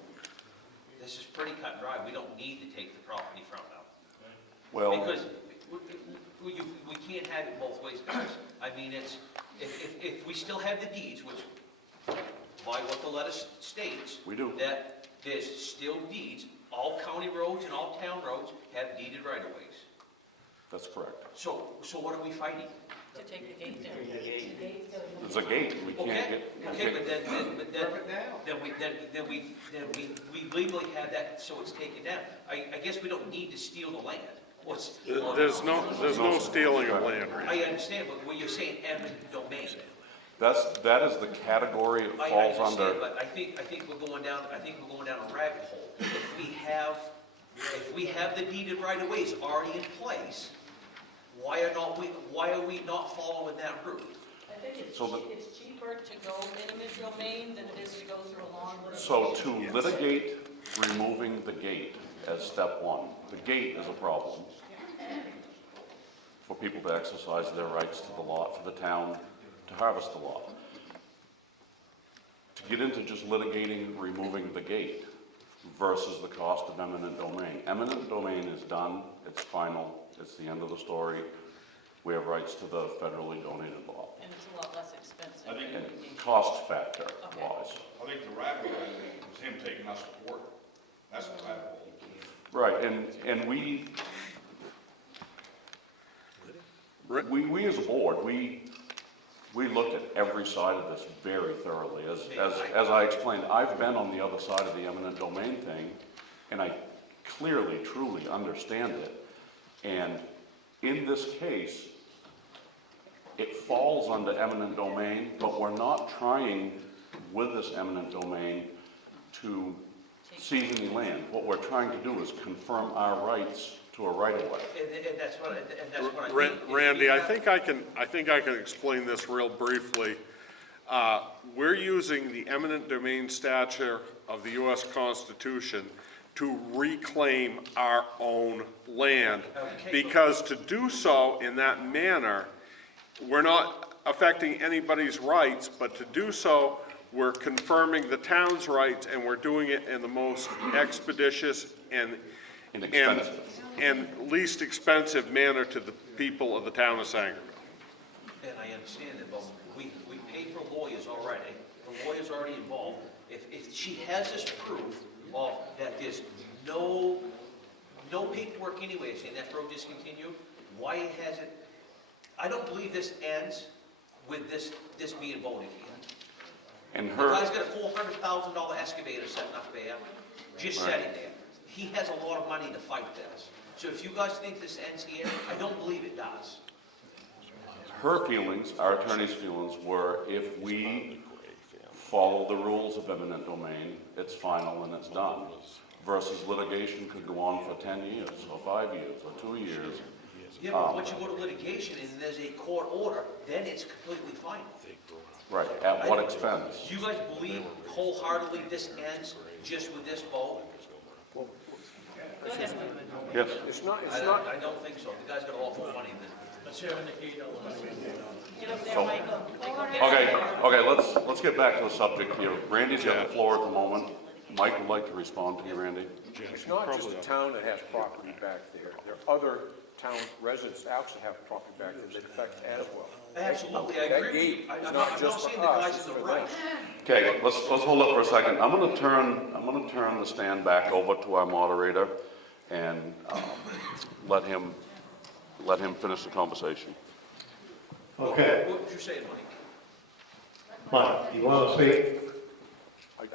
this is pretty cut and dry. We don't need to take the property from them. Well, Because we can't have it both ways, guys. I mean, if we still have the deeds, which by what the letter states. We do. That there's still deeds, all county roads and all town roads have deeded right-of-ways. that's correct. So what are we fighting? To take the gate down. There's a gate, we can't Okay, get. okay, but then we legally have that, so it's taken down. I guess we don't need to steal the land. There's no stealing of land, I understand, but when you're saying eminent domain. That is the category it I falls understand, under. but I think we're going down a rabbit hole. If we have the deeded right-of-ways already in place, why are we not following that route? I think it's cheaper to go eminent domain than it is to go through a long list. So to litigate removing the gate as step one, the gate is a problem for people to exercise their rights to the lot, for the town to harvest the lot. To get into just litigating removing the gate versus the cost of eminent domain. Eminent domain is done, it's final, it's the end of the story. We have rights to the federally donated lot. And it's a lot less expensive. And cost factor wise. I think the rabbit hole was him taking us to court. That's the rabbit hole. Right, and we as a board, we looked at every side of this very thoroughly. As I explained, I've been on the other side of the eminent domain thing, and I clearly, truly understand it. And in this case, it falls under eminent domain, but we're not trying with this eminent domain to seize any land. What we're trying to do is confirm our rights to a right-of-way. And that's what I think. Randy, I think I can explain this real briefly. We're using the eminent domain statute of the U.S. Constitution to reclaim our own land. Because to do so in that manner, we're not affecting anybody's rights, but to do so, we're confirming the town's rights, and we're doing it in the most expeditious inexpensive. And least expensive manner to the people of the town of Sangerville. And I understand it, but we paid for lawyers already, the lawyer's already involved. If she has this proof of that there's no paperwork anyway saying that road discontinued, why has it, I don't believe this ends with this being voted here. And The her, guy's got a $400,000 excavator sitting up there, just Right. sitting there. He has a lot of money to fight this. So if you guys think this ends here, I don't believe it does. her feelings, our attorney's feelings were if we follow the rules of eminent domain, it's final and it's done. Versus litigation could go on for 10 years, or 5 years, or 2 years. Yeah, but once you go to litigation and there's a court order, then it's completely final. Right, at what expense? Do you guys believe wholeheartedly this ends just with this vote? Go ahead. Yes. I don't think so. The guy's got a lot more money than. Get up there, So- Michael. Okay, let's get back to the subject here. Randy's got the floor at the moment. Mike would like to respond to you, Randy. It's not just the town that has property back there. There are other town residents that also have property back there that affect as well. Absolutely, I That agree. gate I'm is not not just saying for the us, guys it's are for right. them. Okay, let's hold up for a second. I'm gonna turn the stand back over to our moderator and let him finish the conversation. Okay, What was you saying, Mike? Mike, you want to speak?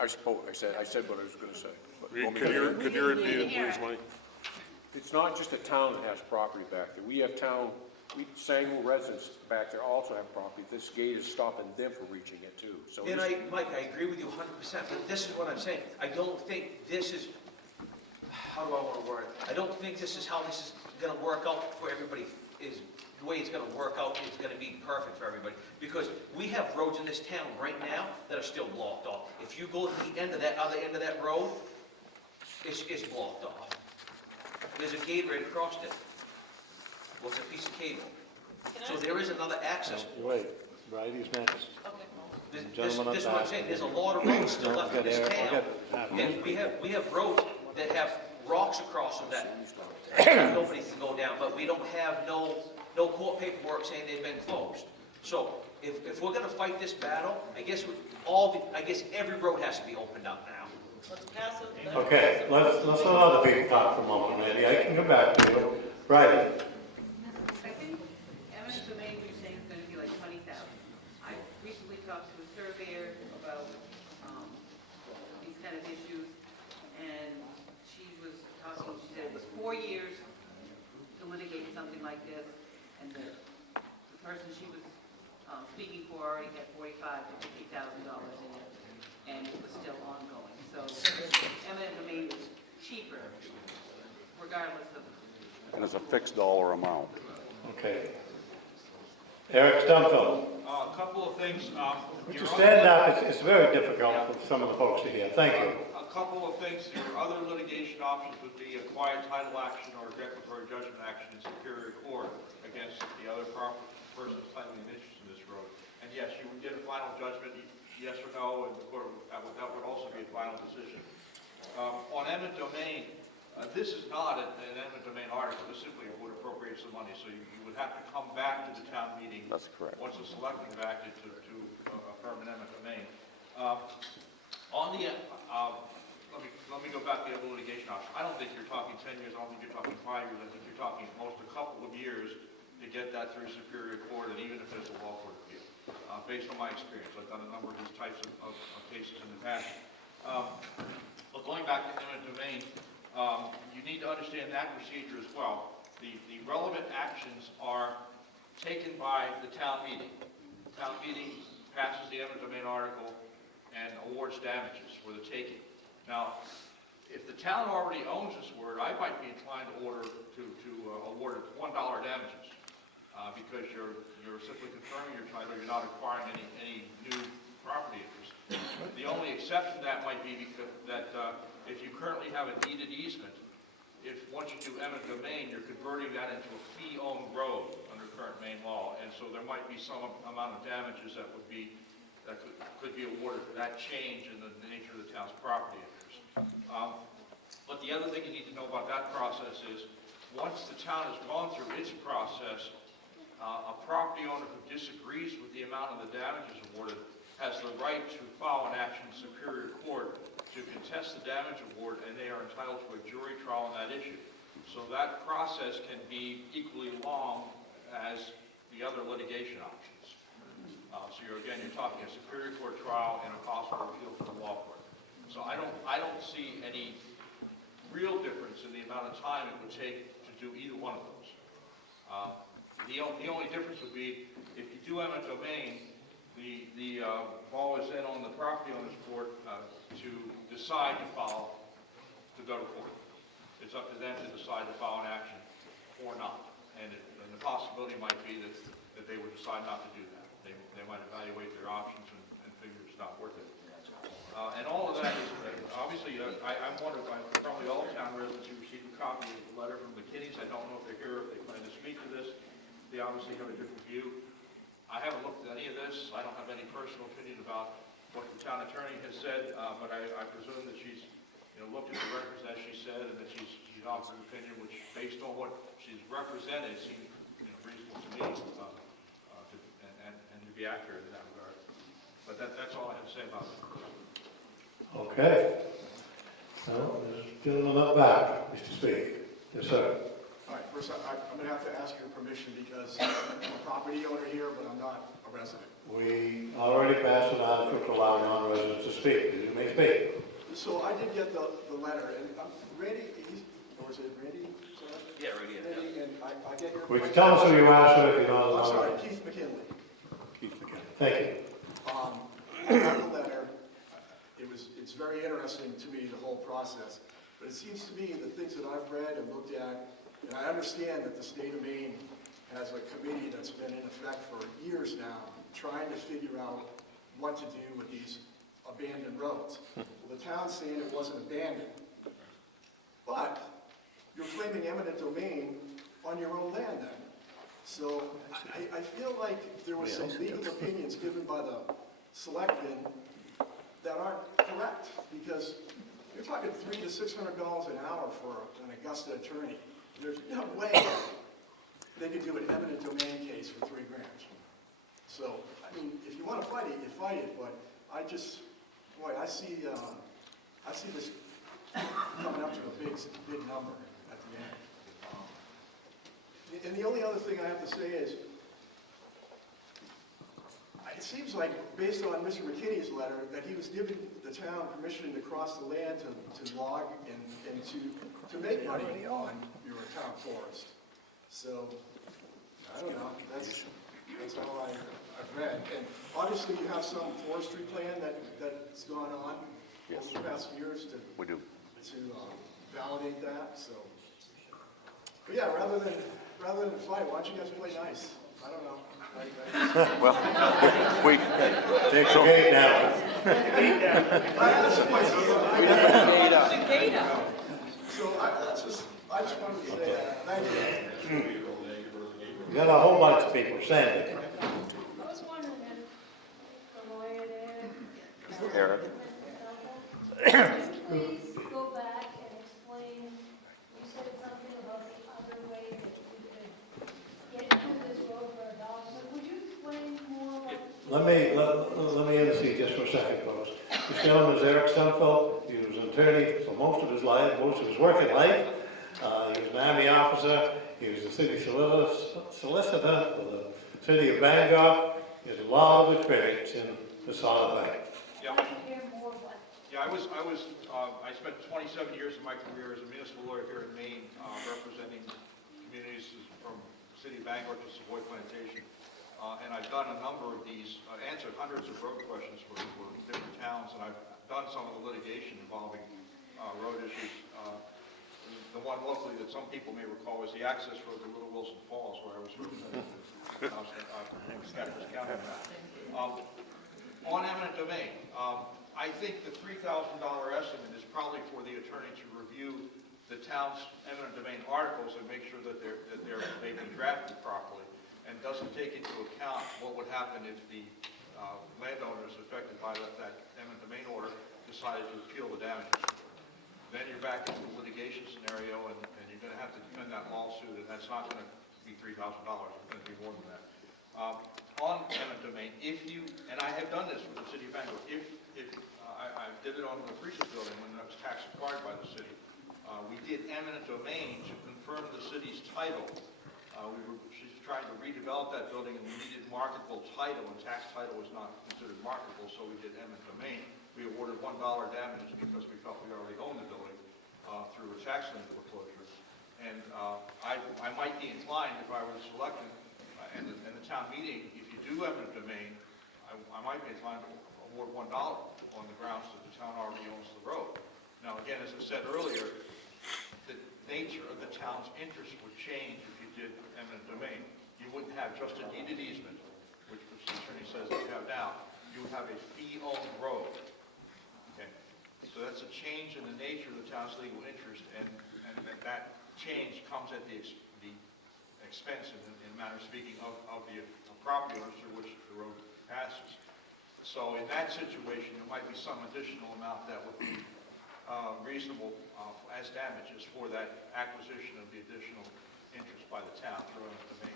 I spoke, I said what I was gonna say. But Could want me to- you repeat it, please, Mike? It's not just the town that has property back there. We have Sangerville residents back there also have property. This gate is stopping them from reaching it too. So And this- Mike, I agree with you 100%, but this is what I'm saying. I don't think this is, how do I want to word it? I don't think this is how this is going to work out for everybody, is the way it's going to work out, it's going to be perfect for everybody. Because we have roads in this town right now that are still blocked off. If you go to the end of that, other end of that road, it's blocked off. There's a gate right across it. Well, it's a piece of cable. So there is another access. Wait, Bridie's next. This is what I'm saying, there's a lot of roads still left in this town. And we have roads that have rocks across them that nobody can go down, but we don't have no court paperwork saying they've been closed. So if we're gonna fight this battle, I guess every road has to be opened up now. Let's pass it. Okay, let's let other people talk for a moment, Randy. I can come back to you. Bridie? I think eminent domain, you're saying is gonna be like 20,000. I recently talked to a surveyor about, these kind of issues, and she was talking, she said it was 4 years to litigate something like this, and the person she was, speaking for already had $45,000 to $50,000 in it, and it was still ongoing. So eminent domain is cheaper, regardless of. And it's a fixed dollar amount. Okay. Eric Stumfeld? A couple of things. Would you stand up? It's very difficult for some of the folks to hear. Thank you. A couple of things. Your other litigation options would be a quiet title action or a declaratory judgment action in Superior Court against the other person claiming an interest in this road. And yes, you would get a final judgment, yes or no, and the court, that would also be a final decision. On eminent domain, this is not an eminent domain article. This simply would appropriate some money. So you would have to come back to the town meeting. That's correct. Once the selectmen have acted to affirm an eminent domain. Let me go back to the other litigation option. I don't think you're talking 10 years. I don't think you're talking 5 years. I think you're talking at most a couple of years to get that through Superior Court, and even if there's a law court appeal. Based on my experience, I've done a number of these types of cases in the past. But going back to eminent domain, you need to understand that procedure as well. The relevant actions are taken by the town meeting. The town meeting passes the eminent domain article and awards damages for the taking. Now, if the town already owns this word, I might be inclined to award $1 damages because you're simply confirming your title. You're not acquiring any new property interest. The only exception to that might be because if you currently have a deeded easement, once you do eminent domain, you're converting that into a fee-owned road under current Maine law, and so there might be some amount of damages that could be awarded for that change in the nature of the town's property interest. But the other thing you need to know about that process is, once the town has gone through its process, a property owner who disagrees with the amount of the damages awarded has the right to file an action in Superior Court to contest the damage award, and they are entitled to a jury trial on that issue. So that process can be equally long as the other litigation options. So you're talking a Superior Court trial and a possible appeal to the law court. So I don't see any real difference in the amount of time it would take to do either one of those. The only difference would be if you do eminent domain, the ball is then on the property owner's court to decide to go to court. It's up to them to decide to file an action or not. And the possibility might be that they would decide not to do that. They might evaluate their options and figure it's not worth it. And all of that is, obviously, I'm wondering, probably all town residents who received a copy of the letter from McKinney's. I don't know if they're here, if they plan to speak to this. They obviously have a different view. I haven't looked at any of this. I don't have any personal opinion about what the town attorney has said, but I presume that she's, looked at the records as she said, and that she's offered an opinion which, based on what she's represented, seems reasonable to me, and to be accurate in that regard. But that's all I have to say about it. Okay. Well, there's a gentleman up back, Mr. Speak. Yes, sir. All right, first, I'm going to have to ask your permission because I'm a property owner here, but I'm not a resident. We already passed an article to allow non-residents to speak. You may speak. So I did get the letter, and Randy, or is it Randy? Yeah, Randy. Randy, and I get your... Would you tell us who you are, sir, if you know the I'm sorry, law? Keith McKinley. Keith McKinley. Thank you. I got the letter. It's very interesting to me, the whole process. But it seems to me, the things that I've read and looked at, and I understand that the state of Maine has a committee that's been in effect for years now, trying to figure out what to do with these abandoned roads. Well, the town's saying it wasn't abandoned. But you're claiming eminent domain on your own land then. So I feel like there were some legal opinions given by the selectmen that aren't correct, because you're talking $300 to $600 an hour for an Augusta attorney. There's no way they could do an eminent domain case for $3 grand. So, I mean, if you want to fight it, you fight it, but I just, boy, I see this coming up to a big number at the end. And the only other thing I have to say is, it seems like, based on Mr. McKinney's letter, that he was giving the town permission to cross the land to log and to make money on your town forest. So, I don't know, that's all I've read. And obviously you have some forestry plan that's gone on over the past years to validate that, so. But yeah, rather than fight, why don't you guys play nice? I don't know. Well, we take some gate now. So I just wanted to say that. Thank you. You got a whole bunch of people saying it. I was wondering if the lawyer there. Eric. Please go back and explain, you said something about the other way that we could get through this road for $1. So would you explain more what? Let me intercede just for a second, folks. This gentleman is Eric Stumfeld. He was an attorney for most of his life, most of his working life. He was an Army officer. He was the city solicitor for the city of Bangor. He has a lot of experience in this sort of thing. Yeah, I spent 27 years of my career as a municipal lawyer here in Maine, representing communities from the city of Bangor to Savoy Plantation. And I've done a number of these, answered hundreds of road questions for different towns, and I've done some of the litigation involving road issues. The one locally that some people may recall was the access road to Little Wilson Falls, where I was representing County. On eminent domain, I think the $3,000 estimate is probably for the attorney to review the town's eminent domain articles and make sure that they've been drafted properly, and doesn't take into account what would happen if the landowners affected by that eminent domain order decided to appeal the damages. then you're back into a litigation scenario, and you're gonna have to defend that lawsuit, and that's not gonna be $3,000, it's gonna be more than that. On eminent domain, if you, and I have done this with the city of Bangor, I did it on the Freesia building when that was tax acquired by the city. We did eminent domain to confirm the city's title. She's trying to redevelop that building, and we needed marketable title, and tax title was not considered marketable, so we did eminent domain. We awarded $1 damages because we felt we already owned the building through a tax lien foreclosure. And I might be inclined, if I was selected, and the town meeting, if you do eminent domain, I might be inclined to award $1 on the grounds that the town already owns the road. Now, again, as I said earlier, the nature of the town's interest would change if you did eminent domain. You wouldn't have just a deeded easement, which the attorney says that you have now. You would have a fee-owned road. Okay? So that's a change in the nature of the town's legal interest, and that change comes at the expense, in a manner of speaking, of the property owners through which the road passes. So in that situation, there might be some additional amount that would be reasonable as damages for that acquisition of the additional interest by the town through eminent domain.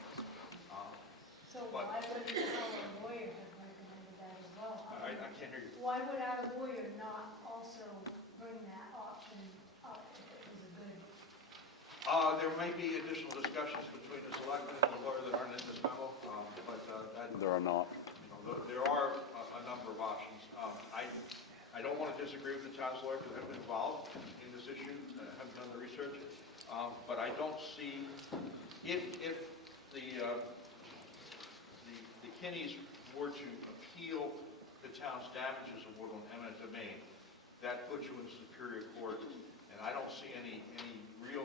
So why would our lawyer have recommended that as well? I can't hear you. Why would our lawyer not also bring that option up if it was a good? There may be additional discussions between the selectmen and the lawyer that aren't in this memo, but There are not. there are a number of options. I don't want to disagree with the town's lawyer because I've been involved in this issue, haven't done the research, but I don't see, if the Kinneys were to appeal the town's damages award on eminent domain, that puts you in Superior Court, and I don't see any real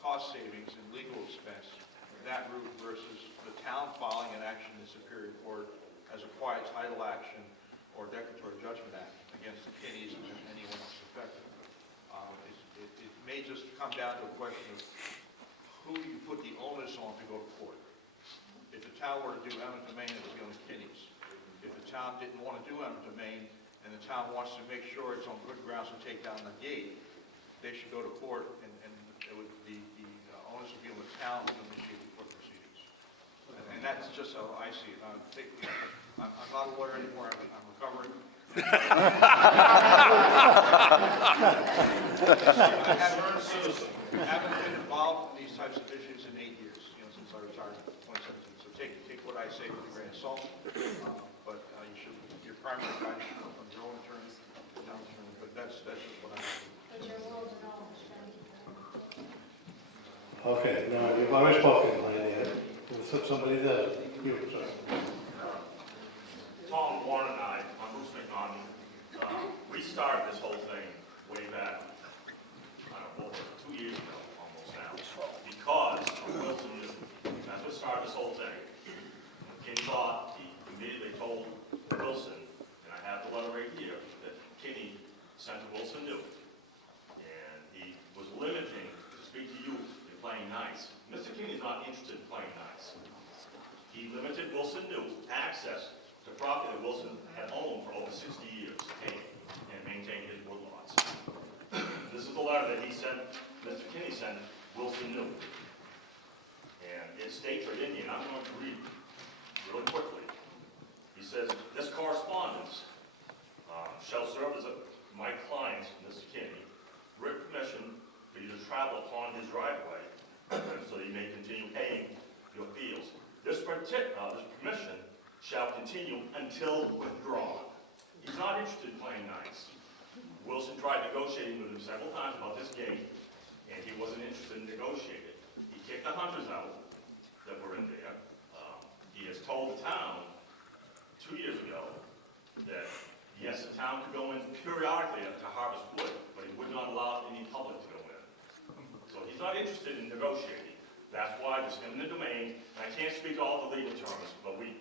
cost savings in legal expense for that route versus the town filing an action in Superior Court as a quiet title action or declaratory judgment act against the Kinneys and anyone else affected. It may just come down to a question of who you put the onus on to go to court. If the town were to do eminent domain, it would be on the Kinneys. If the town didn't want to do eminent domain, and the town wants to make sure it's on good grounds to take down the gate, they should go to court, and it would be the onus would be on the town to initiate the court proceedings. And that's just how I see it. I'm not a lawyer anymore. I'm recovering. I haven't been involved in these types of issues in 8 years, since I retired in 2017. So take what I say with a grain of salt, but your primary guidance should come from your own attorney, the town attorney, but that's just what I'm doing. But your world and knowledge, thank you. Okay, now, you've already spoken, Lynn, we'll put somebody there. You, sir. Tom Warren and I'm Bruce McNaughton. We started this whole thing way back, I don't know, 2 years ago, almost now, because of Wilson New. That's what started this whole thing. Kinney thought, he immediately told Wilson, and I have the letter right here, that Kinney sent to Wilson New. And he was limiting, to speak to you, in playing nice. Mr. Kinney's not interested in playing nice. He limited Wilson New access to property that Wilson had owned for over 60 years, and maintained his woodlots. This is the letter that he sent, Mr. Kinney sent Wilson New. And it states right in here, and I'm going to read really quickly. He says, this correspondence shall serve as my client, Mr. Kinney, written permission for you to travel upon his driveway so that you may continue paying your fees. This permission shall continue until withdrawn. He's not interested in playing nice. Wilson tried negotiating with him several times about this gate, and he wasn't interested in negotiating. He kicked the hunters out that were in there. He has told the town 2 years ago that, yes, the town could go in periodically to harvest wood, but he would not allow any public to go in. So he's not interested in negotiating. That's why this eminent domain, and I can't speak to all the legal terms, but we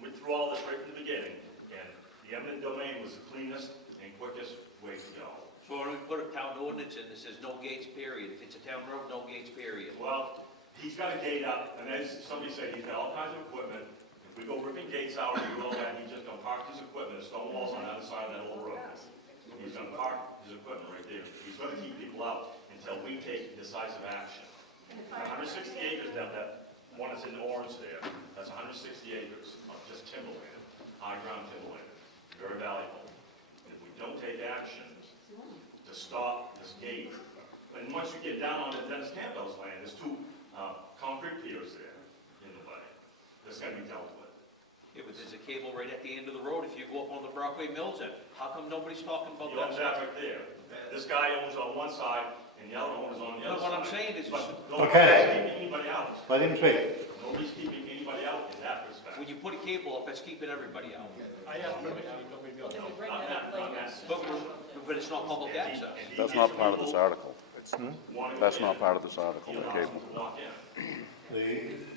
went through all this right from the beginning, and the eminent domain was the cleanest and quickest way to go. So why don't we put a town ordinance in that says no gates, period? If it's a town road, no gates, period. Well, he's got a gate up, and as somebody said, he's got all kinds of equipment. If we go ripping gates out and do all that, he's just gonna park his equipment, stone walls on the other side of that little road. He's gonna park his equipment right there. He's gonna keep people out. decisive action. 160 acres down that one that's in orange there, that's 160 acres of just timberland, high ground timberland, very valuable. If we don't take action to stop this gate, and once you get down on the Dennis Campbell's land, there's two concrete piers there in the way. That's got to be dealt with. Yeah, but there's a cable right at the end of the road if you go up on the Brockway Mills end. How come nobody's talking about He that owns stuff? that right there. This guy owns on one side, and the other owner's on the No, other what side. I'm saying is- But Okay. nobody's keeping anybody out. Let him speak. Nobody's keeping anybody out in that respect. When you put a cable up, that's keeping everybody out. I asked permission, he told me to go. Can we bring Not that up that, not later? that. But it's not public access. And he That's gets not part of this people article. wanting to That's get not in. part of this article, He the allows cable. them to walk in. The,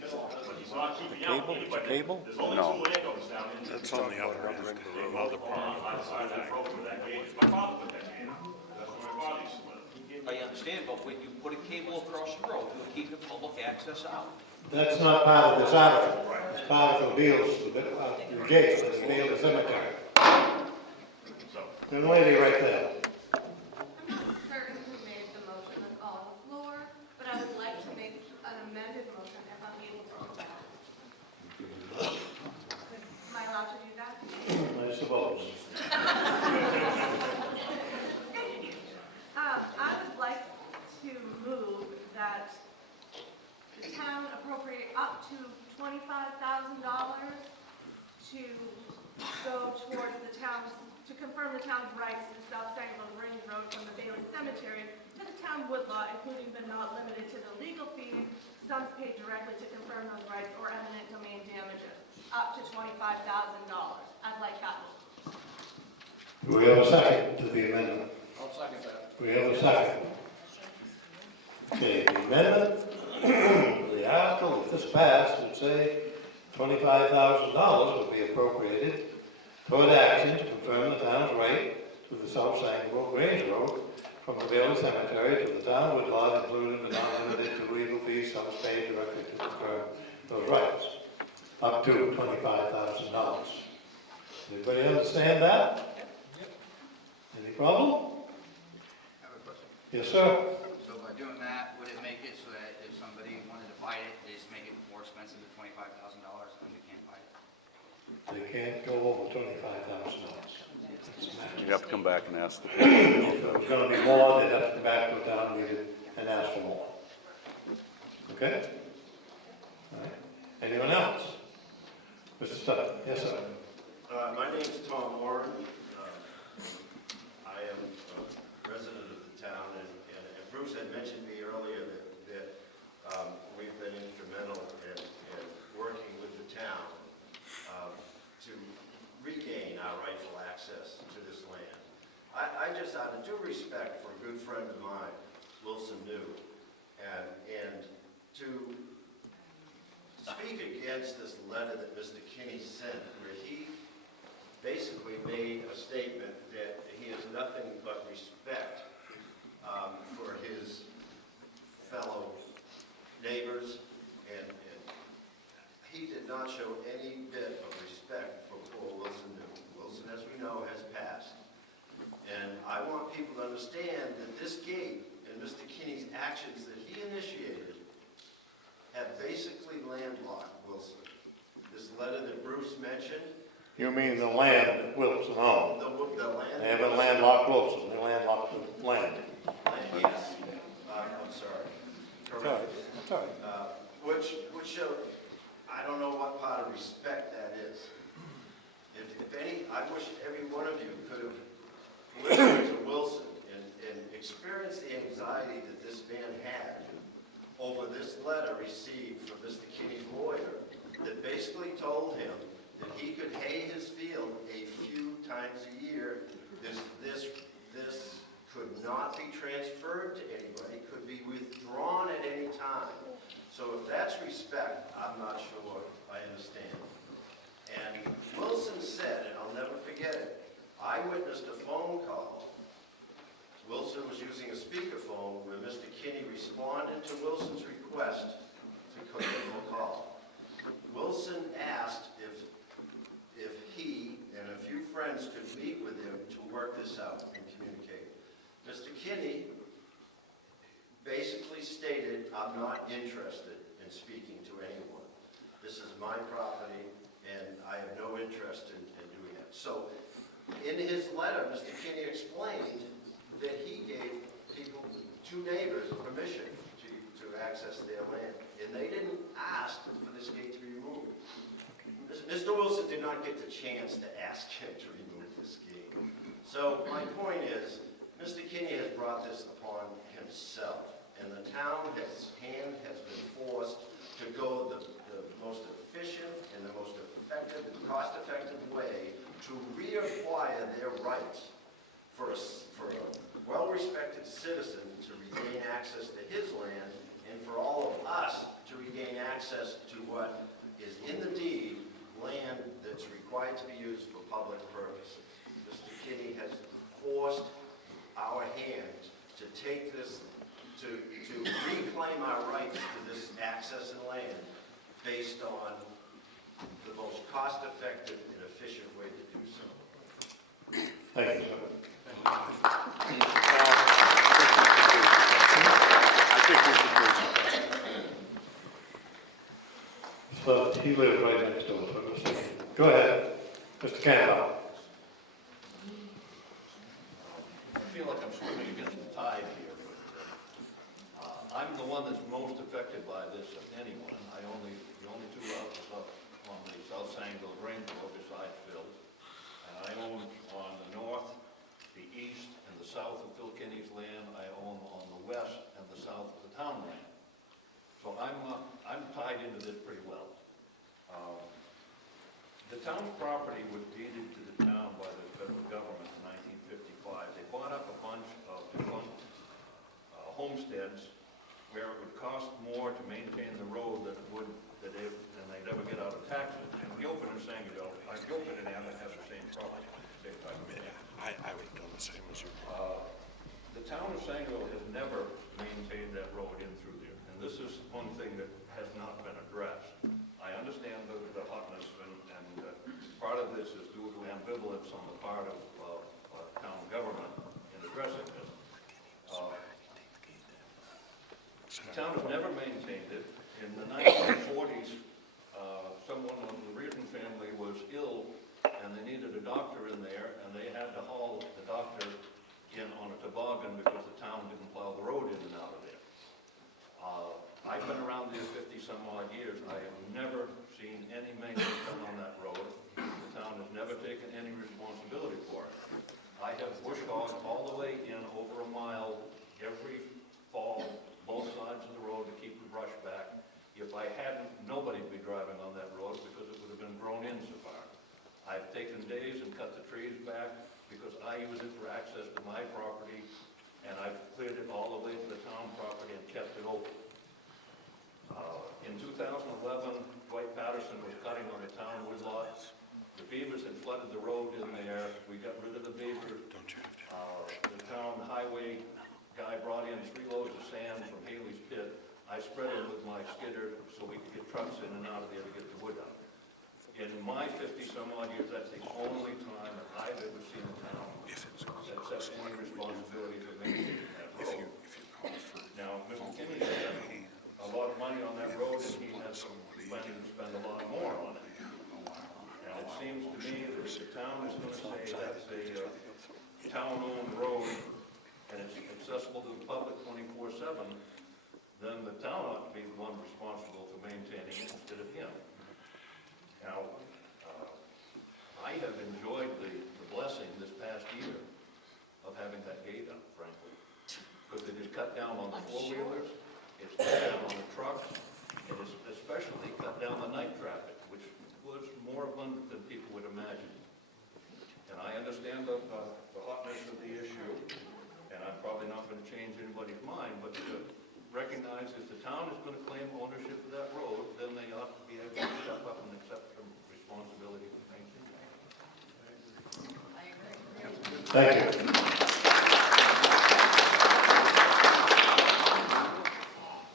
But he's not keeping The out cable? It's a anybody. cable? There's only No. two landowners down in. That's on the other end, the other part. On the side of that road where that gate is. My father put that gate up. That's where my father used to live. I understand, but when you put a cable across the road, you're keeping public access out. that's not part of this article. It's part of the deals, the gates that deal the cemetery. So, The lady right there. I'm not certain who made the motion that's on the floor, but I would like to make an amended motion if I'm able to do that. Am I allowed to do that? I suppose. I would like to move that the town appropriate up to $25,000 to go towards the town's, to confirm the town's rights to the South Sangerville Range Road from the Bailey Cemetery to the town woodlot, including but not limited to the legal fees, sums paid directly to confirm those rights or eminent domain damages, up to $25,000. I'd like that moved. Do we have a second to the amendment? I'll second that. We have a second. Okay, the amendment, the article, if this passed, would say $25,000 would be appropriated toward action to confirm the town's right to the South Sangerville Range Road from the Bailey Cemetery to the town woodlot, including but not limited to legal fees, sums paid directly to confirm those rights, up to $25,000. Anybody understand that? Any problem? I have a question. Yes, sir. So by doing that, would it make it so that if somebody wanted to buy it, they just make it more expensive than $25,000 and they can't buy it? They can't go over $25,000. You have to come back and ask the. If it was gonna be more, they'd have to come back to the town meeting and ask for more. Okay? All right. Anyone else? Mr. Stubbs? Yes, sir. My name's Tom Warren. I am a resident of the town, and Bruce had mentioned to me earlier that we've been instrumental in working with the town to regain our rightful access to this land. I just, out of due respect for a good friend of mine, Wilson New, and to speak against this letter that Mr. Kinney sent, where he basically made a statement that he has nothing but respect for his fellow neighbors, and he did not show any bit of respect for poor Wilson New. Wilson, as we know, has passed. And I want people to understand that this gate and Mr. Kinney's actions that he initiated have basically landlocked Wilson. This letter that Bruce mentioned. You mean the land that Wilson owned? The land. They haven't landlocked Wilson, they landlocked the land. Yes, I'm sorry. Correct. That's all right. Which show, I don't know what part of respect that is. If any, I wish every one of you could have listened to Wilson and experienced the anxiety that this man had over this letter received from Mr. Kinney's lawyer that basically told him that he could hay his field a few times a year. This could not be transferred to anybody, could be withdrawn at any time. So if that's respect, I'm not sure I understand. And Wilson said, and I'll never forget it, I witnessed a phone call. Wilson was using a speakerphone where Mr. Kinney responded to Wilson's request to give him a call. Wilson asked if he and a few friends could meet with him to work this out and communicate. Mr. Kinney basically stated, I'm not interested in speaking to anyone. This is my property, and I have no interest in doing it. So, in his letter, Mr. Kinney explained that he gave people, 2 neighbors, permission to access their land, and they didn't ask for this gate to be removed. Mr. Wilson did not get the chance to ask him to remove this gate. So my point is, Mr. Kinney has brought this upon himself, and the town's hand has been forced to go the most efficient and the most effective and cost-effective way to reacquire their rights for a well-respected citizen to regain access to his land, and for all of us to regain access to what is in the deed, land that's required to be used for public purposes. Mr. Kinney has forced our hand to take this, to reclaim our rights to this access and land based on the most cost-effective and efficient way to do so. Thank you. So he lives right next door, so Mr. Go ahead, Mr. Campbell. I feel like I'm swimming against the tide here, but I'm the one that's most affected by this of anyone. The only 2 houses up on the South Sangerville Rainbow besides Phil's. And I own on the north, the east, and the south of Phil Kinney's land. I own on the west and the south of the town land. So I'm tied into this pretty well. The town's property was deeded to the town by the federal government in 1955. They bought up a bunch of defunct homesteads where it would cost more to maintain the road than they'd ever get out of taxes. And Gilpin and Sangerville, Gilpin and Abbott have the same problem. I would have done the same as you. The town of Sangerville has never maintained that road in through there. And this is one thing that has not been addressed. I understand the hotness, and part of this is due to ambivalence on the part of town government in addressing this. The town has never maintained it. In the 1940s, someone of the Reardon family was ill, and they needed a doctor in there, and they had to haul the doctor in on a toboggan because the town didn't plow the road in and out of there. I've been around here 50-some odd years. I have never seen any maintenance done on that road. The town has never taken any responsibility for it. I have bush hogged all the way in over a mile every fall, both sides of the road to keep the brush back. If I hadn't, nobody'd be driving on that road because it would have been grown in so far. I've taken days and cut the trees back because I use it for access to my property, and I've cleared it all the way to the town property and kept it open. In 2011, Dwight Patterson was cutting on the town woodlot. The beavers had flooded the road in there. We got rid of the beavers. The town highway guy brought in 3 loads of sand from Haley's Pit. I spread it with my skidder so we could get trucks in and out of there to get the wood out. In my 50-some odd years, that's the only time that I've ever seen a town accept any responsibility for maintaining that road. Now, Mr. Kinney spent a lot of money on that road, and he has planning to spend a lot more on it. And it seems to me that if the town is going to say that's a town-owned road and it's accessible to the public 24/7, then the town ought to be the one responsible for maintaining it instead of him. Now, I have enjoyed the blessing this past year of having that gate up, frankly, because it is cut down on the 4-wheelers, it's cut down on the trucks, and it's especially cut down the night traffic, which was more abundant than people would imagine. And I understand the hotness of the issue, and I'm probably not going to change anybody's mind, but to recognize if the town is going to claim ownership of that road, then they ought to be able to step up and accept some responsibility for maintaining it. Thank you.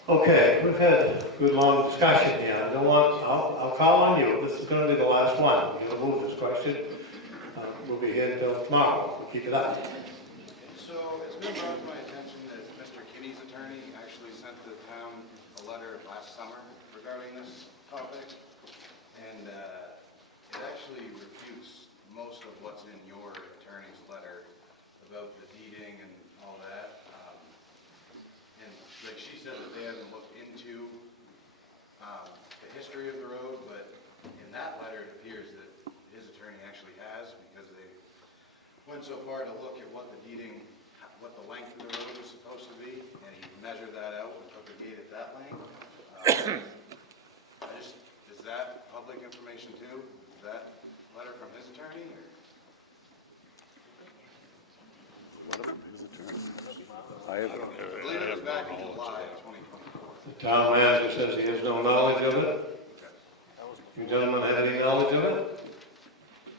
Okay, we've had a good long discussion here. I'll call on you. This is going to be the last one. You'll move this question. We'll be here until tomorrow. We'll keep it up. So it's been brought to my attention that Mr. Kinney's attorney actually sent topic, and it actually refutes most of what's in your attorney's letter about the deeding and all that. And like she said that they haven't looked into the history of the road, but in that letter, it appears that his attorney actually has, because they went so far to look at what the deeding, what the length of the road was supposed to be, and he measured that out and put the gate at that length. Is that public information too? Is that letter from his attorney, or? Letter from his attorney? I I believe it was back in July of 2024. The town manager says he has no knowledge of it. You gentlemen have any knowledge of it?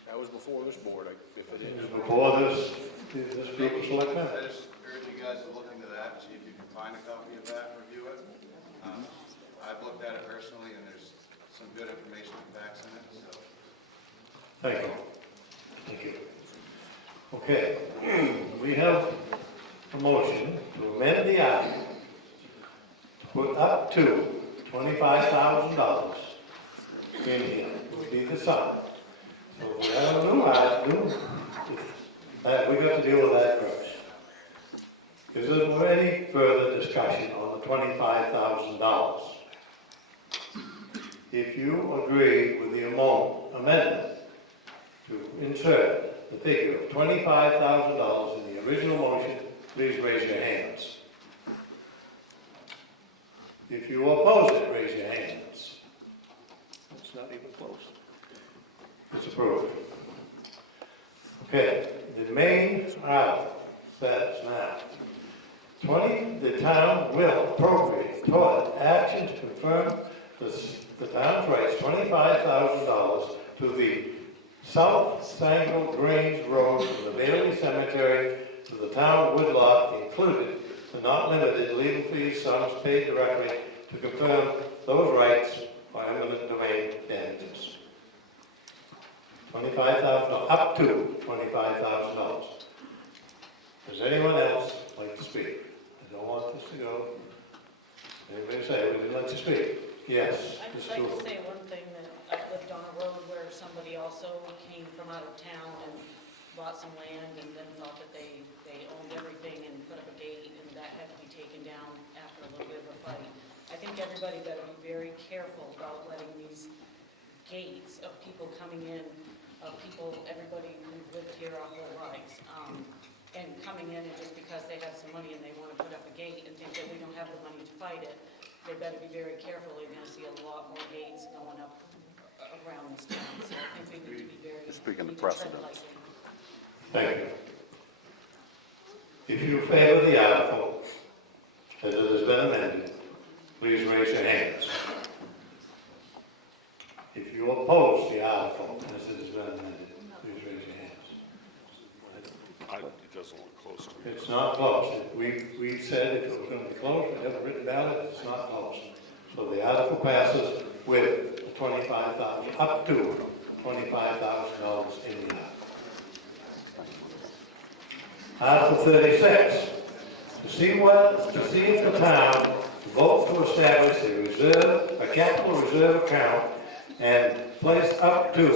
That was before this board, if it is. Before this group of selectmen? I just urge you guys to look into that, see if you can find a copy of that and review it. I've looked at it personally, and there's some good information and facts in it, so. Thank you. Thank you. Okay, we have a motion to amend the act, put up to $25,000 in here, would be the sum. So if we have a new article, we got to deal with that first. Is there any further discussion on the $25,000? If you agree with the amendment to insert the figure of $25,000 in the original motion, please raise your hands. If you oppose it, raise your hands. It's not even close. It's approved. Okay, the main article says now, the town will appropriate toward action to confirm the town's rights $25,000 to the South Sangle Grange Road from the Bailey Cemetery to the town woodlot included, but not limited, legal fees, sums paid directly to confirm those rights by eminent domain damages. $25,000, up to $25,000. Does anyone else like to speak? I don't want this to go. Anybody say, would you like to speak? Yes. I'd just Mr. like to Stewart. say one thing, that I lived on a road where somebody also came from out of town and bought some land and then thought that they owned everything and put up a gate, and that had to be taken down after a little bit of a fight. I think everybody better be very careful about letting these gates of people coming in, everybody who's lived here our whole lives, and coming in and just because they have some money and they want to put up a gate and think that we don't have the money to fight it, they better be very careful. You're going to see a lot more gates going up around this town. So I think we need to be very. Speaking of we need to tread precedent. lightly. Thank you. If you favor the article, as it has been amended, please raise your hands. If you oppose the article, as it has been amended, please raise your hands. It doesn't look close to me. It's not close. We said if it was going to be close, we'd have a written ballot, it's not close. So the article passes with the $25,000, up to $25,000 in the article. Article 36, to see if the town vote to establish a capital reserve account and place up to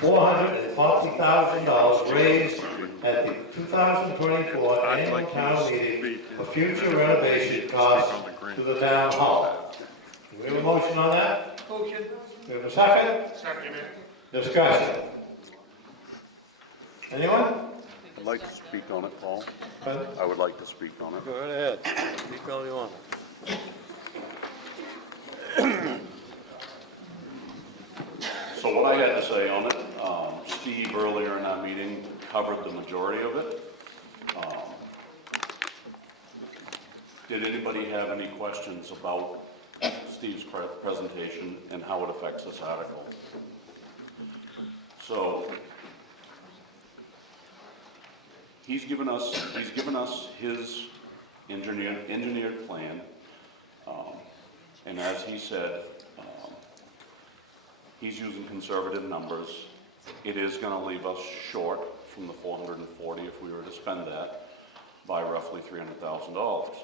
$440,000 raised at the 2024 annual town meeting for future renovation costs to the town hall. Do we have a motion on that? Motion. Do we have a second? Second. Discussion. Anyone? I'd like to speak on it, Paul. Pardon? I would like to speak on it. Go right ahead. Speak all you want. So what I had to say on it, Steve earlier in our meeting covered the majority of it. Did anybody have any questions about Steve's presentation and how it affects this article? So, he's given us his engineered plan, and as he said, he's using conservative numbers. It is going to leave us short from the 440 if we were to spend that by roughly $300,000.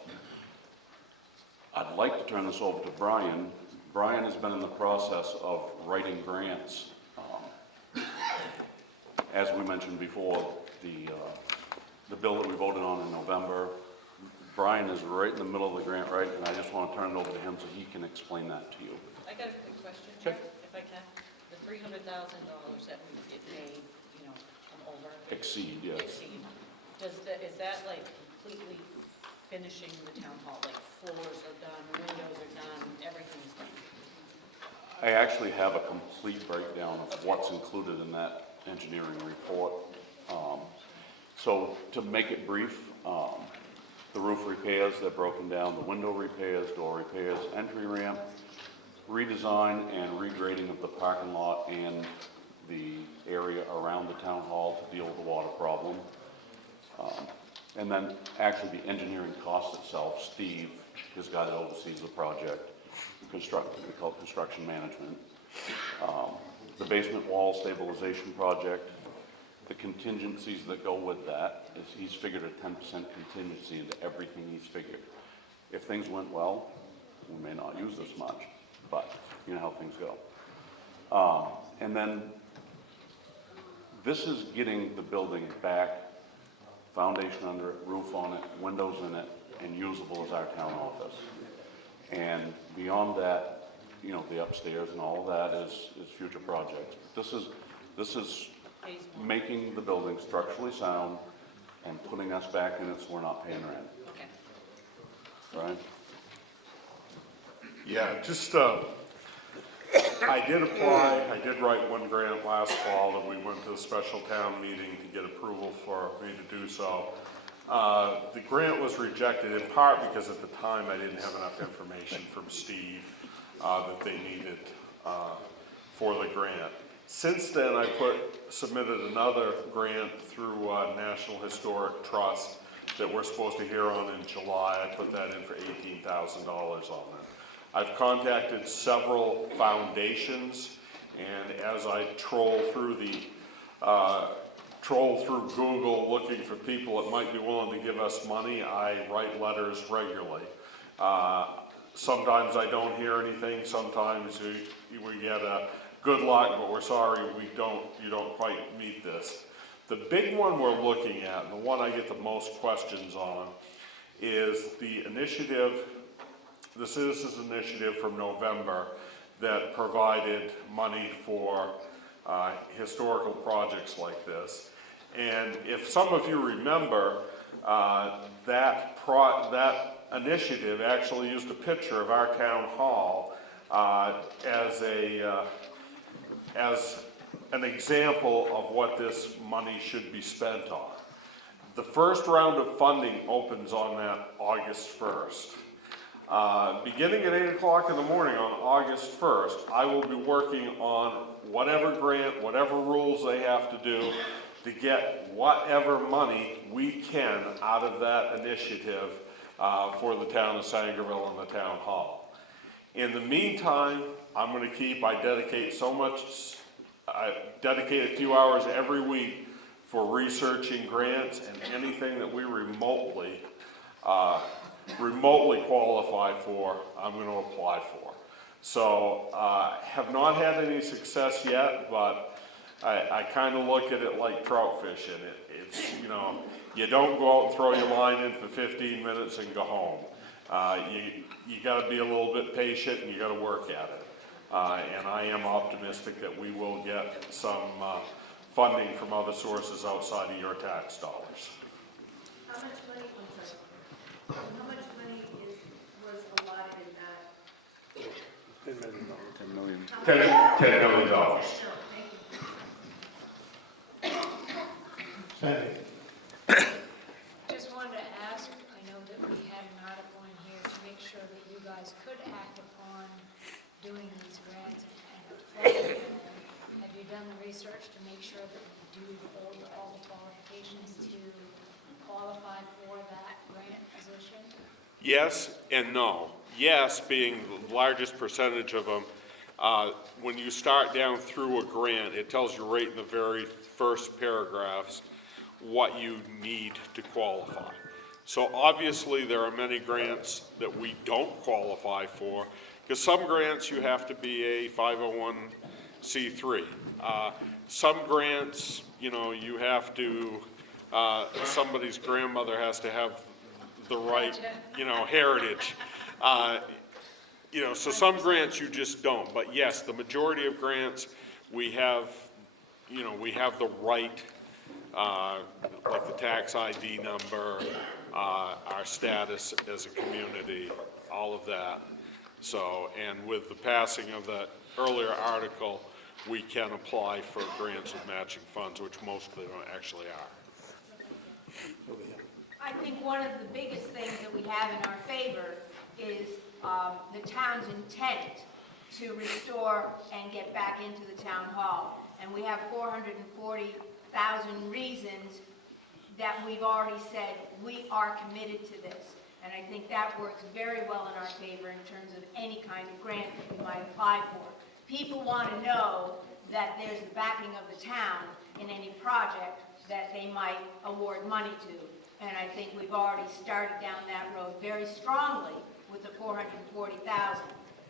I'd like to turn this over to Brian. Brian has been in the process of writing grants. As we mentioned before, the bill that we voted on in November, Brian is right in the middle of the grant writing, and I just want to turn it over to him so he can explain that to you. I got a quick question, Jeff, if I can. The $300,000 that we get paid, you know, from over. Exceed, yes. Exceed. Is that like completely finishing the town hall? Like floors are done, windows are done, everything's done? I actually have a complete breakdown of what's included in that engineering report. So to make it brief, the roof repairs, they're broken down, the window repairs, door repairs, entry ramp, redesign and regrading of the parking lot and the area around the town hall to deal with the water problem. And then actually the engineering cost itself, Steve, his guy that oversees the project, we call it construction management. The basement wall stabilization project, the contingencies that go with that, is he's figured a 10% contingency into everything he's figured. If things went well, we may not use this much, but you know how things go. And then this is getting the building back, foundation under it, roof on it, windows in it, and usable as our town office. And beyond that, you know, the upstairs and all of that is future projects. This is making the building structurally sound and putting us back in it so we're not paying rent. Okay. Right? Yeah, just, I did apply, I did write one grant last fall that we went to a special town meeting to get approval for me to do so. The grant was rejected in part because at the time I didn't have enough information from Steve that they needed for the grant. Since then, I submitted another grant through National Historic Trust that we're supposed to hear on in July. I put that in for $18,000 on it. I've contacted several foundations, and as I troll through Google looking for people that might be willing to give us money, I write letters regularly. Sometimes I don't hear anything. Sometimes we get a good luck, but we're sorry you don't quite meet this. The big one we're looking at, and the one I get the most questions on, is the initiative, the Citizens Initiative from November that provided money for historical projects like this. And if some of you remember, that initiative actually used a picture of our town hall as an example of what this money should be spent on. The first round of funding opens on that August 1st. Beginning at 8 o'clock in the morning on August 1st, I will be working on whatever grant, whatever rules they have to do to get whatever money we can out of that initiative for the town of Sangerville and the town hall. In the meantime, I'm going to I dedicate a few hours every week for researching grants and anything that we remotely qualify for, I'm going to apply for. So, have not had any success yet, but I kind of look at it like trout fishing. It's, you know, you don't go out and throw your line in for 15 minutes and go home. You got to be a little bit patient and you got to work at it. And I am optimistic that we will get some funding from other sources outside of your tax dollars. How much money, how much money was allotted in that? $10 million. $10 million. Thank you. Just wanted to ask, I know that we had an article in here to make sure that you guys could act upon doing these grants and applying for them. Have you done the research to make sure that you do hold all the qualifications to qualify for that grant position? Yes and no. Yes, being the largest percentage of them. When you start down through a grant, it tells you right in the very first paragraphs what you need to qualify. So obviously there are many grants that we don't qualify for Because some grants, you have to be a 501c3. Some grants, you know, you have to, somebody's grandmother has to have the right, you know, heritage. You know, so some grants you just don't. But yes, the majority of grants, we have, you know, we have the right, like the tax ID number, our status as a community, all of that. So, and with the passing of the earlier article, we can apply for grants with matching funds, which most of them actually are. I think one of the biggest things that we have in our favor is the town's intent to restore and get back into the town hall. And we have 440,000 reasons that we've already said we are committed to this. And I think that works very well in our favor in terms of any kind of grant that we might apply for. People want to know that there's the backing of the town in any project that they might award money to. And I think we've already started down that road very strongly with the 440,000.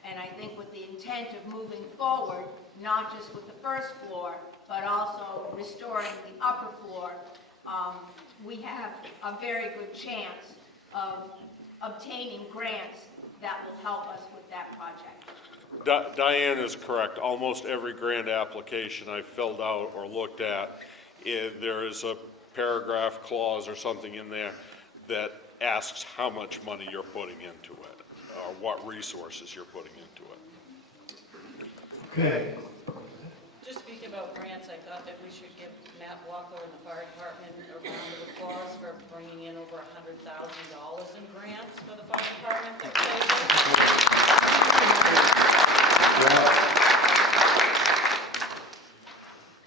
And I think with the intent of moving forward, not just with the first floor, but also restoring the upper floor, we have a very good chance of obtaining grants that will help us with that project. Diane is correct. Almost every grant application I filled out or looked at, there is a paragraph clause or something in there that asks how much money you're putting into it, or what resources you're putting into it. Okay. Just speaking about grants, I thought that we should give Matt Walker and the fire department a round of applause for bringing in over $100,000 in grants for the fire department.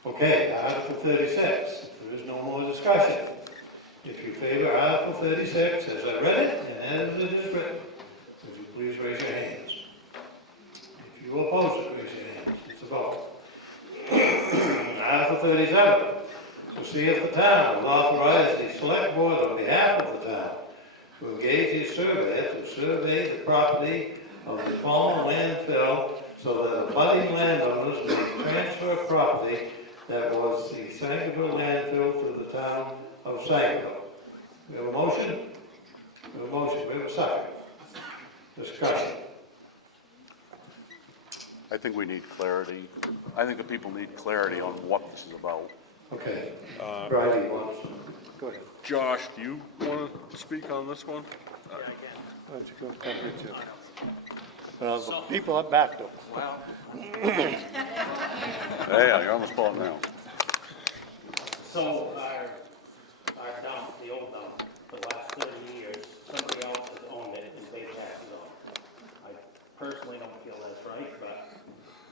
Okay, Article 36, there is no more discussion. If you favor Article 36, as I read it, and as it is written, would you please raise your hands? If you oppose it, raise your hands. It's a vote. Article 37, to see if the town will authorize the select board on behalf of the town to engage a surveyor to survey the property of the former landfill so that abutting landowners may transfer property that was the Sangerville landfill to the town of Sangerville. We have a motion? We have a motion. We have a second. Discussion. I think we need clarity. I think the people need clarity on what this is about. Okay. Brady wants. Go ahead. Josh, do you want to speak on this one? Why don't you go come here too? Well, the people up back though. Well, Hey, you're on the spot now. So our dump, the old dump, for the last 30 years, somebody else has owned it and paid taxes on it. I personally don't feel that's right, but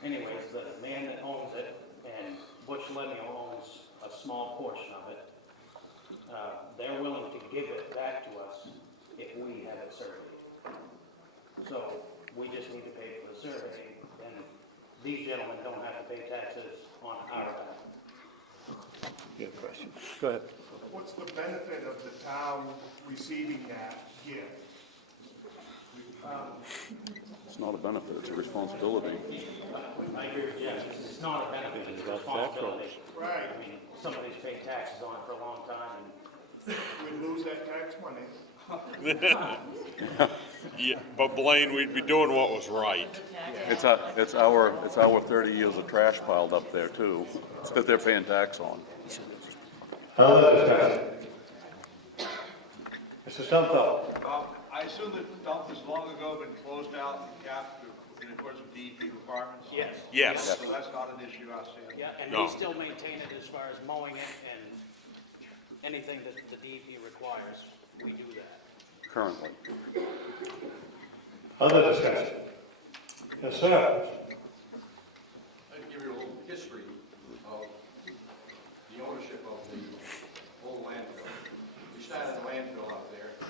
anyways, the man that owns it, and Bush Lemuel owns a small portion of it, they're willing to give it back to us if we have it surveyed. So we just need to pay for the survey, and these gentlemen don't have to pay taxes on our back. You have a question? Go ahead. What's the benefit of the town receiving that gift? It's not a benefit, it's a responsibility. I agree with Jeff, it's not a benefit, it's a responsibility. Right. I mean, somebody's paid taxes on it for a long time, and We lose that tax money. Yeah, but Blaine, we'd be doing what was right. It's our 30 years of trash piled up there too, that they're paying tax on. Other discussion. Mr. Stumpo. I assume that the dump has long ago been closed out and capped in accordance with DEP requirements? yes. Yes. So that's not an issue out there? Yeah, and No. we still maintain it as far as mowing it and anything that the DEP requires, we do that. Currently. Other discussion. Yes, sir. I'd give you a little history of the ownership of the old landfill. We started a landfill out there, we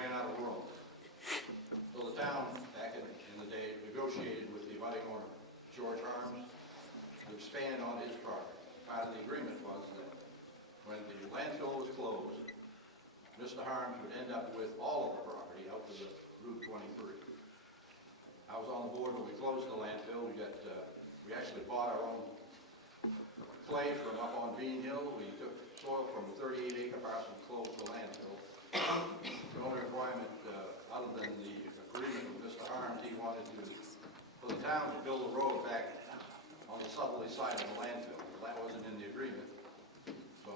ran out of room. So the town, back in the day, negotiated with the abutting owner, George Harms, to expand on his property. Part of the agreement was that when the landfill was closed, Mr. Harms would end up with all of the property out to the Route 23. I was on the board when we closed the landfill. We actually bought our own clay from up on Bean Hill. We took soil from a 38-acre parcel and closed the landfill. The only requirement, other than the agreement with Mr. Harms, he wanted for the town to build a road back on the southerly side of the landfill. That wasn't in the agreement. So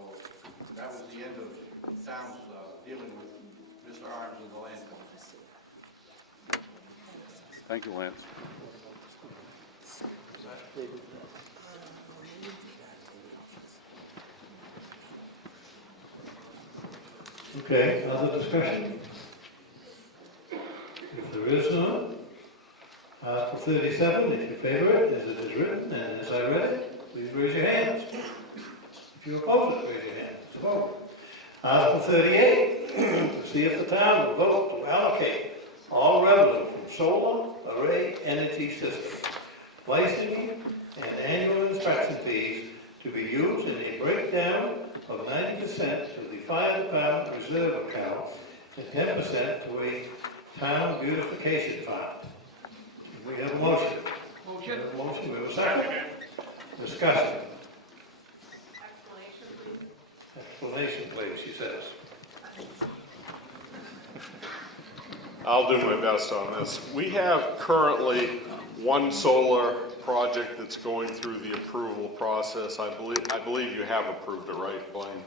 that was the end of the town's dealing with Mr. Harms and the landfill. Thank you, Lance. Okay, other discussion? If there is none, Article 37, if you favour it, as it is written, and as I read it, please raise your hands. If you oppose it, raise your hand. It's a vote. Article 38, to see if the town will vote to allocate all revenue from solar array energy systems, licensing, and annual inspection fees to be used in a breakdown of 90% to the fire department reserve account and 10% to a town beautification fund. We have a motion. We have a motion, we have a second. Discussion. Explanation, please, she says. I'll do my best on this. We have currently one solar project that's going through the approval process. I believe you have approved it, right, Blaine?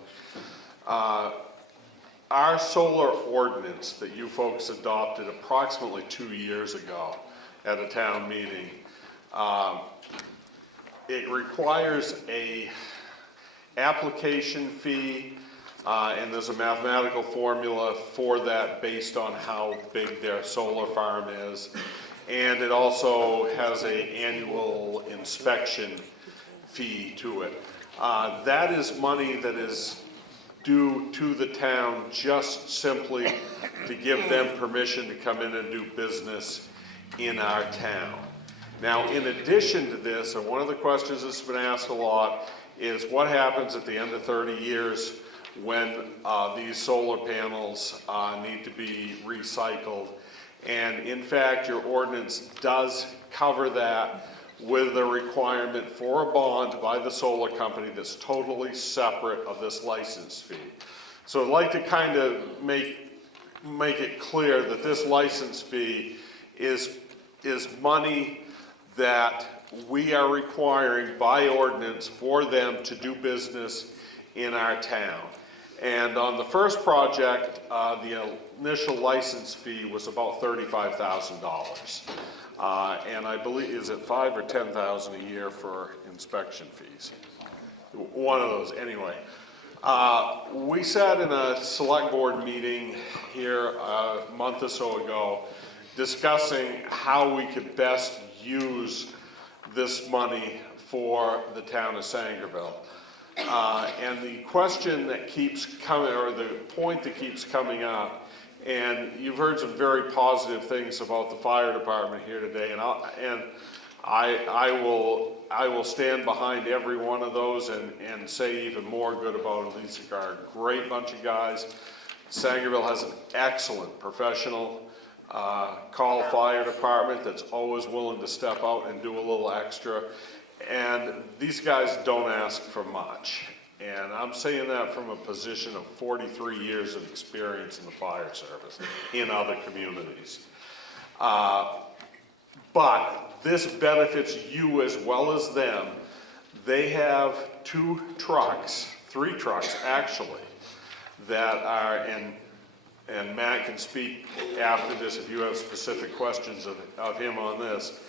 Our solar ordinance that you folks adopted approximately 2 years ago at a town meeting, it requires a application fee, and there's a mathematical formula for that based on how big their solar farm is. And it also has an annual inspection fee to it. That is money that is due to the town just simply to give them permission to come in and do business in our town. Now, in addition to this, and one of the questions that's been asked a lot is what happens at the end of 30 years when these solar panels need to be recycled. And in fact, your ordinance does cover that with a requirement for a bond by the solar company that's totally separate of this license fee. So I'd like to kind of make it clear that this license fee is money that we are requiring by ordinance for them to do business in our town. And on the first project, the initial license fee was about $35,000. And I believe, is it $5,000 or $10,000 a year for inspection fees? One of those, anyway. We sat in a select board meeting here a month or so ago discussing how we could best use this money for the town of Sangerville. And the question that keeps coming, or the point that keeps coming up, and you've heard some very positive things about the fire department here today, and I will stand behind every one of those and say even more good about them. These are a great bunch of guys. Sangerville has an excellent professional call fire department that's always willing to step out and do a little extra. And these guys don't ask for much. And I'm saying that from a position of 43 years of experience in the fire service in other communities. But this benefits you as well as them. They have 2 trucks, 3 trucks actually, that are, and Matt can speak after this if you have specific questions of him on this.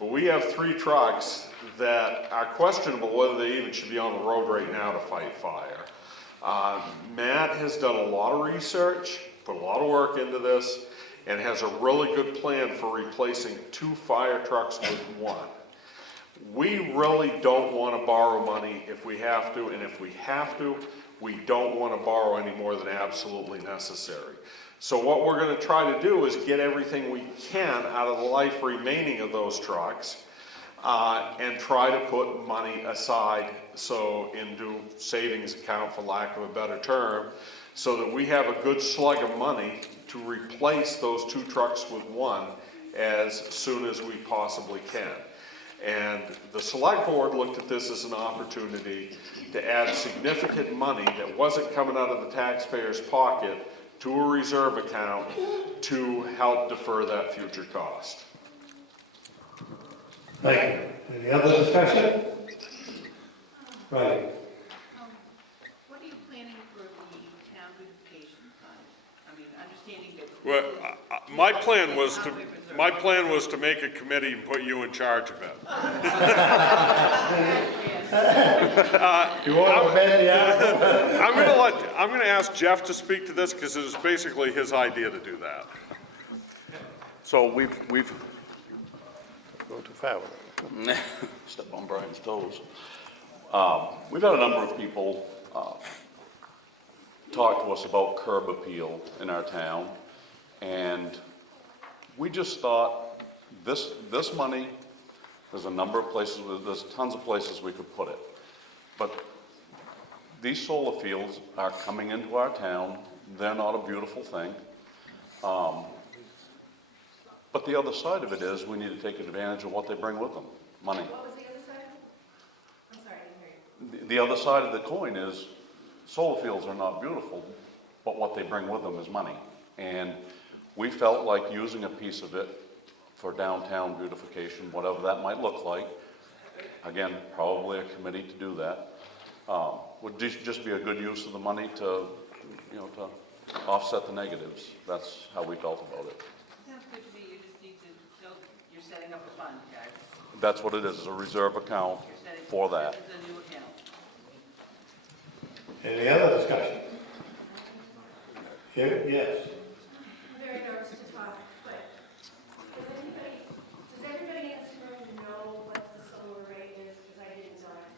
But we have 3 trucks that are questionable whether they even should be on the road right now to fight fire. Matt has done a lot of research, put a lot of work into this, and has a really good plan for replacing 2 fire trucks with 1. We really don't want to borrow money if we have to, and if we have to, we don't want to borrow any more than absolutely necessary. So what we're going to try to do is get everything we can out of the life remaining of those trucks and try to put money aside, so into savings account for lack of a better term, so that we have a good slug of money to replace those 2 trucks with 1 as soon as we possibly can. And the select board looked at this as an opportunity to add significant money that wasn't coming out of the taxpayer's pocket to a reserve account to help defer that future cost. Thank you. Any other discussion? Right. What are you planning for the town beautification fund? I mean, understanding that. Well, my plan was to make a committee and put you in charge of it. You want to amend the article? I'm gonna ask Jeff to speak to this because it is basically his idea to do that. So we've Go too far with it. step on Brian's toes. We've had a number of people talk to us about curb appeal in our town, and we just thought this money, there's a number of places, there's tons of places we could put it. But these solar fields are coming into our town. They're not a beautiful thing. But the other side of it is we need to take advantage of what they bring with them, money. What was the other side? I'm sorry, I didn't hear you. The other side of the coin is solar fields are not beautiful, but what they bring with them is money. And we felt like using a piece of it for downtown beautification, whatever that might look like, again, probably a committee to do that, would just be a good use of the money to, to offset the negatives. That's how we felt about it. Sounds good to me, you just need to, you're setting up a fund, guys. That's what it is a reserve account for that. This is a new account. Any other discussion? Here, yes. I'm very nervous to talk, but does everybody in this room know what the solar array is? Because I didn't know it.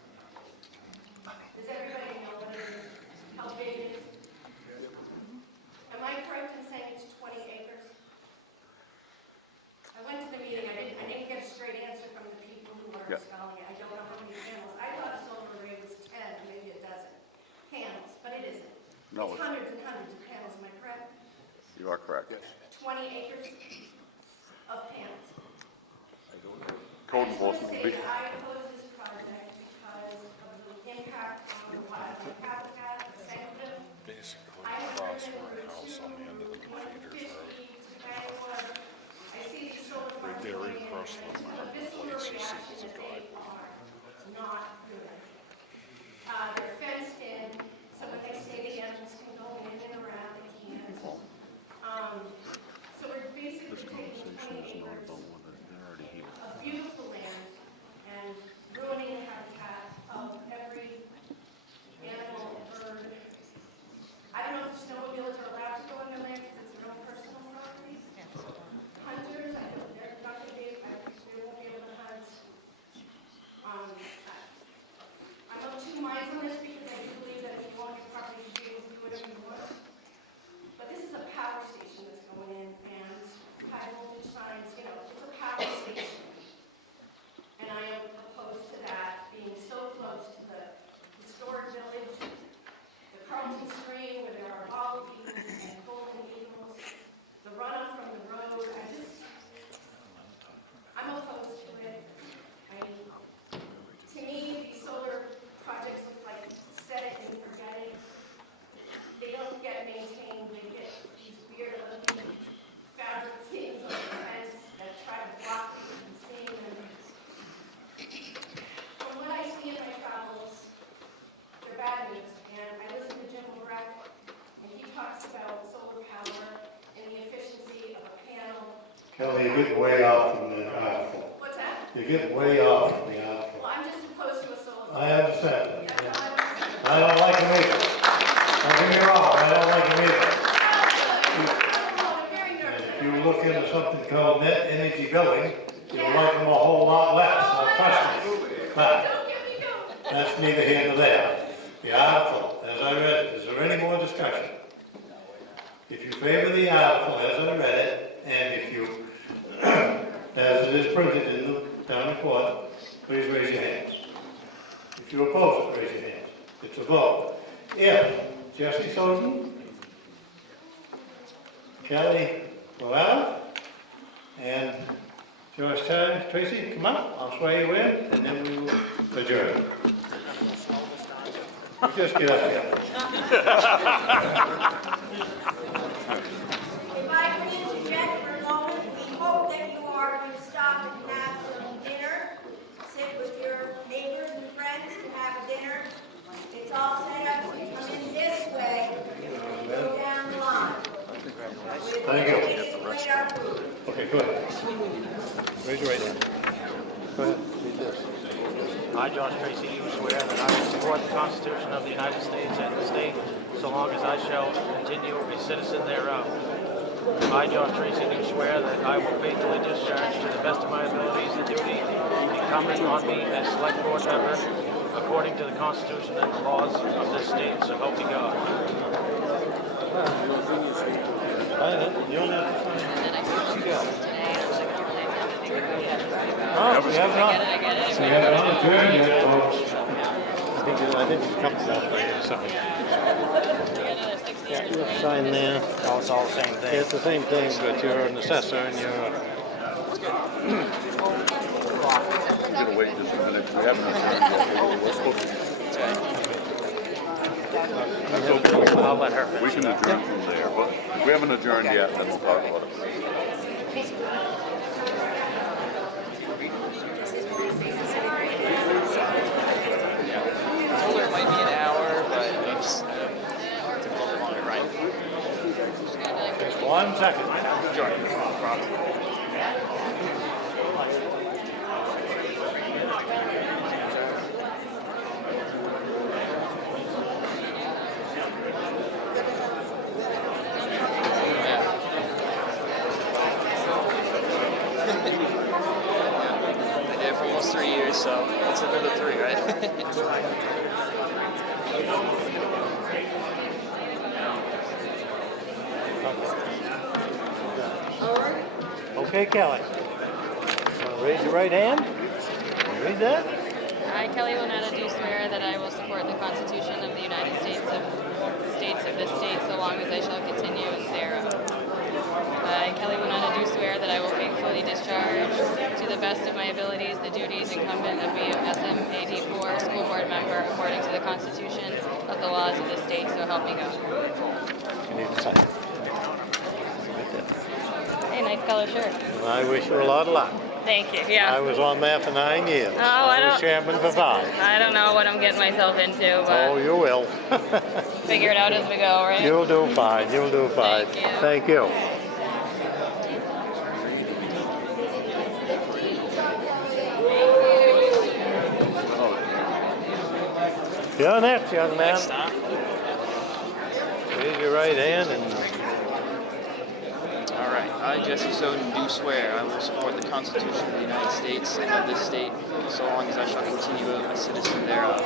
Does everybody know what it is? How big it is? Am I correct in saying it's 20 acres? I went to the meeting, I didn't get a straight answer from the people who are installing it. I don't know how many panels. I thought a solar array was 10, maybe a dozen panels, but it isn't. No, It's hundreds and hundreds of panels, am I correct? You are correct. 20 acres of panels. Code I enforcement. just want to say that I oppose this project because of the impact on the wildlife habitat, the sanctum. I have driven Route 2, 150 to Bangor. I see these solar farms going in, and the visceral reaction is they are not good. They're fenced in, so when they say the animals can go in and around, they can't. So we're basically taking 20 acres of beautiful land and ruining the habitat of every animal, bird. I don't know if the snowmobiles are allowed to go on their land because it's their own personal property. Hunters, I know they're not going to be, they won't be able to hunt. I'm of two minds on this because I do believe that if you own your property, you should be able to do whatever you want. But this is a power station that's going in, and high voltage signs, it's a power station. And I am opposed to that being so close to the historic village, the Carlton Stream where there are wallabies and golden eagles, the runoff from the road. I'm opposed to it. To me, these solar projects look like set it and forget it. They don't get maintained. They get these weird looking fabric things on the fence that try to block people from seeing them. From what I see in my travels, they're bad news. And I listen to Jim Lebrecht, and he talks about solar power and the efficiency of a panel. Kelly, you're getting way off from the article. What's that? You're getting way off from the article. Well, I'm just opposed to a solar. I understand. I don't like them either. Don't get me wrong, I don't like them either. If you look into something called net energy billing, you'll like them a whole lot less, trust me. But that's neither here nor there. The article, as I read it, is there any more discussion? If you favor the article as I read it, and if you, as it is printed in the town report, please raise your hands. If you oppose it, raise your hands. It's a vote. If Jesse Soden, Kelly Llewellyn, and George, Tracy, come up, I'll swear you in, and then we will adjourn. You just get up here. If I could interject for a moment, we hope that you are going to stop and have some dinner, sit with your neighbors and friends and have a dinner. It's all set up, so you come in this way, and go down the line. Thank you. Enjoy our food. Okay, go ahead. Raise your right hand. Go ahead, read this. I, Josh Tracy, do swear that I will support the Constitution of the United States and the state, so long as I shall continue a citizen thereof. I, Josh Tracy, do swear that I will faithfully discharge to the best of my abilities the duty incumbent on me as select board member, according to the Constitution and the laws of this state, so help me God. You don't have to sign. Oh, we have not. So we have not adjourned yet, folks. I think it comes that way or something. Yeah, you sign there. Oh, it's all the same thing. It's the same thing, but you're an assessor and you're I'm gonna wait just a minute, we haven't adjourned. We're supposed to. That's okay. I'll let her finish. We can adjourn from there, but if we haven't adjourned yet, then we'll talk about it. It might be an hour, but it's a little longer, right? just 1 second. Sure. Been there for almost 3 years, so it's another 3, right? Okay, Kelly. Raise your right hand. Read that. I, Kelly Winata, do swear that I will support the Constitution of the United States of this state, so long as I shall continue thereof. I, Kelly Winata, do swear that I will faithfully discharge to the best of my abilities the duties incumbent of me of SMAD4 school board member according to the Constitution of the laws of the state, so help me God. You need to sign. Hey, nice color shirt. I wish you a lot of luck. Thank you. Yeah. I was on there for 9 years. Oh, I was don't- chairman for 5. I don't know what I'm getting myself into, Oh, but you will. figure it out as we go, right? You'll do fine. You'll do fine. Thank you. Thank you. You're next, young man. Next time. Raise your right hand and All right. I, Jesse Soden, do swear I will support the Constitution of the United States and of this state, so long as I shall continue a citizen thereof.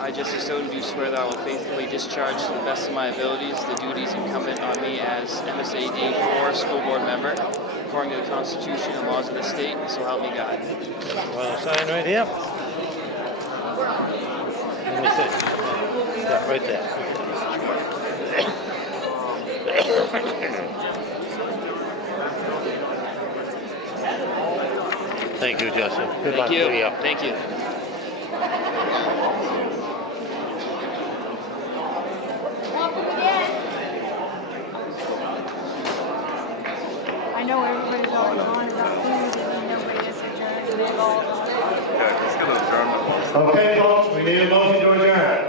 I, Jesse Soden, do swear that I will faithfully discharge to the best of my abilities the duties incumbent on me as MSAD 4 school board member, according to the Constitution and laws of the state, so help me God. want to sign right here? Let me see. Yeah, right there. Thank you, Justin. Good luck to you. Thank you. Welcome again. I know everybody's always on about food and nobody has adjourned and they've all gone. Okay, folks, we need a motion to adjourn.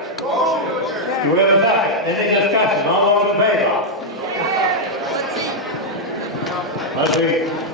Do we have a second? Any discussion? All those in favor? Let's see.